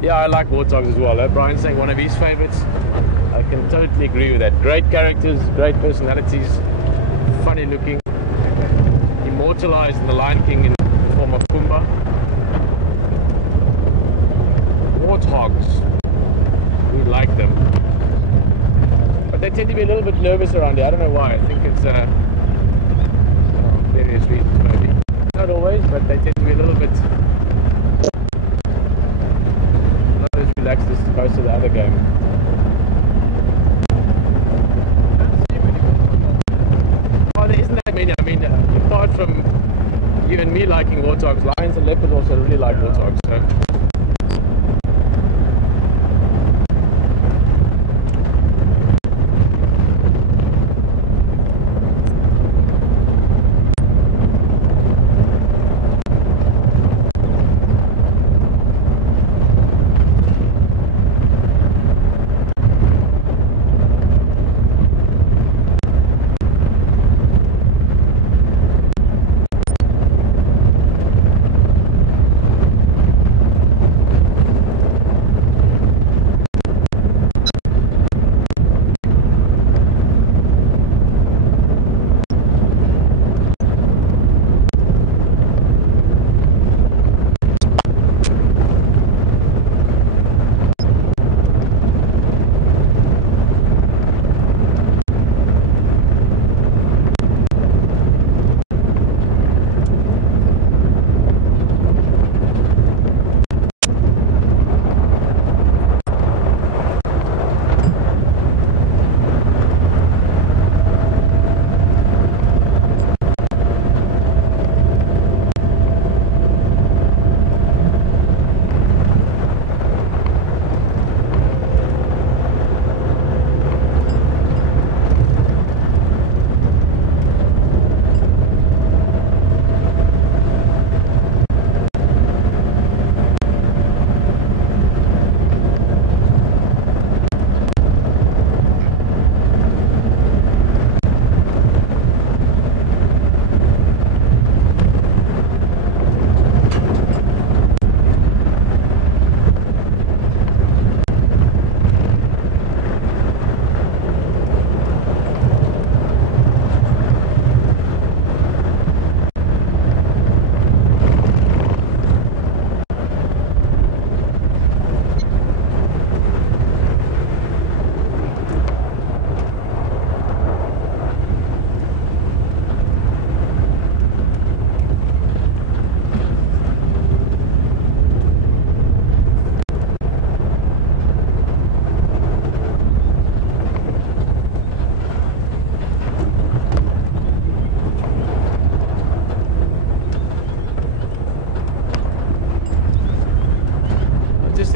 Yeah, I like warthogs as well. Brian's saying one of his favorites. I can totally agree with that. Great characters, great personalities, funny looking, immortalized in the Lion King in the form of Pumbaa. Warthogs. We like them, but they tend to be a little bit nervous around here. I don't know why. I think it's various reasons maybe. Not always, but they tend to be a little bit not as relaxed as opposed to the other game. Oh, there isn't that many. I mean, apart from you and me liking warthogs, lions and leopards also really like warthogs. So.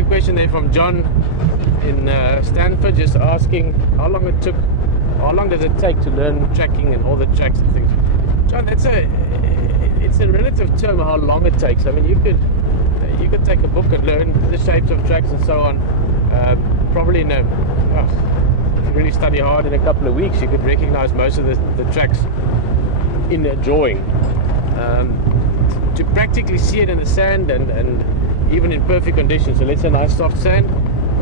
a question there from John in Stanford, just asking how long does it take to learn tracking and all the tracks and things. John, it's a relative term how long it takes. I mean, you could take a book and learn the shapes of tracks and so on. Probably if you really study hard in a couple of weeks, you could recognize most of the tracks in a drawing. To practically see it in the sand and even in perfect conditions, so let's say nice soft sand,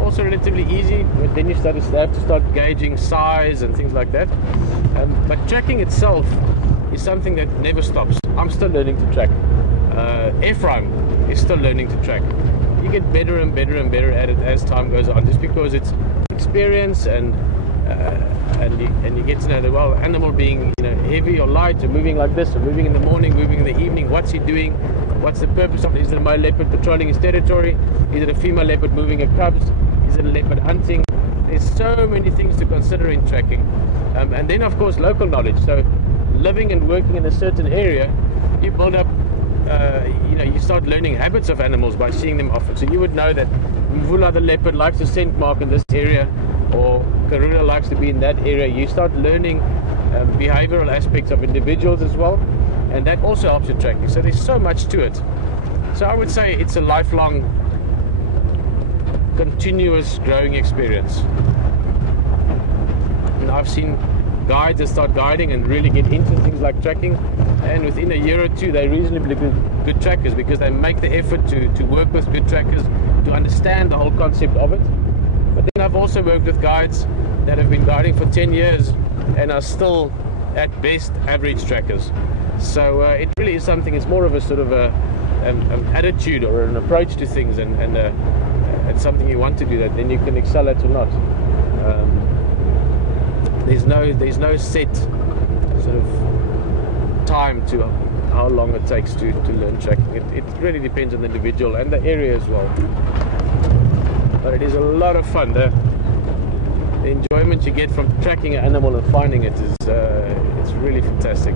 also relatively easy, but then you have to start gauging size and things like that. But tracking itself is something that never stops. I'm still learning to track. Ephraim is still learning to track. You get better and better and better at it as time goes on, just because it's experience and you get to know the animal being heavy or light, or moving like this, or moving in the morning, moving in the evening. What's he doing? What's the purpose of it? Is it a male leopard patrolling his territory? Is it a female leopard moving her cubs? Is it a leopard hunting? There's so many things to consider in tracking, and then of course local knowledge. So living and working in a certain area, you build up you start learning habits of animals by seeing them often. So you would know that Mvula the leopard likes to scent mark in this area, or Karuna likes to be in that area. You start learning behavioral aspects of individuals as well, and that also helps you tracking. So there's so much to it. So I would say it's a lifelong, continuous growing experience. And I've seen guides that start guiding and really get into things like tracking, and within a year or two they're reasonably good trackers, because they make the effort to work with good trackers, to understand the whole concept of it. But then I've also worked with guides that have been guiding for 10 years and are still at best average trackers. So it really is something, it's more of a sort of an attitude or an approach to things, and it's something you want to do, that then you can excel at or not. There's no set sort of time to how long it takes to learn tracking. It really depends on the individual and the area as well. But it is a lot of fun. The enjoyment you get from tracking an animal and finding it is it's really fantastic.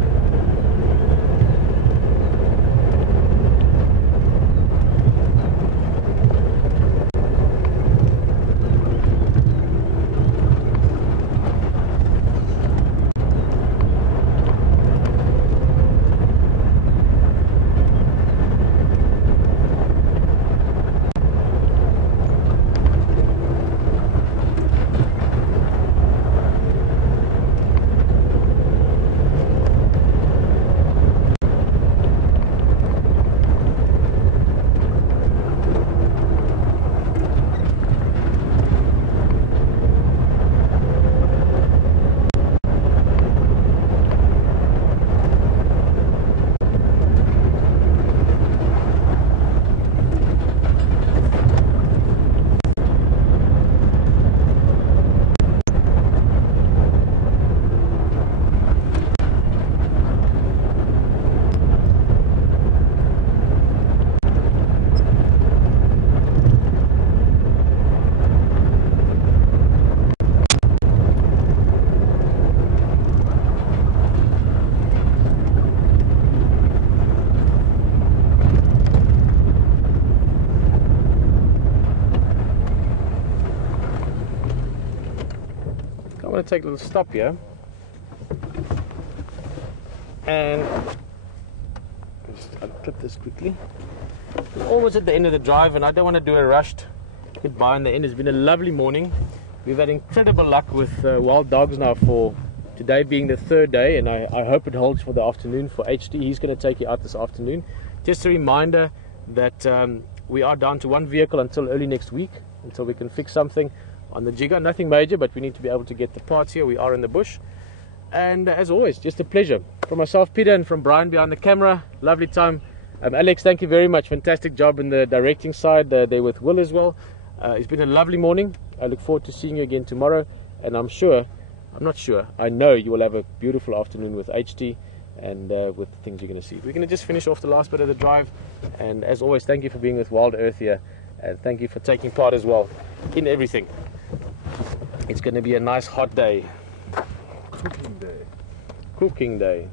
I'm going to take a little stop here and just unclip this quickly. We're almost at the end of the drive, and I don't want to do a rushed goodbye in the end. It's been a lovely morning. We've had incredible luck with wild dogs now, for today being the third day, and I hope it holds for the afternoon for HD. He's going to take you out this afternoon. Just a reminder that we are down to one vehicle until early next week, until we can fix something on the jigger. Nothing major, but we need to be able to get the parts here. We are in the bush. And as always, just a pleasure. From myself, Peter, and from Brian behind the camera, lovely time. Alex, thank you very much. Fantastic job in the directing side there with Will as well. It's been a lovely morning. I look forward to seeing you again tomorrow. And I know you will have a beautiful afternoon with HD and with the things you're going to see. We're going to just finish off the last bit of the drive. And as always, thank you for being with Wild Earth here. And thank you for taking part as well in everything. It's going to be a nice hot day. Cooking day.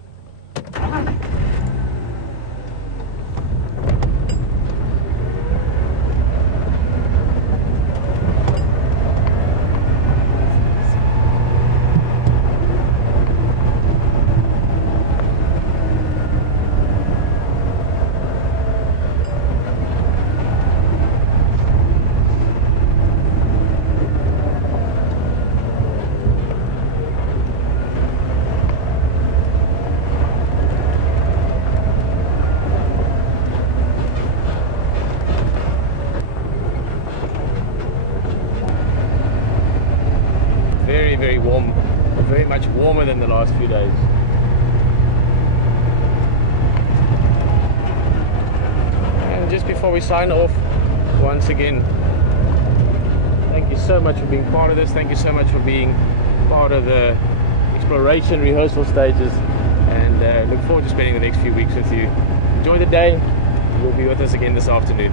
very warm, very much warmer than the last few days. And just before we sign off, once again, thank you so much for being part of this. Thank you so much for being part of the exploration rehearsal stages, and look forward to spending the next few weeks with you. Enjoy the day. You'll be with us again this afternoon.